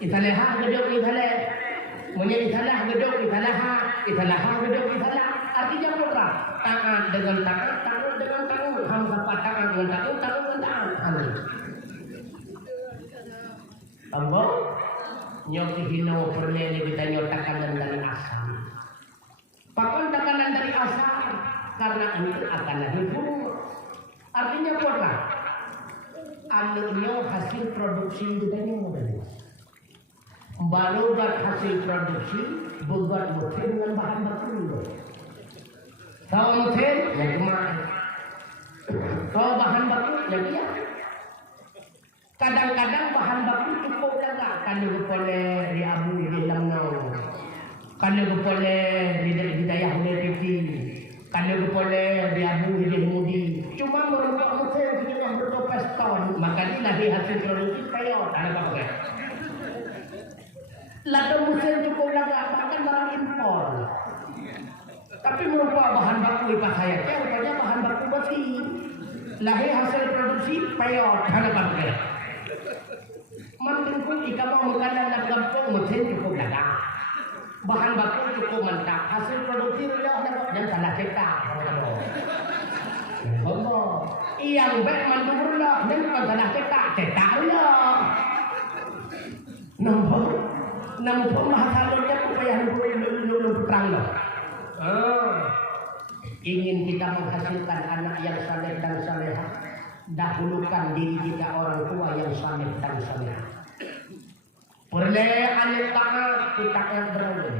Isalehah gedok isaleh. Punya isalah gedok isalehah. Isalehah gedok isalah. Artinya apa? Taat dengan taat, taat dengan taat. Hamzah taat dengan taat, taat dengan taat. Ambo nyoki hino pernah kita nyotakan dari asal. Pakon tekanan dari asal karena itu akan lahir buruk. Artinya apa? Anaknya hasil produksi budaya modern. Baru buat hasil produksi buat mesin dengan bahan baku. Tahu mesin yang kemarin. Tahu bahan baku yang dia. Kadang-kadang bahan baku cukup jaga. Kalau boleh di abu di lemnau. Kalau boleh di dayah di kalau boleh di abu di mudi. Cuma merokok mesin yang bertopes ton. Maka ini lagi hasil produksi kayak ada apa? Lalu mesin cukup jaga. Bahkan barang impor. Tapi merokok bahan baku di pasaya. Rupanya bahan baku besi. lahir hasil produksi payot hana bangke mendengkung ika mau makanan dan gampung mesin cukup dagang bahan baku cukup mentah hasil produksi udah dan salah cetak yang baik mandor lah dan salah cetak lah nampak mahalnya upaya lu perang lah ingin kita menghasilkan anak yang saleh dan salehah, dahulukan diri kita orang tua yang saleh dan salehah. Perle alit tangan kita yang berawal.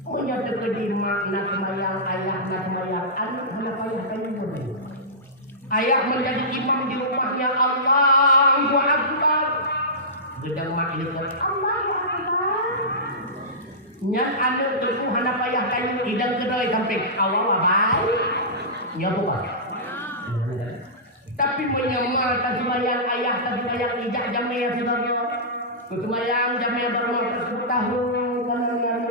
Punya tegedi makna semayang ayah nak semayang anak mana payah kayu boleh. Ayah menjadi imam di rumahnya Allahu Akbar. Gedang mak ini Allahu Akbar. Nyan anak itu hana payah kayu idang kedai sampai awal baik. Ya bukan. Tapi menyemal tak semayang ayah tak semayang ijak jamnya sebenarnya. Semayang jamnya berumur 10 tahun.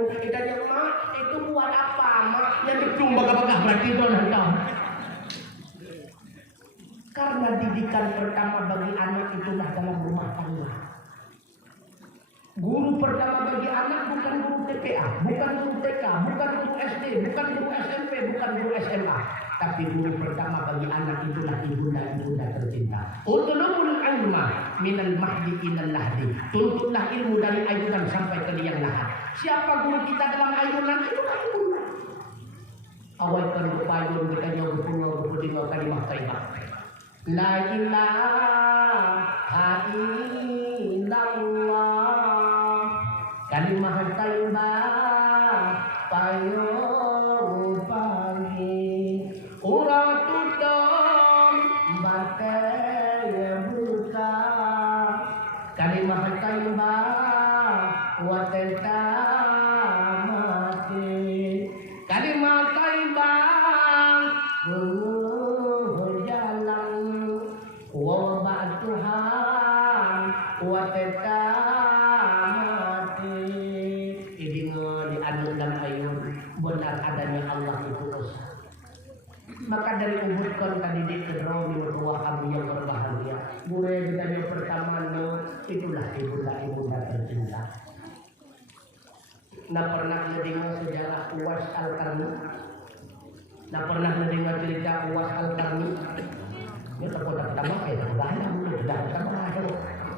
Kita mak itu buat apa mak? Yang cuma bagah berarti itu hendak. Karena didikan pertama bagi anak itulah dalam rumah tangga. Guru pertama bagi anak bukan guru TPA, bukan guru TK, bukan guru SD, bukan guru SMP, bukan guru SMA. Tapi guru pertama bagi anak itulah ibunda tercinta. Utlubul ilma minal mahdi ilal lahdi. Tuntutlah ilmu dari ayunan sampai ke liang lahat. Siapa guru kita dalam ayunan? Itulah ibunda. Awalkan berpayun kita jauh berpulau kalimah taibah. La ilaha illallah. Kalimah taibah payung pagi uratudom batai buka kalimah taibah watenta mati kalimah taibah jalan wabah Tuhan watenta benar adanya Allah itu usaha. Maka dari umurkan tadi dikenal tua kami yang berbahagia. Mulai ditanya pertama itulah ibunda tercinta. Nah pernah mendengar sejarah Uwais Al-Qarni? Nah pernah mendengar cerita Uwais Al-Qarni? Ini pertama kayak banyak mulai dah pertama.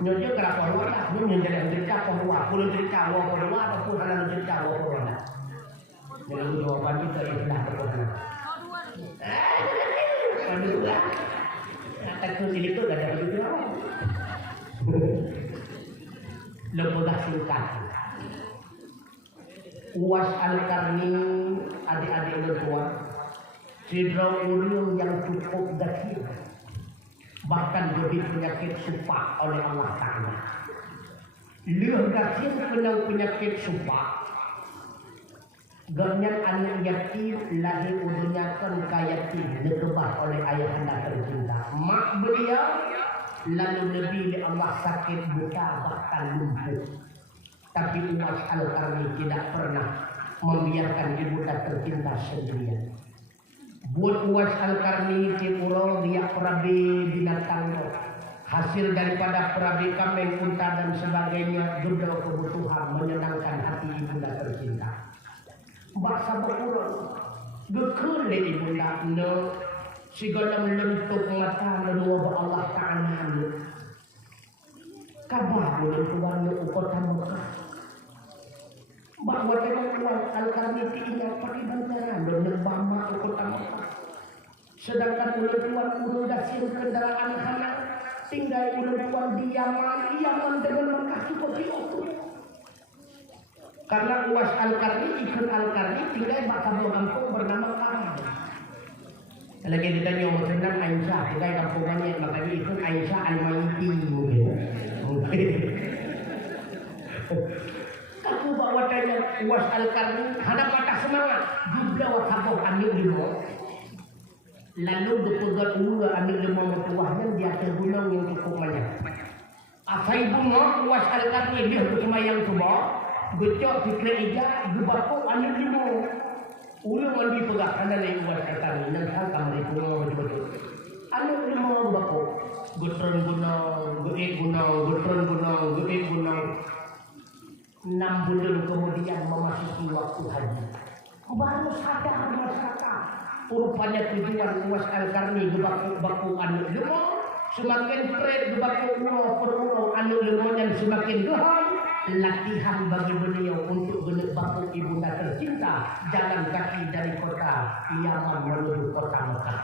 Nyonya kerapa luar lah, nyonya jadi cerita bahwa puluh cerita bahwa luar ataupun ada cerita bahwa luar. Jadi jawaban kita ikhlas kepada. Aduh lah. Kata sini tu dah ada begitu. Lembaga singkat. Uwais Al-Qarni adik-adik mertua, cenderung ulung yang cukup dahsyat. Bahkan diberi penyakit supak oleh Allah Ta'ala. Lihat dahsyat kena penyakit supak. Ganyan anak yatim lahir udunya kan kayatim nekebah oleh ayah anda tercinta. Mak beliau lalu lebih Allah sakit buta bahkan lumpuh. Tapi Uwais Al-Qarni tidak pernah membiarkan ibunda tercinta sendirian. Buat Uwais Al-Qarni di pulau dia perabi binatang hasil daripada perabi kambing unta dan sebagainya juga kebutuhan menyenangkan hati ibunda tercinta. Bahasa berkurang gekul le ibunda no segala melentuk mata menua Allah Ta'ala kabar tuan no kota Mekah bahwa Uwais Al-Qarni ingat pakai bantaran dan nebama kota Mekah sedangkan tuan dasim kendaraan anak tinggal tuan di Yaman dengan Mekah cukup diukur. Karena Uwais Al-Qarni, ikut Al-Qarni tinggal bakal kampung bernama Karam. Lagi ditanya orang senang Aisyah, tinggal kampungannya makanya ikut Aisyah Al-Maiti mungkin. Kamu bawa tanya Uwais Al-Qarni, hendak patah semangat, jumlah wasaboh ambil limo. Lalu berpegat ulu ambil limo mertuahnya di atas gunung yang cukup banyak. Asai bunga Uwais Al-Qarni dia bersemayang semua. Becok fikir ijak gebaku anu limo. Ulang mandi pegak kana lai Uwais Al-Qarni nang sangka mereka betul-betul. anu limong bako gutron gunung gede gunung 6 bulan kemudian memasuki waktu haji baru sadar masyarakat rupanya tujuan Uwais Al-Qarni gebaku anu limong semakin pret gebaku ulo anu limong yang semakin gehang latihan bagi beliau untuk baku ibunda tercinta jalan kaki dari kota Yaman menuju kota Mekah.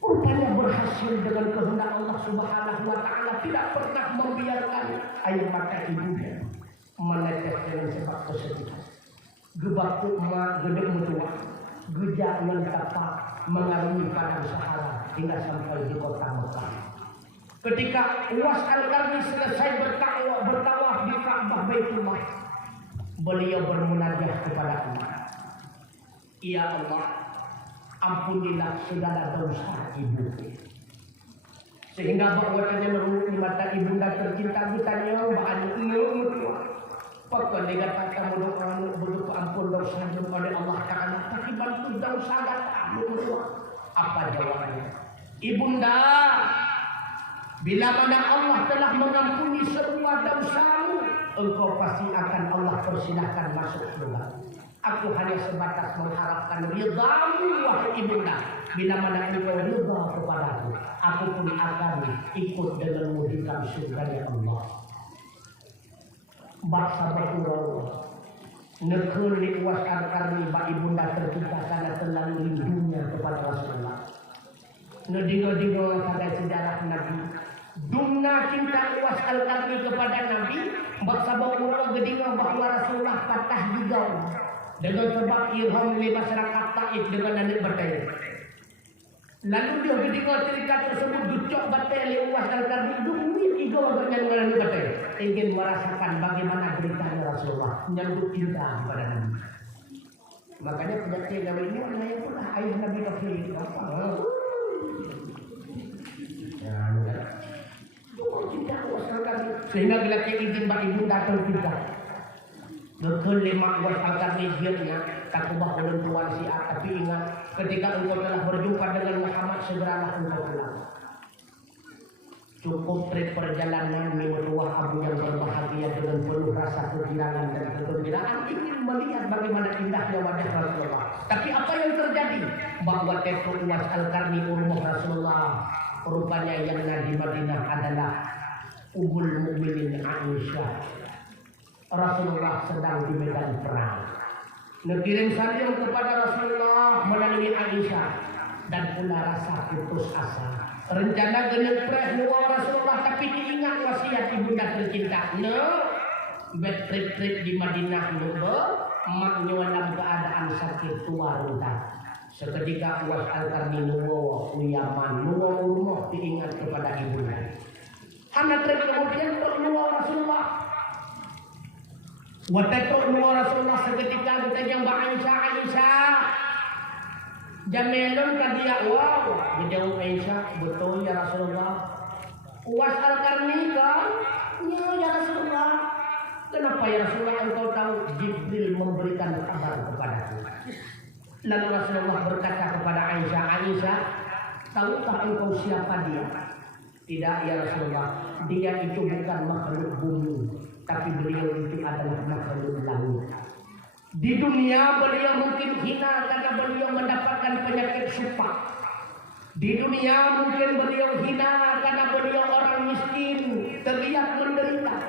Rupanya berhasil dengan kehendak Allah Subhanahu wa taala, tidak pernah membiarkan air mata ibunya menetes dengan sebab kesedihan. Gebaku emak gede mutua, gejak mentapa mengarungi padang Sahara hingga sampai di kota Mekah. Ketika Uwais Al-Qarni selesai bertawaf di Ka'bah Baitullah, beliau bermunajat kepada Allah. Ya Allah, ampunilah segala dosa ibu. Sehingga bahwasanya merungut di mata ibunda tercinta kita bahkan pokoknya kata kamu begitu ampun dosa oleh Allah Taala, tapi bantu dosa kamu apa jawabannya? Ibunda, bila mana Allah telah mengampuni semua dosamu, engkau pasti akan Allah persilahkan masuk surga. Aku hanya sebatas mengharapkan ridhamu wahai ibunda. Bila mana engkau ridha kepadaku, aku pun akan ikut denganmu di dalam surga ya Allah. Baksa berkurang nekul di Uwais Al-Qarni bak ibunda tercinta karena terlalu lindungnya kepada Rasulullah. Ngedingo-dingo pada sejarah Nabi. Dumna cinta Uwais Al-Qarni kepada Nabi, baksa berkurang ngedingo bahwa Rasulullah patah juga dengan sebab ilham oleh masyarakat Taif dengan anak berdaya. Lalu dia ketika cerita tersebut ducok batai oleh Uwais Al-Qarni dumi ego dengan anak berdaya, ingin merasakan bagaimana beritanya Rasulullah menyambut cinta kepada Nabi. Makanya penyakit Nabi ini anaknya pula ayah Nabi kafir apa? Sehingga bila izin bagi ibunda tercinta. Bekal lima Uwais Al-Qarni diamnya tak ubah oleh tuan Syiah, tapi ingat ketika engkau telah berjumpa dengan Muhammad segeralah engkau pulang. Cukup trip perjalanan menuju Abu yang berbahagia dengan penuh rasa kegirangan dan kegembiraan ingin melihat bagaimana indahnya wajah Rasulullah. Tapi apa yang terjadi? Bahwa tepu Uwais Al-Qarni rumah Rasulullah rupanya yang di Madinah adalah Ummul Mukminin Aisyah. Rasulullah sedang di medan perang. Ngirim salam kepada Rasulullah melalui Aisyah dan pula rasa putus asa. Rencana genep pres nuang Rasulullah tapi diingat wasiat ibunda tercinta. Trip di Madinah maknya dalam keadaan sakit tua renta. Seketika Uwais Al-Qarni nuwo Yaman nuwo diingat kepada ibunda. Karena trip kemudian nuwo Rasulullah. Watatul Rasulullah seketika bertanya Mbak Aisyah jamelon kan dia wow menjawab Aisyah betul ya Rasulullah. Uwais Al-Qarni kan ya Rasulullah. Kenapa ya Rasulullah engkau tahu? Jibril memberikan kabar kepadaku. Lalu Rasulullah berkata kepada Aisyah, tahukah engkau siapa dia? Tidak ya Rasulullah, dia itu bukan makhluk bumi, tapi beliau itu adalah makhluk langit. Di dunia beliau mungkin hina karena beliau mendapatkan penyakit supak. Di dunia mungkin beliau hina karena beliau orang miskin, terlihat menderita.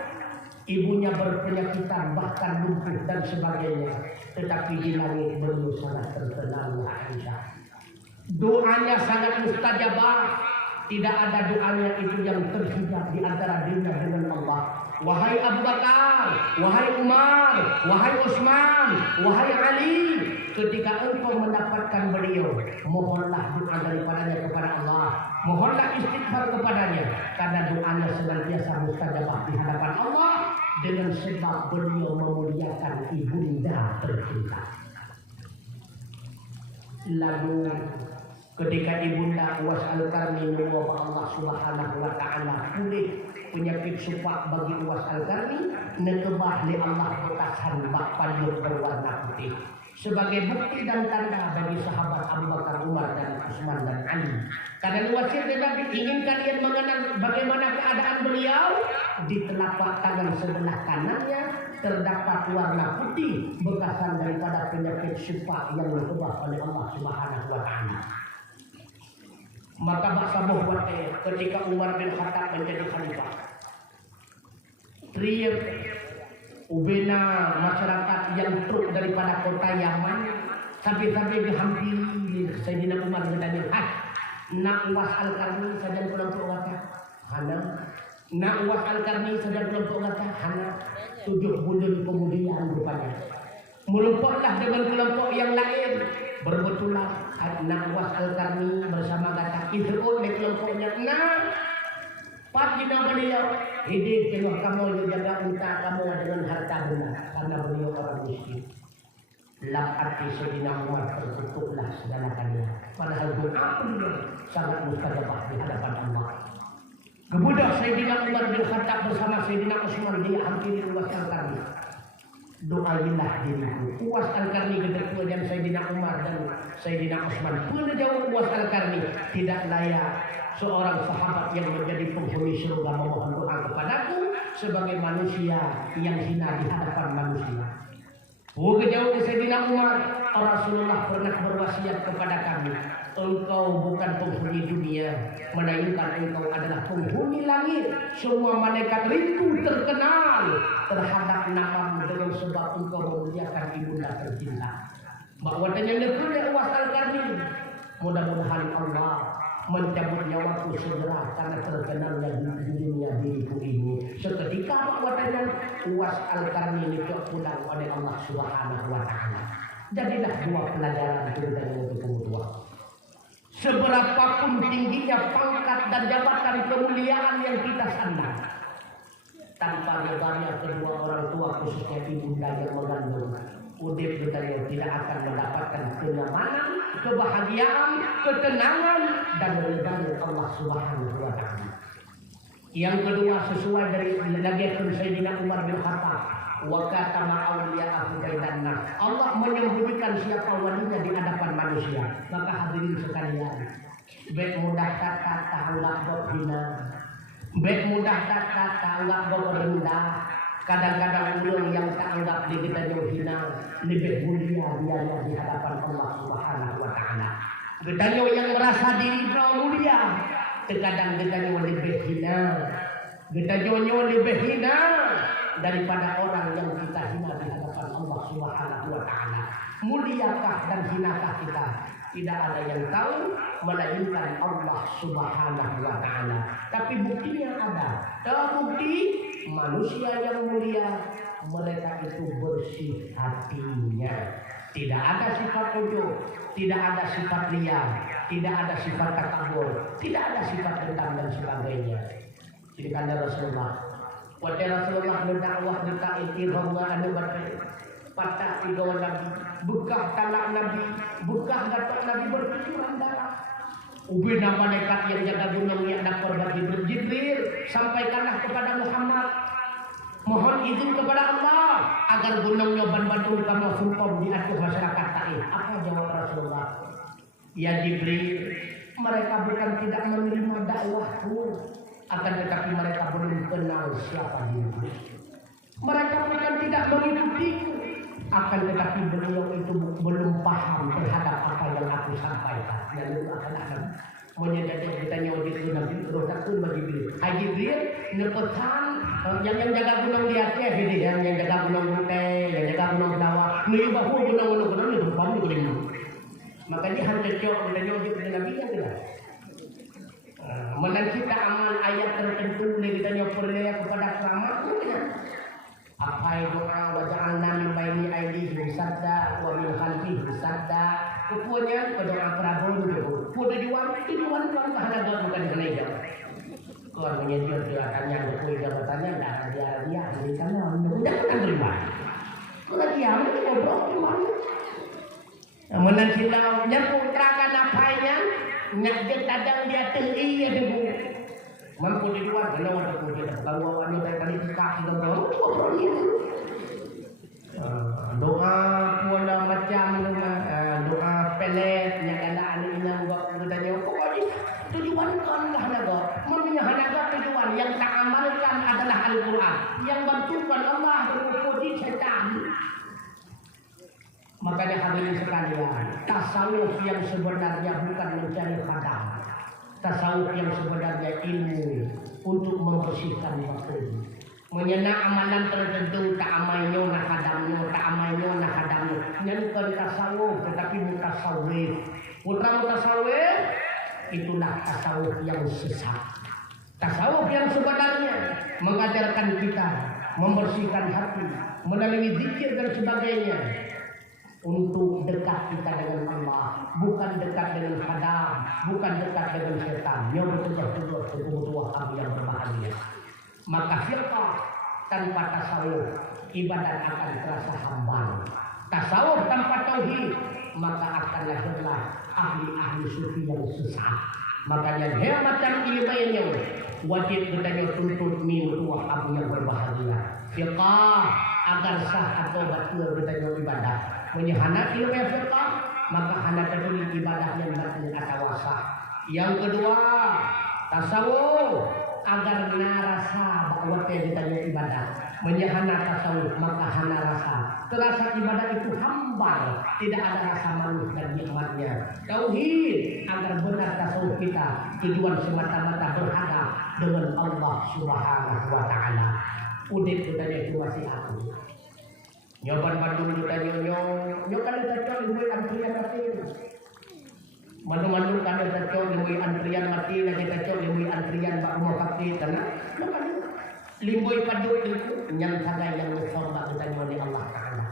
Ibunya berpenyakitan, bahkan lumpuh dan sebagainya. Tetapi di langit beliau sangat terkenal Aisyah. Doanya sangat mustajabah. Tidak ada doanya itu yang terhijab di antara dirinya dengan Allah. Wahai Abu Bakar, wahai Umar, wahai Utsman, wahai Ali, ketika engkau mendapatkan beliau, mohonlah doa daripadanya kepada Allah, mohonlah istighfar kepadanya, karena doanya senantiasa mustajabah di hadapan Allah dengan sebab beliau memuliakan ibunda tercinta. Lalu ketika ibunda Uwais Al-Qarni memohon Allah Subhanahu wa taala pulih penyakit supak bagi Uwais Al-Qarni, nekebah li Allah bekasan bak payung berwarna putih. sebagai bukti dan tanda bagi sahabat Abu Bakar, Umar, dan Utsman dan Ali. Karena wasiat Nabi, ingin kalian mengenal bagaimana keadaan beliau, di telapak tangan sebelah kanannya terdapat warna putih bekasan daripada penyakit syifa yang diubah oleh Allah Subhanahu wa taala. Maka baksabuh wate ketika Umar bin Khattab menjadi khalifah, triep ubena masyarakat yang truk daripada kota Yaman sampai-sampai dihampiri Sayyidina Umar bertanya, nak uas al-Karni sedang kelompok wata hana, nak uas al-Karni sedang kelompok wata hana. 7 bulan kemudian rupanya melumpahlah dengan kelompok yang lain, berbetulan nak uas al-Karni bersama kata Israel di kelompoknya. Pagi nama beliau hidup keluar kamu jaga unta kamu dengan harta benda karena beliau orang miskin. Lap hati Sayyidina Umar tertutuplah segala kalian. Padahal doa beliau sangat mustajabah di hadapan Allah. Kemudian Sayyidina Umar bin Khattab bersama Sayyidina Utsman dia hampiri Uwas al-Karni. Doailah diriku. Uwas al-Karni kemudian Sayyidina Umar dan Sayyidina Utsman pun jauh Uwas al-Karni tidak layak seorang sahabat yang menjadi penghuni surga memohon doa kepadaku sebagai manusia yang hina di hadapan manusia. Kejauh ke Sayyidina Umar, Rasulullah pernah berwasiat kepada kami, engkau bukan penghuni dunia, melainkan engkau adalah penghuni langit. Semua malaikat rindu terkenal terhadap namamu dengan sebab engkau memuliakan ibunda tercinta. Bahwa dengan negeri Uwas al-Karni, mudah-mudahan Allah mencabut nyawaku segera karena terkenalnya di dunia diriku ini. Seketika bahwatanya Uwas al-Karni dicok pulang oleh Allah Subhanahu wa taala. Jadilah 2 pelajaran ceritanya untuk kedua. Seberapapun tingginya pangkat dan jabatan kemuliaan yang kita sandang, tanpa ridhanya kedua orang tua khususnya ibunda yang mengandung, udip kita tidak akan mendapatkan kenyamanan, kebahagiaan, ketenangan dan ridha Allah Subhanahu wa taala. Yang kedua sesuai dari lagian Sayyidina Umar bin Khattab, wa katama awliya'ahu bainan nas. Allah menyembunyikan siapa walinya di hadapan manusia. Maka hadirin sekalian, baik mudah kata tanggap hina, baik mudah kata tanggap rendah. Kadang-kadang ulun yang tak anggap di kita jauh hina lebih mulia dia di hadapan Allah Subhanahu wa taala. Kita yang merasa diri mulia, terkadang kita lebih hina. Kita lebih hina daripada orang yang kita hina di hadapan Allah Subhanahu wa taala. Muliakah dan hinakah kita? Tidak ada yang tahu melainkan Allah Subhanahu wa taala. Tapi buktinya ada. Terbukti manusia yang mulia mereka itu bersih hatinya. Tidak ada sifat ujub, tidak ada sifat liar, tidak ada sifat takabur, tidak ada sifat dendam dan sebagainya. Jadi kata Rasulullah, wahai Rasulullah berdakwah kita ikirhamna anu batai patah tiga nabi, bekah talak nabi, bekah datuk nabi bercucuran darah. Ubi nama malaikat yang jaga gunung yang ada korban Jibril, sampaikanlah kepada Muhammad, mohon izin kepada Allah agar gunungnya ban-batu kamu sumpah di atas masyarakat Taif. Apa jawab Rasulullah? Ya Jibril, mereka bukan tidak menerima dakwahku, akan tetapi mereka belum kenal siapa diriku. Mereka bukan tidak mengikutiku, akan tetapi beliau itu belum paham terhadap apa yang aku sampaikan. Dan itu akan menyedari kita nyawajit Nabi terus takut bagi Jibril. Hai Jibril, nepetan yang jaga gunung di Aceh ini, yang jaga gunung Buteh, yang jaga gunung Jawa, nih bahu gunung itu depan itu gunung. Makanya hantar cok kita nyawajit Nabi yang tidak. Menang kita amal ayat tertentu kita nyopurnya kepada keramatnya. Apa doa waja'alna min baini aydihim sadda wa min khalfihim sadda. Kepunya doa Prabowo itu. Kudu diwan tahan bukan gereja. Kalau menyediakan silakannya untuk jabatannya enggak ada dia ini kan mudah kan terima. Kalau dia ngobrol gimana? Menang kita nyeputerakan apanya? Nak kadang dia tinggi ya debu. Mampu di luar kalau ada kuda kalau wanita tadi kita sudah tahu ngobrol ini. doa mula macam doa pelet yang ada anak inang buat katanya pokoknya tujuan kan lah naga mempunyai naga tujuan yang tak amalkan adalah Al-Quran yang bantukan Allah berupuji syaitan. Makanya hadirin sekalian, tasawuf yang sebenarnya bukan mencari khadam. Tasawuf yang sebenarnya ilmu untuk membersihkan batin. Menyenang amalan tertentu tak amalnya nak khadamnya, tak amalnya nak khadamnya. Ini bukan tasawuf tetapi mutasawwif. Putra mutasawwif itulah tasawuf yang sesat. Tasawuf yang sebenarnya mengajarkan kita membersihkan hati melalui zikir dan sebagainya. Untuk dekat kita dengan Allah, bukan dekat dengan khadam, bukan dekat dengan setan. Yang betul-betul kami yang berbahagia. Maka firqah tanpa tasawuf, ibadat akan terasa hambar. Tasawuf tanpa tauhid, maka akan lahirlah ahli-ahli sufi yang sesat. Makanya dia macam ilmunya wajib kita tuntut minum kami yang berbahagia. Firqah agar sah atau batil kita ibadah. Menyehana ilmu fiqh maka hendak peduli ibadah yang batin atau sah. Yang kedua, tasawuf agar narasa bahwa ditanya ibadah. Menyehana tasawuf maka hana rasa. Terasa ibadah itu hambar, tidak ada rasa manis dan nikmatnya. Tauhid agar benar tasawuf kita tujuan semata-mata berhadap dengan Allah Subhanahu wa taala. Udip ditanya itu masih aku. Nyoban Bandung kita nyo kan cocok di antrian mati. Mandu-mandu kan cocok di antrian mati, lagi cocok di antrian bak rumah bakti karena limboi paduk itu yang saga yang mencoba kita oleh Allah Taala.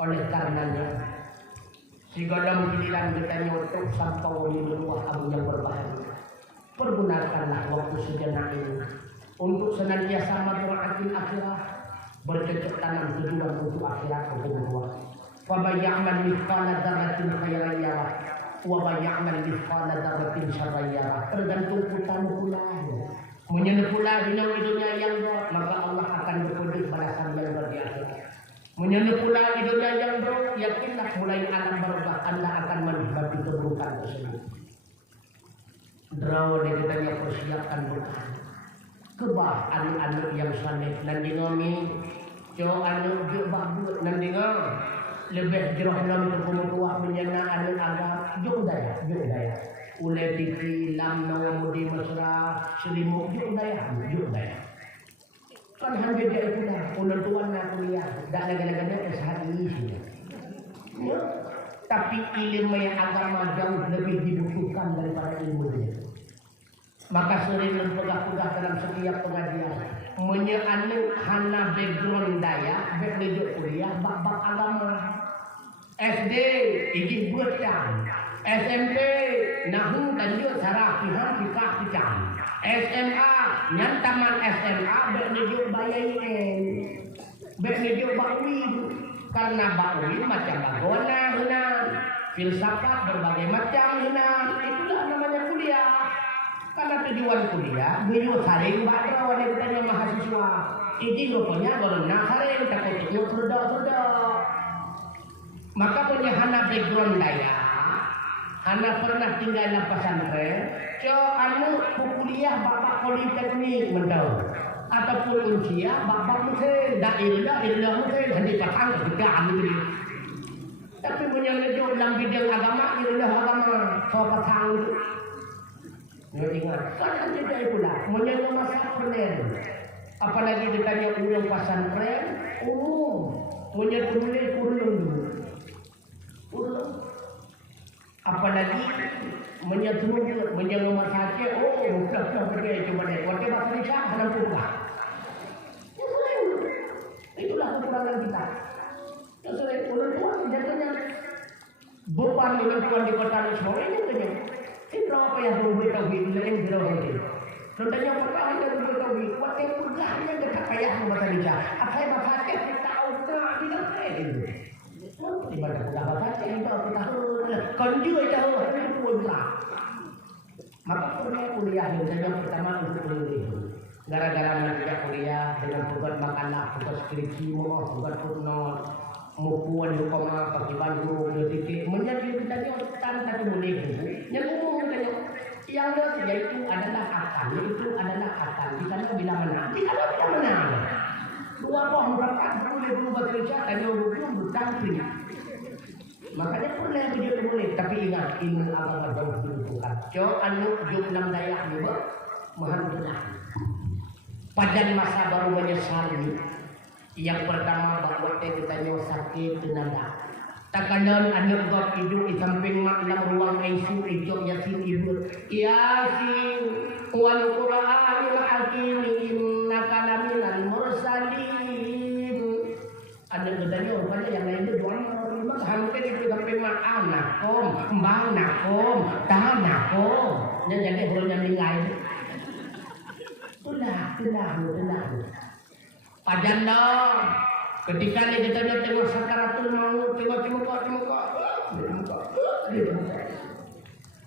Oleh karenanya segala pilihan kita nyotok sampai di luar kamu yang berbahagia. Pergunakanlah waktu sejenak ini untuk senantiasa mendoakan akhirat. Bercocok tanam tujuan untuk akhirat kedua. Wa may ya'mal mithqala dzarratin khairan yarah wa may ya'mal mithqala dzarratin syarran yarah. Tergantung kita pula. Menyentuh pula dunia yang buruk, maka Allah akan berpeduh balasan yang luar biasa. Menyentuh pula di dunia yang buruk, yakinlah mulai alam berubah, Anda akan menikmati keburukan tersebut. Draw kita persiapkan berkah. Kebah anak-anak yang saleh dan dinami jo anak jo bagus dan dengar lebih jerah dalam kemutuah menyana anak agak jo daya ulai tiki lam nawamudi mesra selimut jo daya kan hampir dia itu dah penentuan nak kuliah dak lagi-lagi sehat ini sudah ya. Tapi ilmu yang agama jauh lebih dibutuhkan daripada ilmu dia. Maka sering berpegang-pegang dalam setiap pengajian menyeanu hana background daya background kuliah bab agama. SD iji buatan, SMP nahu tanjur sarah pihak fikah picam, SMA nyantaman SMA background bayain background bakwi karena bakwi macam bagona hina filsafat berbagai macam hina itulah namanya kuliah. Karena tujuan kuliah, beliau saling baca oleh ditanya mahasiswa. Ini rupanya golongan saling takutnya sudah. Maka punya hana background daya, hana pernah tinggal di pesantren. Anu kuliah bapak politeknik mentau, ataupun uncia bapak mesin, ilah mesin, hendak patang ketika anu ini. Tapi punya lejo dalam bidang agama, ilah agama, so patang itu. Ya ingat, kan tidak itulah menyentuh masa penen. Apalagi ditanya ulang pesantren, menyentuh mulai kurung. Apalagi menyentuh masa Aceh, sudah pergi cuma deh. Waktu bahasa Indonesia dalam pula. Itulah kekurangan kita. Sesuai orang tua jadinya beban orang tua di kota semua ini saja. Ini berapa yang boleh tahu itu yang berapa ini. Contohnya pertama yang boleh tahu itu waktu pegahnya dekat kayak bahasa Indonesia. Apa yang bahasa Aceh kita tahu tidak itu. Di mana pegah bahasa Aceh itu kita tahu. Konju itu itu pun lah. Maka kuliah yang pertama untuk kuliah. Gara-gara nanti kuliah dengan tugas makanan, tugas skripsi, tugas footnote, mupuan ko mga pag-ibang titik menjadi kita tanpa boleh yang umum katanya yang yaitu adalah akan di sana bila mana dua orang berapa boleh berubah kerja dan hukum bukan punya makanya boleh dia boleh tapi ingat abang bukan jo anu juk nam dayak ni alhamdulillah pada masa baru menyesali yang pertama bahwa kita sakit tenaga takanan anak gak hidup di samping makna ruang ICU hijau yasin ibu yasin wal qur'anil hakim innaka laminal mursalin ada bedanya rupanya yang lain itu dua memang hampir itu sampai mak anak kom mbang nakom tahan nakom yang jadi hurufnya nilai itulah padan dong ketika dia tengok sakaratul maut tengok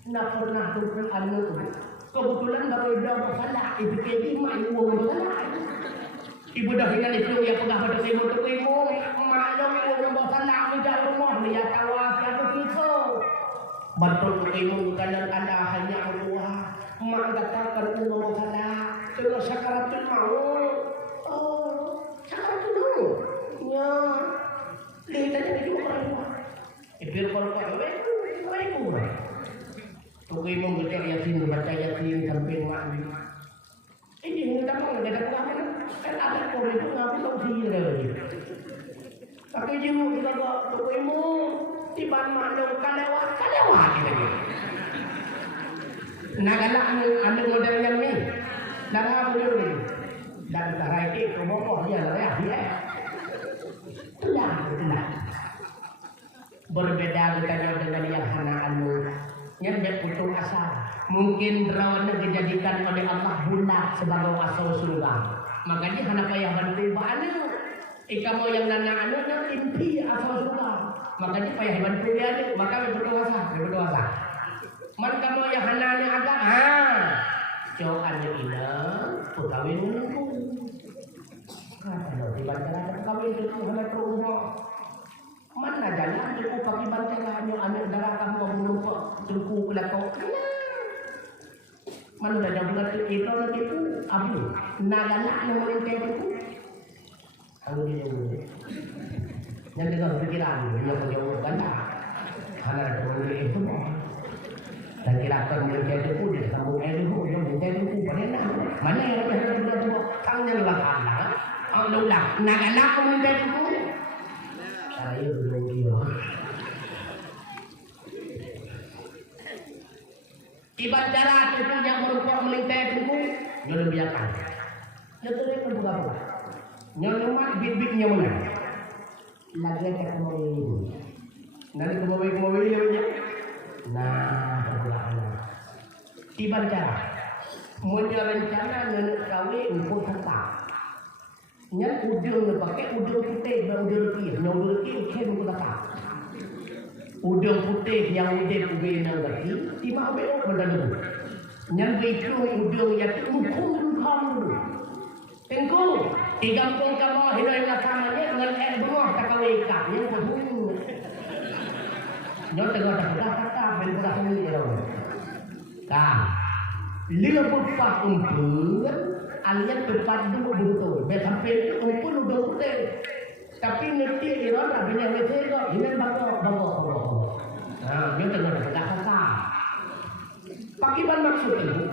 nak pernah tuh anu kebetulan baru berapa salah ibu kebi mak ibu salah ibu dah hingan itu ya pegah pada ibu mak dong ibu berapa salah aku dah rumah dia tawaf ya tu piso betul ibu bukan ada hanya Allah mak katakan Allah salah tengok sakaratul maut ya lihat aja itu orang ibir kalau tuh mau baca yasin sampai mak ini kita mau ada apa kan ada orang itu ngapain tahu sih tapi dia mau kita bawa tuh mau tiban maklum kalewat gitu nagalah anu model yang ni dah boleh ni dan tarai itu bokoh dia lah ya Itulah. Berbeda katanya dengan yang hanaanmu. Yang putus asa. Mungkin rawan dijadikan oleh Allah bulat sebagai asal surga. Makanya hana payah bantu bana. Kamu yang nana anu yang impi asal surga. Makanya payah bantu dia ni. Maka berputus asa. Man kamu yang hana ni agak jauh anda ina pegawai menunggu. Kalau di bantaran kawin itu hanya terumah mana jalan itu pakai bantaran yang anak darah kamu menumpuk tungku kelakau mana dah buat itu nanti itu abu nagalah yang melintas itu aku dia yang dengar pikiran dia jauh banyak hanya ada itu dan kira-kira melintas itu dia sambung itu dia melintas itu mana yang ada buat itu tangan lah Allah nak anak kemudian itu saya belum dia ibadah itu yang berupa melintas itu jangan biarkan itu dia berbuat nyaman bibitnya mana lagi kita mau ini nanti kemau ini nah berbuat ibadah punya rencana nak kawin untuk tetap yang udang pakai udang putih dan udang putih, yang udang putih kan kita tak. Udang putih yang udang putih yang lagi, tiba belok berlalu. Yang itu udang yang itu hukum kamu. Tengku, tiga puluh kamu hilang namanya dengan buah tak kawin ikan yang berbunyi. Yang tengah dah kata berbuat ini orang. Kah, lima puluh umpun. Alian berpadu betul. Sampai itu pun udah putih. Tapi ngerti dia orang banyak mesti kok. Ini bangga. Nah, dia tengah kata. Pakiban maksud itu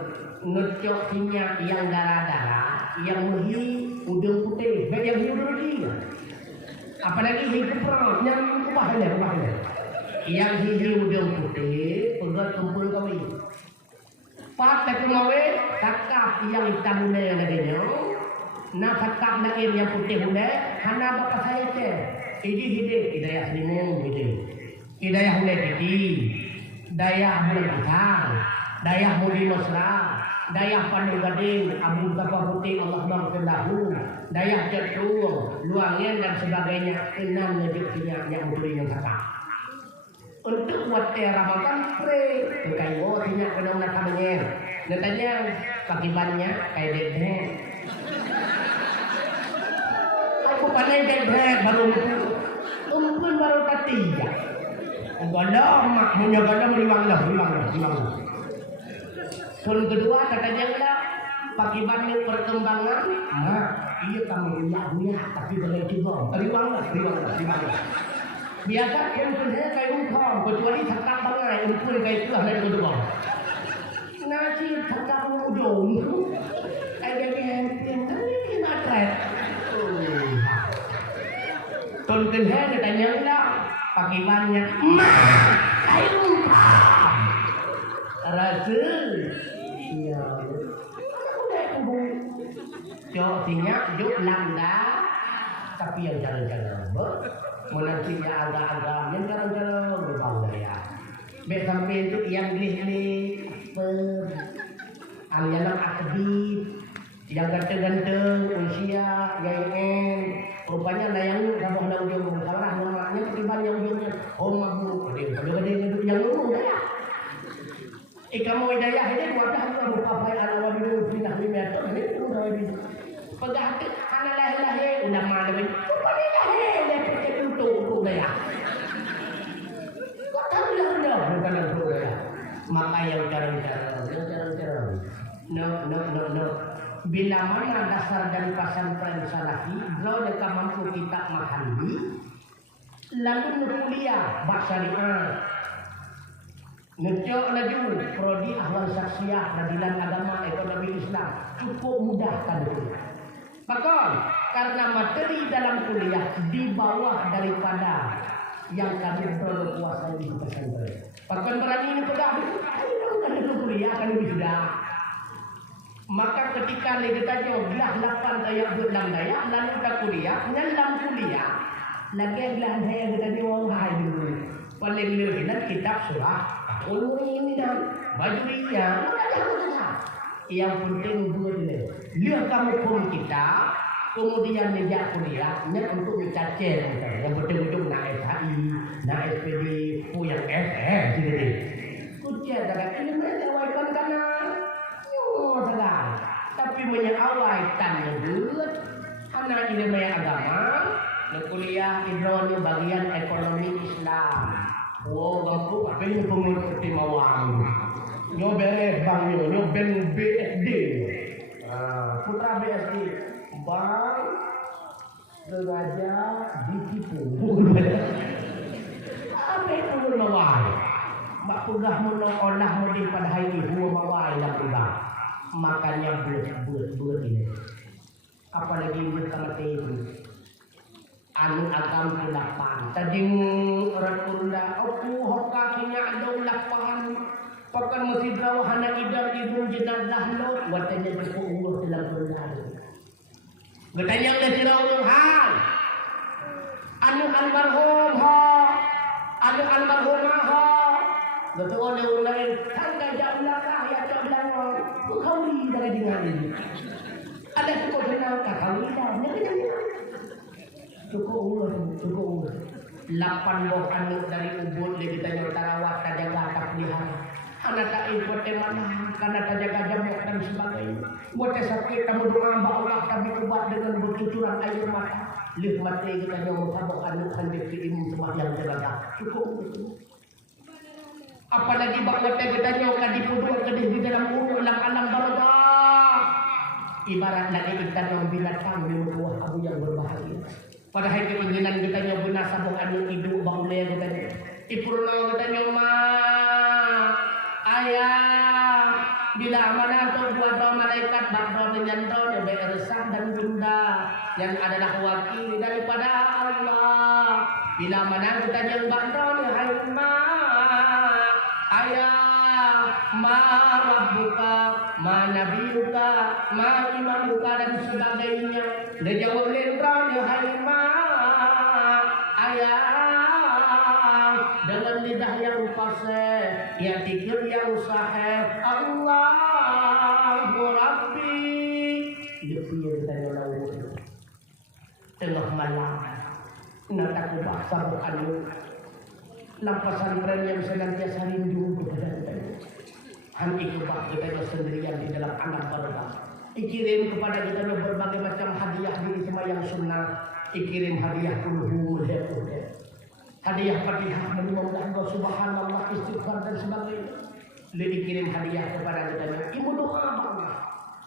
ngecok minyak yang darah-darah, yang muhi udang putih, yang udang dia. Apalagi hidup perang yang ubahnya. Yang hidup udang putih, pegat kumpul kami. Pak teknologi takap yang hitam muda yang adanya, nak takap naik yang putih muda, hana bapa saya teh, ini hidup hidayah selimut hidup, hidayah muda hidup, dayah muda pisang, dayah muda mesra, dayah pandu gading, abu bapa putih Allah berkelahu, dayah cetung, luangin dan sebagainya, enam rezekinya yang muda yang takap. Untuk buat Ramadan pre bukan tinyak kena nak kamenyer natanya pakibannya kayak dedek aku pandai dedek baru Umpun baru ketiga. Gala mak punya gala meriwang lah. Tahun kedua katanya enggak pakai banding perkembangan. Mak, iya kamu punya tapi boleh juga. Meriwang lah. Biasa yang punya kayak umpam, kecuali cakap bangai, umpun kayak itu lah dari kedua. Nasi cakap ujung, kayak gini, ini matret. Tahun kedua katanya enggak pakai banyak. Mak, kayak umpam. Rasul, iya. Jok sinyak, jok landa, tapi yang jalan-jalan, menantinya agak-agak, yang jalan-jalan berbau daya. Bek sampai itu yang glis-glis, alianam akadib, yang ganteng-ganteng, usia, gayen, rupanya layang sabung dan ujung, salah namanya ketiban yang ujungnya, mabuk, gede-gede yang ujung daya. Kamu hidayah ini wadah aku buka bayi ala wabiru pindah meter ini udah ini pegati anak lahir udah malam ini pagi lahir dia pakai untuk daya kok tahu lah bukan untuk daya maka yang jarang no bila mana dasar dari pesantren salafi beliau dekat mampu kita mahandi lalu kuliah bahsyariah ngecok laju prodi ahwal syakhsiyah peradilan agama ekonomi Islam cukup mudah kan itu. Bahkan karena materi dalam kuliah di bawah daripada yang kami perlu kuasai di pesantren. Bahkan berani ini pegang kan itu kuliah kan sudah. Maka ketika kita jawablah 8 daya 6 daya lalu kita kuliah dalam kuliah lagi belah daya kita jawab hai dulu. Paling lebih kitab surah ini dan bajurinya yang penting buat ini lihat kamu pun kita kemudian menjak kuliah untuk dicacer yang betul-betul nak SHI nak SPD yang jadi kucing tak ini mereka awaikan karena segala tapi menyawaikan buat anak ini agama kuliah hidroni bagian ekonomi Islam. Wow, aku apa ini pengurus timawang? Nyobel bang nyobel BSD. Putra BSD, bang sengaja ditipu. Apa itu mawai? Mak pegah olah model pada hari ini dua mawai dah pegah. Makanya buat ini. Apalagi berkata itu. Anu agam kelapan tading rakunda aku hokakinya ada lapangan pakan mesti draw hana idar ibu jenazah lo watanya berku umur dalam berlalu getanya udah sirau hal anu almarhum ha betul oleh ulai tangga jauhlakah ya jauhlakah kawli dari dengan ini ada cukup senang kawli dah cukup 8 buah anak dari Ubud lagi tanya tarawat tajaga tak pelihara anak tak ikut mana karena tajaga jamuk dan sebagainya buat sakit kamu doa Allah kami kuat dengan bercucuran air mata lihat mati kita yang sabuk anak hendak ilmu semua yang terjaga cukup apalagi bahwa kita nyoka dipuduk kedih di dalam alam barzakh ibarat lagi ikan yang binatang di buah abu yang berbahagia. Padahal keinginan kita yang benar sabuk anu hidup bangunan kita ipurno kita yang ayah bila amanah tu buat malaikat bakal menyantau dari resah dan bunda yang adalah wakil daripada Allah bila mana kita yang bakal hai ayah ma rabbuka ma nabiyuka ma imamuka dan sebagainya dia jawab lentran ya hai ayah dengan lidah yang fasih yang pikir yang sahih Allahu Rabbi dia punya kita lalu tengah malam nak aku bahasa anu lampasan tren yang senantiasa rindu kepada kita hanya ikubah kita sendirian di dalam anak barzakh ikirim kepada kita berbagai macam hadiah di sembahyang sunnah ikirim hadiah kulhu hadiah Fatihah mudah-mudahan kau subhanallah istighfar dan sebagainya. Dikirim hadiah kepada kita. Ibu doa Allah.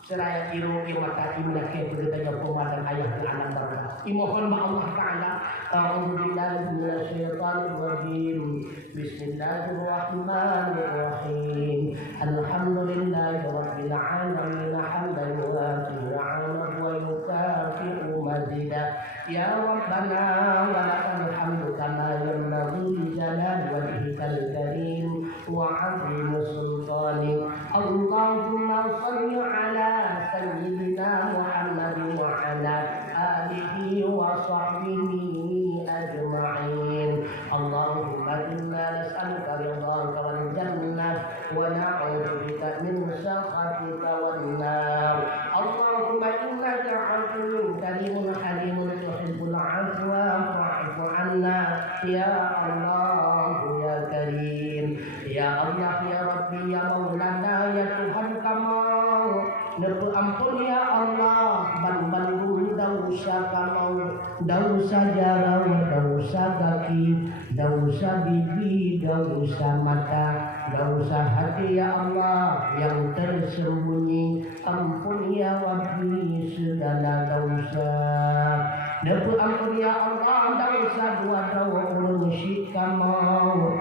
Seraya iru mata imna ke kita pemadam ayah dan anak barang. Imohon ba Allah Taala. A'udzubillahi minasyaitonir rajim. Bismillahirrahmanirrahim. Alhamdulillahi rabbil alamin. Hamdan yuwafi'u 'amalahu wa yukafi'u mazidah. Ya Rabbana wa lakal hamdu kama yanbaghi li jalali wajhikal karim wa 'azimi sultanik. Allahumma shalli 'ala sayyidina Muhammadin wa 'ala alihi wa sahbihi ajma'in. Allahumma inna nas'aluka ridhaka wal jannah wa na'udzubika min sakhatika wan nar. Allahumma innaka 'afuwwun karimun halimun tuhibbul 'afwa fa'fu 'anna ya Allah ya Karim. Ya Allah ya Rabbi ya Maulana ya Tuhan kami. Nepu ampun ya Allah ban-bandung dausa kamau, dausa jara wa dausa kaki, dausa bibi, dausa mata, dausa hati ya Allah yang tersembunyi. Ampun ya Rabbi segala dausa. Nepu ampun ya Allah dausa dua dawa ulun syik kamau.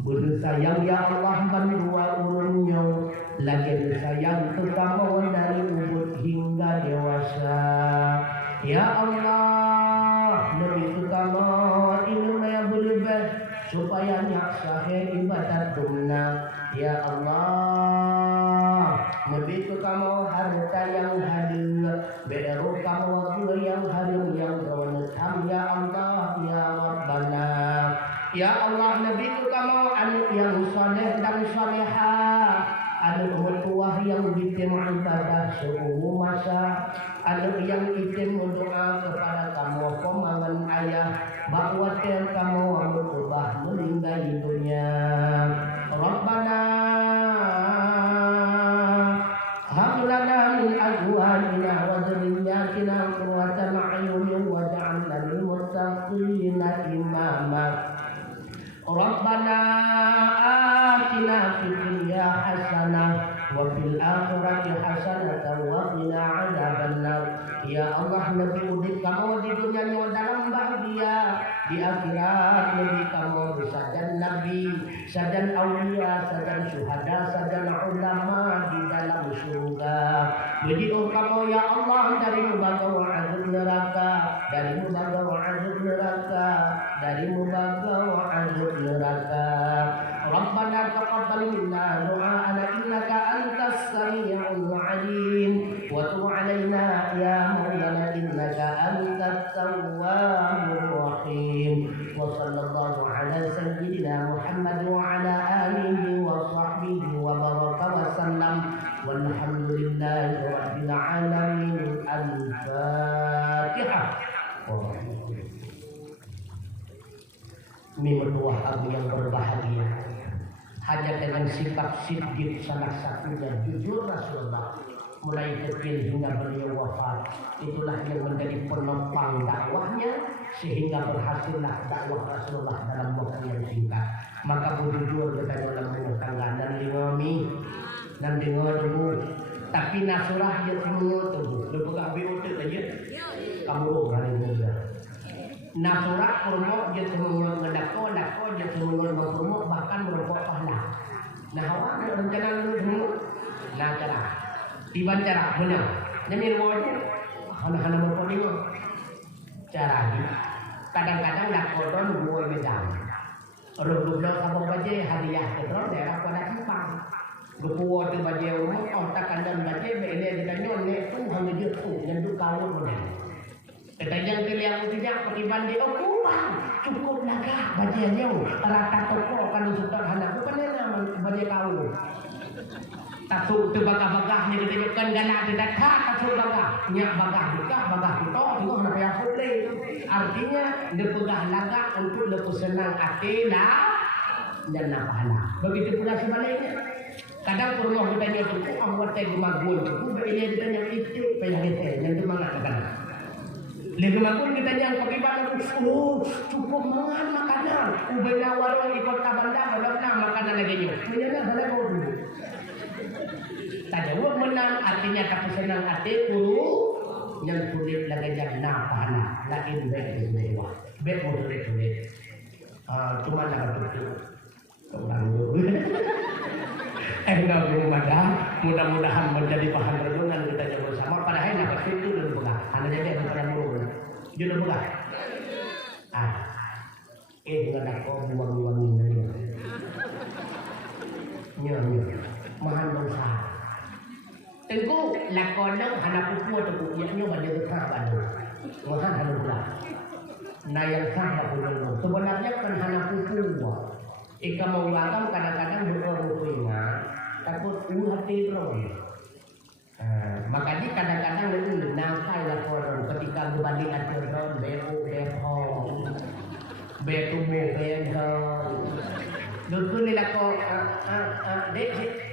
Budu sayang ya Allah bandua ulunnya. Lagi sayang terutama dari umur hingga dewasa. Ya Allah, lebih terutama ilmu yang berlebih supaya nyaksa ibadat dumna. Ya Allah, lebih terutama harta yang hadir, beru kamu waktu yang hadir yang berwenang. Ya Allah, ya Rabbana. Ya Allah, lebih terutama anak yang soleh dan solehah. Ada mertua yang diterima ibadah seumur masa. Ada yang izin berdoa kepada kamu pemangan ayah bahwa kamu berubah meninggal dunia. Rabbana hab lana min azwajina wa dhurriyyatina qurrata a'yunin waj'alna lil muttaqina imama. Rabbana atina fid dunya hasanah wa fil akhirati hasanatan wa qina adzabannar. Ya Allah, Nabi udik kamu di dunia dalam bahagia, di akhirat Nabi kamu sadan Nabi, sadan aulia, sadan syuhada, sadan ulama di dalam surga. Jadi kamu ya Allah dari mubagawa azab neraka, dari mubagawa azab neraka, dari mubagawa azab neraka. Rabbana taqabbal minna du'aana innaka antas sami'ul 'alim wa tub 'alaina ya maulana innaka antat tawwabur rahim. Wa sallallahu ala sayyidina Muhammad wa ala alihi wa sahbihi wa baraka wa sallam. Walhamdulillahi rabbil alamin. Al-Fatihah. Mertua aku yang berbahagia, hanya dengan sikap siddiq salah satunya jujur Rasulullah mulai kecil hingga beliau wafat. Itulah yang menjadi penopang dakwahnya sehingga berhasillah dakwah Rasulullah dalam waktu yang singkat. Maka jujur kita dalam rumah tangga dan lingami dan dengarmu. Tapi nasurah dia semua tu, lepas kami udah aja. Kamu berani muda. Nasurat kurma dia semua ngedako dia semua berkurma bahkan merokok pahala. Nah awak ada rencana lu semua. Nah cara tiban cara benar. Jadi rumahnya hana berpoding. Cara ni kadang-kadang nak kotor dua medang. Rubuk-rubuk kabung baje hadiah terus daerah pada Simpang. Gepuwa tu baje rumah otak kandang baje bele ditanyon ne tu hang dia tu dan tu kawin benar. Ketajang keliang tidak peribad di okupan cukup naga bajiannya rata toko kalau suka anak bukan nama bajai kau tasuk tu bagah-bagah ni ditunjukkan gana tidak tasuk bagah nyak bagah buka bagah itu juga nak payah boleh artinya depegah naga untuk lepas senang hati dan nak pahala. Begitu pula sebaliknya. Kadang rumah kita cukup anggota gemagul cukup ini ditanya itu payah kita yang tu mengatakan Lagi makun kita yang pagi-pagi cukup mangan makanan. Ubena warung ikut kabanda belum makanan lagi nyo. Punya boleh mau dulu. Tak jawab menang artinya tapi senang hati guru yang kulit lagi jam napana lagi bed dewa. Bed mau tulis. Cuma nak tutup. Tunggu. Enggak ada. Mudah-mudahan menjadi bahan renungan kita bersama. Padahal nak itu dulu bukan. Anda jadi apa Judul buka. Dengan aku buang-buang ini. Nyo. Mahan dosa. Tengku lakonan anak pupu atau pupunya banyak besar banyak. Mahan ada buka. Nah yang sah punya. Sebenarnya kan anak pupu. Ika mau ulang kadang-kadang berorang-orangnya. Takut hati terus. Makanya kadang-kadang itu nangkai lah koron ketika berbanding aturan beko dulu nila ko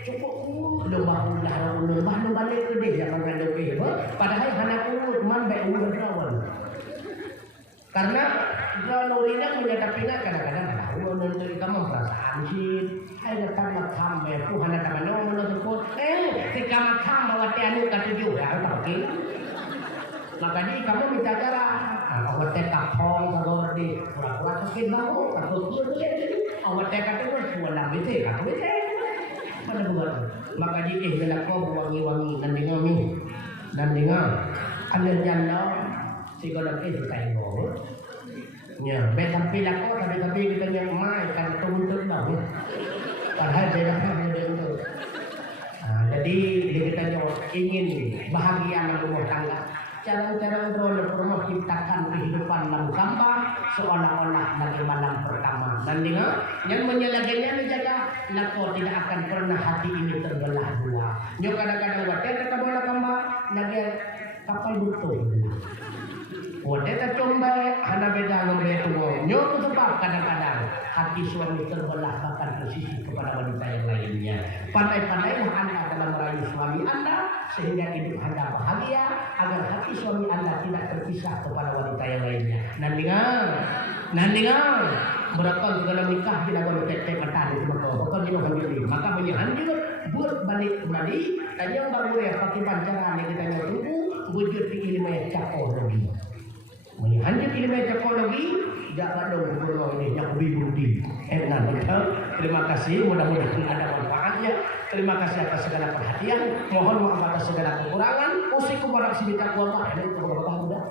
cukup lumah balik ke dia jangan balik padahal anak urut man baik urut rawan karena kalau ini menyatapinya kadang-kadang tahu nanti kamu perasaan sih hai datang makam beku hana kamano menurut ketika makam bawa tianu katujuh ya tapi makanya kamu minta cara awak tekap hong kalau di pura-pura sakit bangun atau awak tekap itu semua nabi sih kamu sih mana buat makanya gelap kau wangi-wangi dan dengar ada jannah si golak itu tengok ya betul pilak kau tapi kita yang mai kan tuntut lah padahal dia itu jadi kita ingin bahagia dalam rumah tangga cara-cara rumah ciptakan kehidupan dalam gambar seolah-olah lagi malam pertama dan dengar yang menyelaginya menjaga lako tidak akan pernah hati ini terbelah dua nyo kadang-kadang wadah terkabola gambar lagi kapal butuh wadah tercomba hana beda ngombe tuwo nyo itu sebab kadang-kadang hati suami terbelah bahkan tersisi kepada wanita yang lainnya pandai-pandailah anda dalam merayu suami anda sehingga hidup anda bahagia agar hati suami anda tidak terpisah kepada wanita yang lainnya. Nandingan berakal segala nikah dilakukan tete mata di maka bukan di hanjur maka menyanjur buat balik kembali dan yang baru ya pakai pancaran yang kita tunggu wujud di ilmu cakologi menyanjur ilmu cakologi tidak ada guru ini yang budi terima kasih mudah-mudahan ada manfaatnya. Terima kasih atas segala perhatian. Mohon maaf atas segala kekurangan. Usikum warahmatullahi wabarakatuh.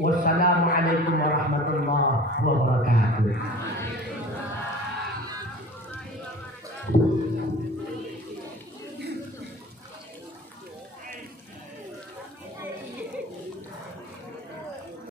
Wassalamualaikum warahmatullahi wabarakatuh.